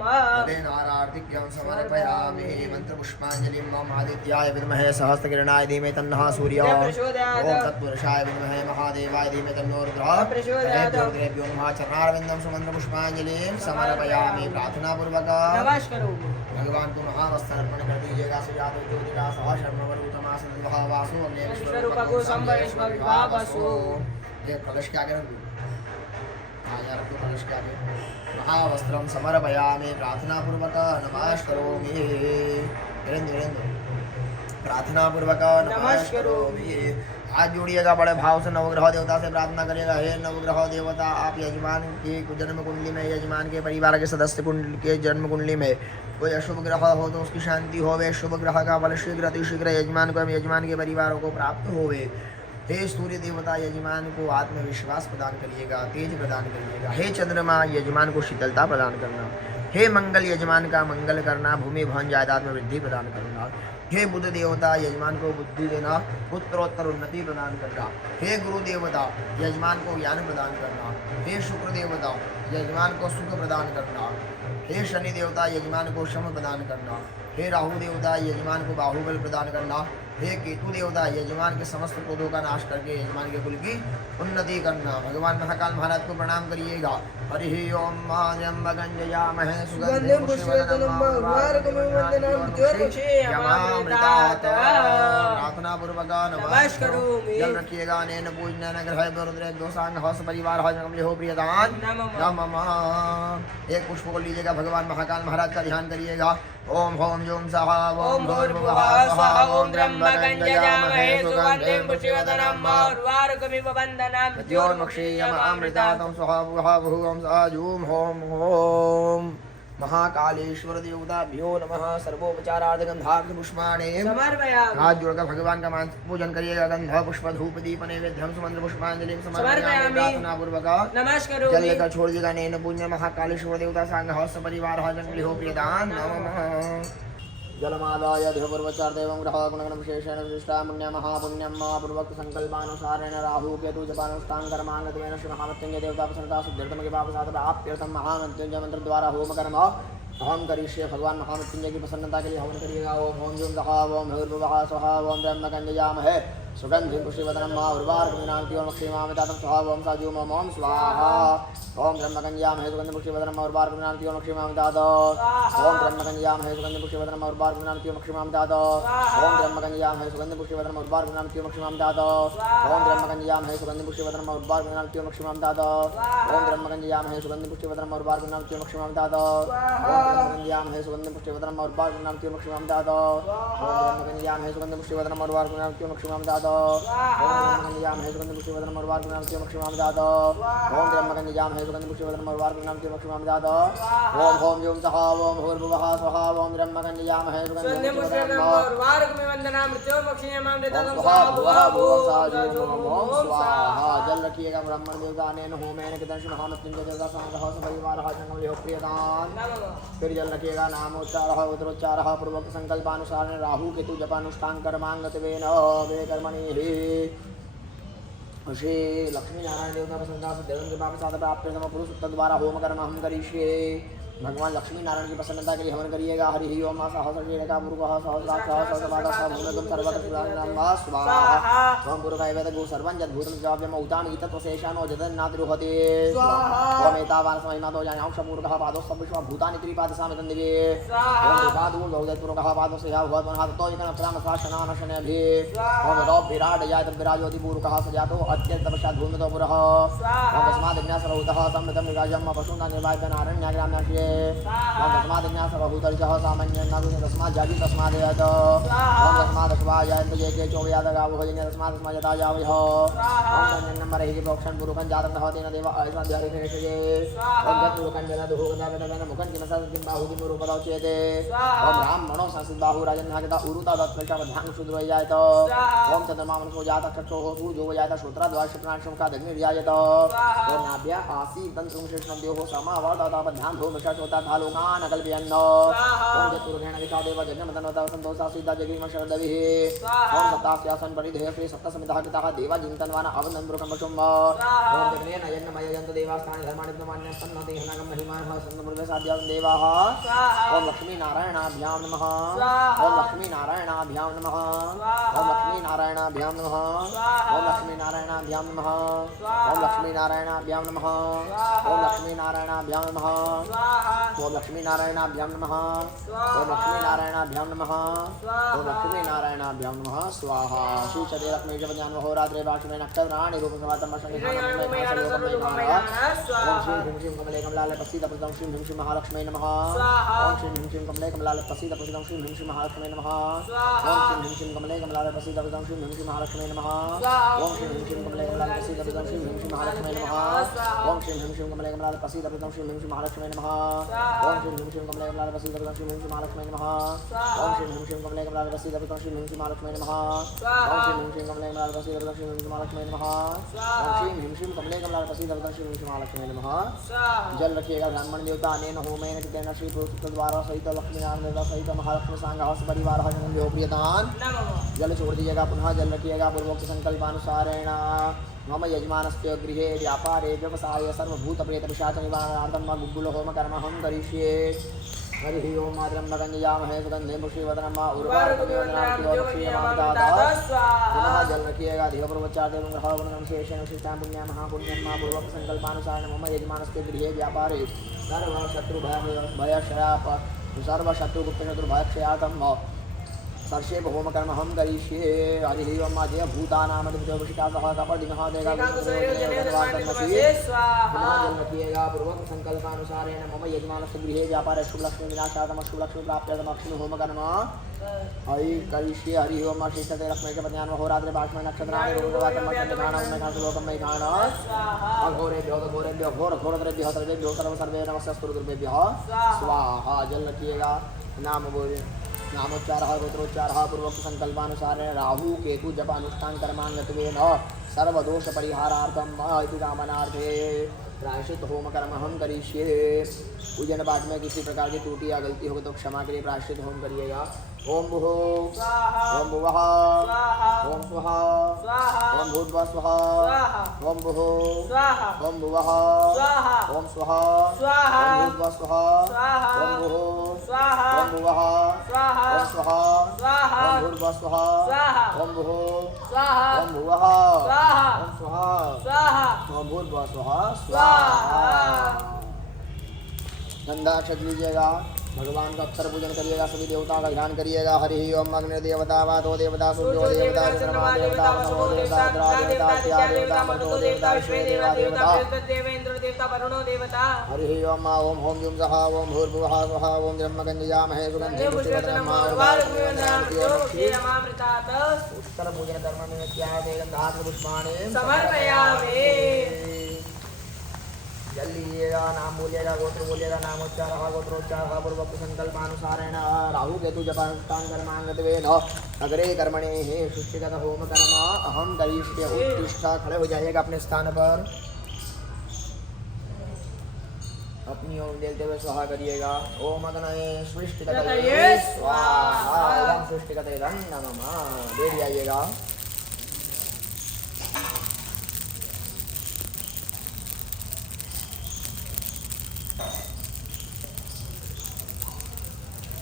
नारार्तिक्यं समर्पयामि। मंत्रपुष्पाञ्जलिं मम आदित्याय विद्महे सहस्रकिरणाय धीमहि तन्नः सूर्यः प्रचोदयात्। ओम तत्पुरुषाय विद्महे महादेवाय धीमहि तन्नो रुद्रः प्रचोदयात्। रुद्रेभ्यो नमः। चरणारविन्दं सुमंत्र पुष्पाञ्जलिं समर्पयामि। प्रार्थना पूर्वक नमस्कार। भगवान को महावस्त्र अर्पण कर दीजिएगा। सुजातो ज्योतिका सह षण्मवरूतमासुद्भः वासो अग्ने विश्वरूपगो संवैश्व विभावसु। ये कलश के आगे रख दो। यार रख दो कलश के आगे। महावस्त्रं समर्पयामि। प्रार्थना पूर्वक नमस्करोमि। प्रार्थना पूर्वक नमस्करोमि। हाथ जोड़िएगा। बड़े भाव से नवग्रह देवता से प्रार्थना करिएगा। हे नवग्रह देवता, आप यजमान की जन्म कुंडली में, यजमान के परिवार के सदस्य के जन्म कुंडली में कोई अशुभ ग्रह हो तो उसकी शांति होवे। शुभ ग्रह का बल शीघ्र अतिशीघ्र यजमान को, यजमान के परिवारों को प्राप्त होवे। हे सूर्य देवता, यजमान को आत्मविश्वास प्रदान करिएगा, तेज प्रदान करिएगा। हे चंद्रमा, यजमान को शीतलता प्रदान करना। हे मंगल, यजमान का मंगल करना, भूमि भवन जायदाद में वृद्धि प्रदान करना। हे बुध देवता, यजमान को बुद्धि देना, पुत्रोत्तर उन्नति प्रदान करना। हे गुरु देवता, यजमान को ज्ञान प्रदान करना। हे शुक्र देवता, यजमान को सुख प्रदान करना। हे शनि देवता, यजमान को श्रम प्रदान करना। हे राहु देवता, यजमान को बाहुबल प्रदान करना। हे केतु देवता, यजमान के समस्त क्रोधों का नाश करके यजमान के कुल की उन्नति करना। भगवान महाकाल महाराज को प्रणाम करिएगा। हरि ओम त्र्यंबकं यजामहे सुगंधिं पुष्टिवर्धनम् उर्वारुकमिव वन्दनामि मृत्योर्मुक्षीयमामृतात्। प्रार्थना पूर्वक नमस्करोमि। जल रखिएगा अनेन पूजनेन ग्रहेभ्यो रुद्रेभ्यो सांगहस परिवार हजगमले हो प्रियदान नमः। एक पुष्प को लीजिएगा, भगवान महाकाल महाराज का ध्यान करिएगा। ओम होम जोम सहा ओम भूर्भुवः स्वः ओम त्र्यंबकं यजामहे सुगंधिं पुष्टिवर्धनम् उर्वारुकमिव वन्दनामि मृत्योर्मुक्षीयमामृतात्। स्वः भुवः भुवं सः जूम होम ओम महाकालेश्वर देवताभ्यो नमः। सर्वोपचारार्थ गंधाक्ष पुष्पाणि समर्पयामि। हाथ जोड़कर भगवान का पूजन करिएगा। गंध पुष्प धूप दीप नैवेद्यम सुमंत्र पुष्पांजलि समर्पयामि। प्रार्थना पूर्वक नमस्करोमि। जल लेकर छोड़ देगा। नैन पुण्य महाकालेश्वर देवता सांग हस्त परिवार हजन हो प्रियदान नमः। जलमादाय धिपूर्वचार्देवं ग्रह गुणगण विशेषेण विशिष्टा पुण्य महापुण्यम महापूर्वक संकल्पानुसारेण राहु केतु जपानुष्ठांगर्मांगत्वेन श्री महामृत्युंजय देवता प्रसन्नता सिद्ध्यर्थम के पापसात प्राप्त्यर्थम महामृत्युंजय मंत्र द्वारा होम कर्म हवन करिष्ये। भगवान महामृत्युंजय की प्रसन्नता के लिए हवन करिएगा। ओम ओम जूम सहा ओम भूर्भुवः स्वः ओम त्र्यंबकं यजामहे सुगंधिं पुष्टिवर्धनम् उर्वारुकमिव स्वाहा ओम साजूम ओम स्वाहा। ओम त्र्यंबकं यजामहे सुगंधिं पुष्टिवर्धनम् उर्वारुकमिव ओम त्र्यंबकं यजामहे सुगंधिं पुष्टिवर्धनम् उर्वारुकमिव ओम त्र्यंबकं यजामहे सुगंधिं पुष्टिवर्धनम् उर्वारुकमिव ओम त्र्यंबकं यजामहे सुगंधिं पुष्टिवर्धनम् उर्वारुकमिव ओम त्र्यंबकं यजामहे सुगंधिं पुष्टिवर्धनम् उर्वारुकमिव ओम त्र्यंबकं यजामहे सुगंधिं पुष्टिवर्धनम् उर्वारुकमिव ओम त्र्यंबकं यजामहे सुगंधिं पुष्टिवर्धनम् उर्वारुकमिव ओम त्र्यंबकं यजामहे सुगंधिं पुष्टिवर्धनम् उर्वारुकमिव ओम त्र्यंबकं यजामहे सुगंधिं पुष्टिवर्धनम् उर्वारुकमिव ओम होम जोम सहा ओम भूर्भुवः स्वः ओम त्र्यंबकं यजामहे सुगंधिं पुष्टिवर्धनम् उर्वारुकमिव वन्दनामि मृत्योर्मुक्षीयमामृतात् स्वाहा। जल रखिएगा। ब्राह्मण देवता अनेन होमेन कृतं श्री महामृत्युंजय देवता सांगहस परिवार हजगमले हो प्रियदान। फिर जल रखिएगा। नामोच्चारः उत्तरोच्चारः पूर्वक संकल्पानुसारेण राहु केतु जपानुष्ठान कर्मांगत्वेन वे कर्मणि श्री लक्ष्मी नारायण देवता प्रसन्नता सिद्ध्यर्थम के पापसात प्राप्त्यर्थम पुरुष द्वारा होम कर्म हम करिष्ये। भगवान लक्ष्मी नारायण की प्रसन्नता के लिए हवन करिएगा। हरि ओम सहस्रशीलका पूर्वः सहस्राक्षः सहस्रपादः सहस्रभूतम सर्वत्र स्वाहा स्वाहा। ओम पूर्वः वेद गो सर्वं यद्भूतं जाव्यम उतानि तत्वशेषानो जदन्नातिरुहते स्वाहा। ओम एतावान् समयमातो जानां शपूर्वः पादो सर्वविश्व भूतानि त्रिपादसामितं दिवे स्वाहा। ओम पादो बहुदत्पूर्वः पादो सया भगवान् हातो एकन प्राणशासनानशनेभि ओम रो विराट जात विराजोति पूर्वः सजातो अत्यंत तपस्या भूमितो पुरः ओम तस्मात् ज्ञासरहुतः सम्मितं विराजम् पशूनां निर्वाह्यनारण्याग्राम्याश्ये ओम तस्मात् ज्ञासरहुतर्षः सामान्यं नागुं तस्मात् जाति तस्मादेयत ओम तस्मात् शिवायन्त ये के चोवयादगावो भजने तस्मात् तस्मात् जावयः ओम तन्नम्बर हि प्रोक्षण पुरुषं जातं तेन देव ऐसाध्यारिभेषये ओम तत्पुरुषं जलदुहोगदावेन मुखं किमसं बाहुकिं रूपदौच्यते ओम ब्राह्मणो संस्कृतबाहु राजन्नागता उरुता दत्तप्रचावधां शूद्रो जायत ओम चन्द्रमामनसो जातः चक्षुः सूर्यो जायत श्रोत्राद्वाशप्राणशंखादग्निर्जायत ओम नाभ्या आसीत् तन्त्रुं शेषणं देवो समावर्ततापध्यां भूमिषोता भालुकान् कल्पयन् ओम चतुर्गेण विशादेव जन्मतन्वता सन्तोषा सिद्धा जगीम शरदभिः ओम सप्तास्यासन् परिधेय श्री सप्तसमितः कृतः देवा जिन्तन्वान अवन्दन् पुरुषं ओम जगनेन यज्ञमयजन्तु देवास्तानि धर्माणि प्रमाण्यं सन्नति हनगं महिमानः सन्नपुरुषसाद्यां देवाः ओम लक्ष्मी नारायणाभ्यां नमः ओम लक्ष्मी नारायणाभ्यां नमः ओम लक्ष्मी नारायणाभ्यां नमः ओम लक्ष्मी नारायणाभ्यां नमः ओम लक्ष्मी नारायणाभ्यां नमः ओम लक्ष्मी नारायणाभ्यां नमः ओम लक्ष्मी नारायणाभ्यां नमः ओम लक्ष्मी नारायणाभ्यां नमः ओम लक्ष्मी नारायणाभ्यां नमः स्वाहा। श्री चते लक्ष्मी जपज्ञान होरात्रे भाषणे नक्षत्राणि रूपसमातम संगीतानां ओम श्री ह्रीं श्रीं कमले कमलाले प्रसीद प्रदं श्रीं ह्रीं श्रीं महालक्ष्मी नमः ओम श्री ह्रीं श्रीं कमले कमलाले प्रसीद प्रदं श्रीं ह्रीं श्रीं महालक्ष्मी नमः ओम श्री ह्रीं श्रीं कमले कमलाले प्रसीद प्रदं श्रीं ह्रीं श्रीं महालक्ष्मी नमः ओम श्री ह्रीं श्रीं कमले कमलाले प्रसीद प्रदं श्रीं ह्रीं श्रीं महालक्ष्मी नमः ओम श्री ह्रीं श्रीं कमले कमलाले प्रसीद प्रदं श्रीं ह्रीं श्रीं महालक्ष्मी नमः ओम श्री ह्रीं श्रीं कमले कमलाले प्रसीद प्रदं श्रीं ह्रीं श्रीं महालक्ष्मी नमः ओम श्री ह्रीं श्रीं कमले कमलाले प्रसीद प्रदं श्रीं ह्रीं श्रीं महालक्ष्मी नमः ओम श्री ह्रीं श्रीं कमले कमलाले प्रसीद प्रदं श्रीं ह्रीं श्रीं महालक्ष्मी नमः ओम श्री ह्रीं श्रीं कमले कमलाले प्रसीद प्रदं श्रीं ह्रीं श्रीं महालक्ष्मी नमः। जल रखिएगा। ब्राह्मण देवता अनेन होमेन कृतेन श्री पुरुष द्वारा सहित लक्ष्मी नारायण देवता सहित महालक्ष्मी सांगहस परिवार हजगमले हो प्रियदान। जल छोड़ दीजिएगा। पुनः जल रखिएगा। पूर्वोक्त संकल्पानुसारेण मम यजमानस्य गृहे व्यापारे व्यवसाये सर्वभूत प्रेत पिशाच निवारणार्थं गुग्गुल होम कर्म हम करिष्ये। हरि ओम मातरं नगंजयामहे सुगंधे पुष्टिवर्धनम् उर्वारुकमिव नाम स्वाहा जल रखिएगा धीरपूर्वचार देवं ग्रह गुणगण शेषेण विशिष्टां पुण्यां महापुण्यं मा पूर्वक संकल्पानुसारेण मम यजमानस्य गृहे व्यापारे सर्व शत्रु भय शराप सर्व शत्रु गुप्त शत्रु भय क्षयातम सर्षेप होम कर्म हम करिष्ये हरि ओम जय भूतानां मधुविशिका सह कपदिनः देगा स्वाहा पूर्वक संकल्पानुसारेण मम यजमानस्य गृहे व्यापारे शुभ लक्ष्मी विनाशार्थम शुभ लक्ष्मी प्राप्त्यर्थम अक्षिण होम कर्म हरि करिष्ये हरि ओम शीर्षते लक्ष्मी च पद्यान होरात्रे बाष्मे नक्षत्राणि रोगवातम मध्यमानं मेघासुलोकं मेघान अघोरेभ्यो घोरेभ्यो घोर घोरद्रेभ्यो सर्वेभ्यो सर्वे नमस्ते गुरुभ्यः स्वाहा जल रखिएगा नाम बोलिए नामोच्चार गोत्रोच्चार पूर्वक संकल्पानुसार राहु केतु जप अनुष्ठान कर्मांगत्वेन सर्वदोष परिहारार्थम कामनार्थे प्रायश्चित होम कर्म हम करिष्ये। पूजन पाठ में किसी प्रकार की त्रुटि या गलती हो तो क्षमा के लिए प्रायश्चित होम करिएगा। ओम भुहो ओम भुवः ओम स्वहा ओम भूर्भुवः स्वहा ओम भुहो ओम भुवः ओम स्वहा ओम भूर्भुवः स्वहा ओम भुहो ओम भुवः ओम स्वहा ओम भूर्भुवः स्वहा ओम भुहो ओम भुवः ओम स्वहा ओम भूर्भुवः स्वहा। गंधाक्षत लीजिएगा, भगवान का अक्षर पूजन करिएगा, सभी देवताओं का ध्यान करिएगा। हरि ओम अग्नि देवता वातो देवता सूर्यो देवता चंद्रमा देवता नमो देवता द्रा देवता त्या देवता मरुतो देवता विश्वे देवा देवता देवेंद्र देवता वरुणो देवता। हरि ओम ओम होम जुम सहा ओम भूर्भुवः स्वहा ओम ब्रह्मगंजयामहे सुगंधे पुष्टिवर्धनम् उत्तर पूजन कर्म में क्या है गंधाग्नि पुष्पाणि समर्पयामि। जल लीजिएगा, नाम बोलिएगा, गोत्र बोलिएगा, नामोच्चार गोत्रोच्चार पूर्वक संकल्पानुसारेण राहु केतु जपानुष्ठान कर्मांगत्वेन अग्रे कर्मणे शुचिगत होम कर्म अहम करिष्ये। उत्तिष्ठा, खड़े हो जाइएगा अपने स्थान पर, अपनी ओम देते हुए स्वाहा करिएगा। ओम अग्नये सृष्टिकतये स्वाहा ओम सृष्टिकतये नमः दे जाइएगा।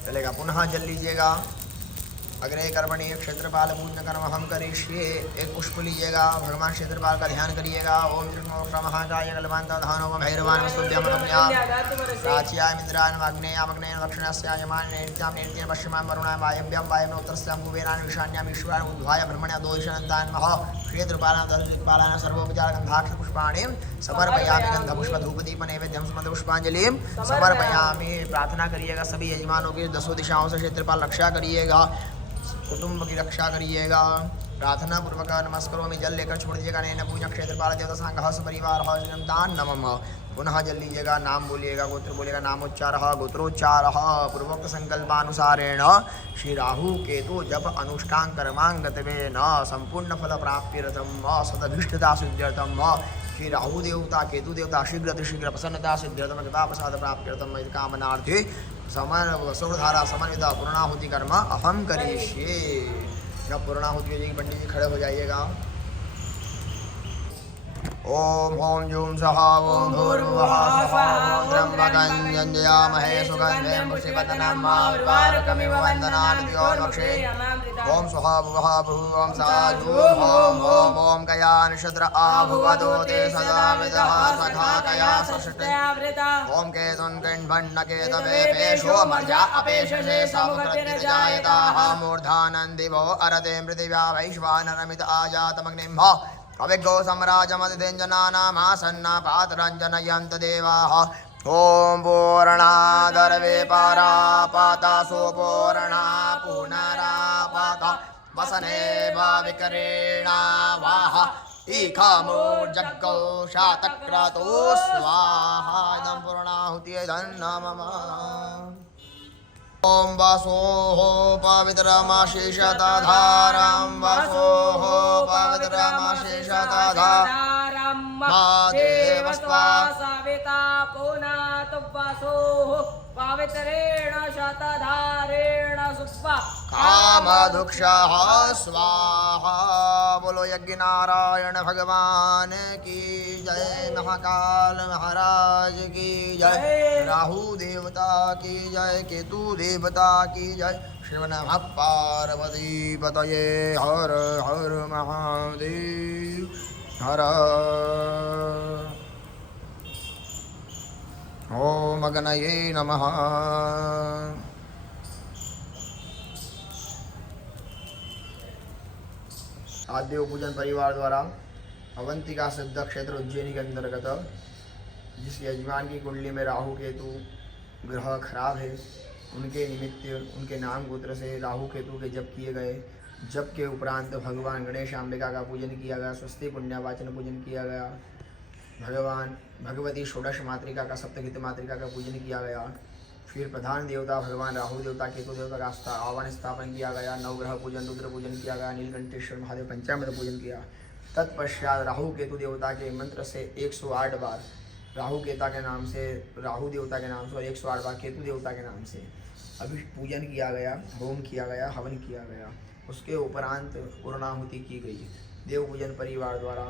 चलेगा, पुनः जल लीजिएगा। अग्रे कर्मणि क्षेत्रपाल पूज्य कर्म हम करिष्ये। एक पुष्प लीजिएगा, भगवान क्षेत्रपाल का ध्यान करिएगा। ओम कृष्ण महाकाय कलवांत धानो भैरवान वस्तुभ्यम नम्याम प्राच्याम इंद्रान अग्नेयाम अग्नेय दक्षिणस्याय यमान नैऋत्याम नैऋत्य पश्चिमाम वरुणाय वायव्यम वायव्य उत्तरस्याम कुबेरान ईशान्याम ईश्वरान उद्धाय ब्रह्मण्य दोषणन्तान मह क्षेत्रपालां दर्शकपालां सर्वोपचार गंधाक्ष पुष्पाणि समर्पयामि। गंधपुष्प धूप दीप नैवेद्यम समर्पित पुष्पांजलि समर्पयामि। प्रार्थना करिएगा सभी यजमानों की दसों दिशाओं से क्षेत्रपाल रक्षा करिएगा, कुटुंब की रक्षा करिएगा। प्रार्थना पूर्वक नमस्कारों में जल लेकर छोड़ दीजिएगा। नैन पूजा क्षेत्रपाल देवता संघ परिवार हजनतान नमः। पुनः जल लीजिएगा, नाम बोलिएगा, गोत्र बोलिएगा, नामोच्चार गोत्रोच्चार पूर्वक संकल्पानुसारेण श्री राहु केतु जप अनुष्ठान कर्मांगत्वेन संपूर्ण फल प्राप्त्यर्थम सदभिष्टता सिद्ध्यर्थम श्री राहु देवता केतु देवता शीघ्र प्रसन्नता सिद्ध्यर्थम कृपा प्रसाद प्राप्त्यर्थम कामनार्थे सौरधारा समन्वित पूर्णाहुति कर्म अहम करिष्ये। जब पूर्णाहुति हो जाएगी पंडित जी खड़े हो जाइएगा। ओम होम जूम सहा ओम भूर्भुवः स्वहा ओम त्र्यंबकं सुगंधिं पुष्टिवर्धनम् उर्वारुकमिव वन्दनानि द्योर्वक्षे ओम स्वहा भुवः भुः ओम सा जूम ओम ओम ओम कया नक्षत्र आभुवदो ते सदा विदः सखा कया सृष्टि ओम केतुन् कृण्भन्न केतवे पेशो मर्या अपेशसे समुद्रतिर्जायताः मूर्धानन्दिवो अरते पृथिव्या वैश्वानरमित आजातमग्निम् अविघ्नो सम्राजमदिदेञ्जनानामासन्ना पातरञ्जनयन्त देवाः। ओम पूर्णादर्वे परापातासो पूर्णा पुनरापाता वसने भाविकरेणावाह ईखामूर्जग्गौ शातक्रतो स्वाहा। इदं पूर्णाहुतिये नमः। ओम वासोः पवित्रमाशेषताधारं वासोः पवित्रमाशेषताधारं देवस्त्वा सविता पुनात वासोः पवित्रेण शतधारेण सुप्पा कामधुक्षः स्वाहा। बोलो यज्ञ नारायण भगवान की जय, महाकाल महाराज की जय। राहु देवता की जय, केतु देवता की जय। शिव नमः पार्वती पतये, हर हर महादेव हर। ओम अग्नये नमः। आद्य पूजन परिवार द्वारा अवंतिका सिद्ध क्षेत्र उज्जैनी के अंतर्गत जिस यजमान की कुंडली में राहु केतु ग्रह खराब है, उनके निमित्त उनके नाम गोत्र से राहु केतु के जप किए गए। जप के उपरांत भगवान गणेश अंबिका का पूजन किया गया, स्वस्ति पुण्यवाचन पूजन किया गया, भगवान भगवती षोडश मातृका का सप्तगित मातृका का पूजन किया गया। फिर प्रधान देवता भगवान राहु देवता केतु देवता का आह्वान स्थापन किया गया। नवग्रह पूजन रुद्र पूजन किया गया, नीलकंठेश्वर महादेव पंचामृत पूजन किया। तत्पश्चात राहु केतु देवता के मंत्र से 108 बार राहु केता के नाम से, राहु देवता के नाम से और 108 बार केतु देवता के नाम से अभी पूजन किया गया, होम किया गया, हवन किया गया। उसके उपरांत पूर्णाहुति की गई। देव पूजन परिवार द्वारा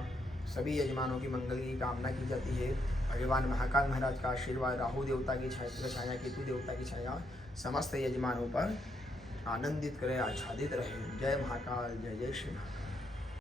सभी यजमानों की मंगल की कामना की जाती है। भगवान महाकाल महाराज का आशीर्वाद, राहु देवता की छाया, केतु देवता की छाया समस्त यजमानों पर आनंदित करे, आच्छादित रहे। जय महाकाल, जय जय श्री महाकाल।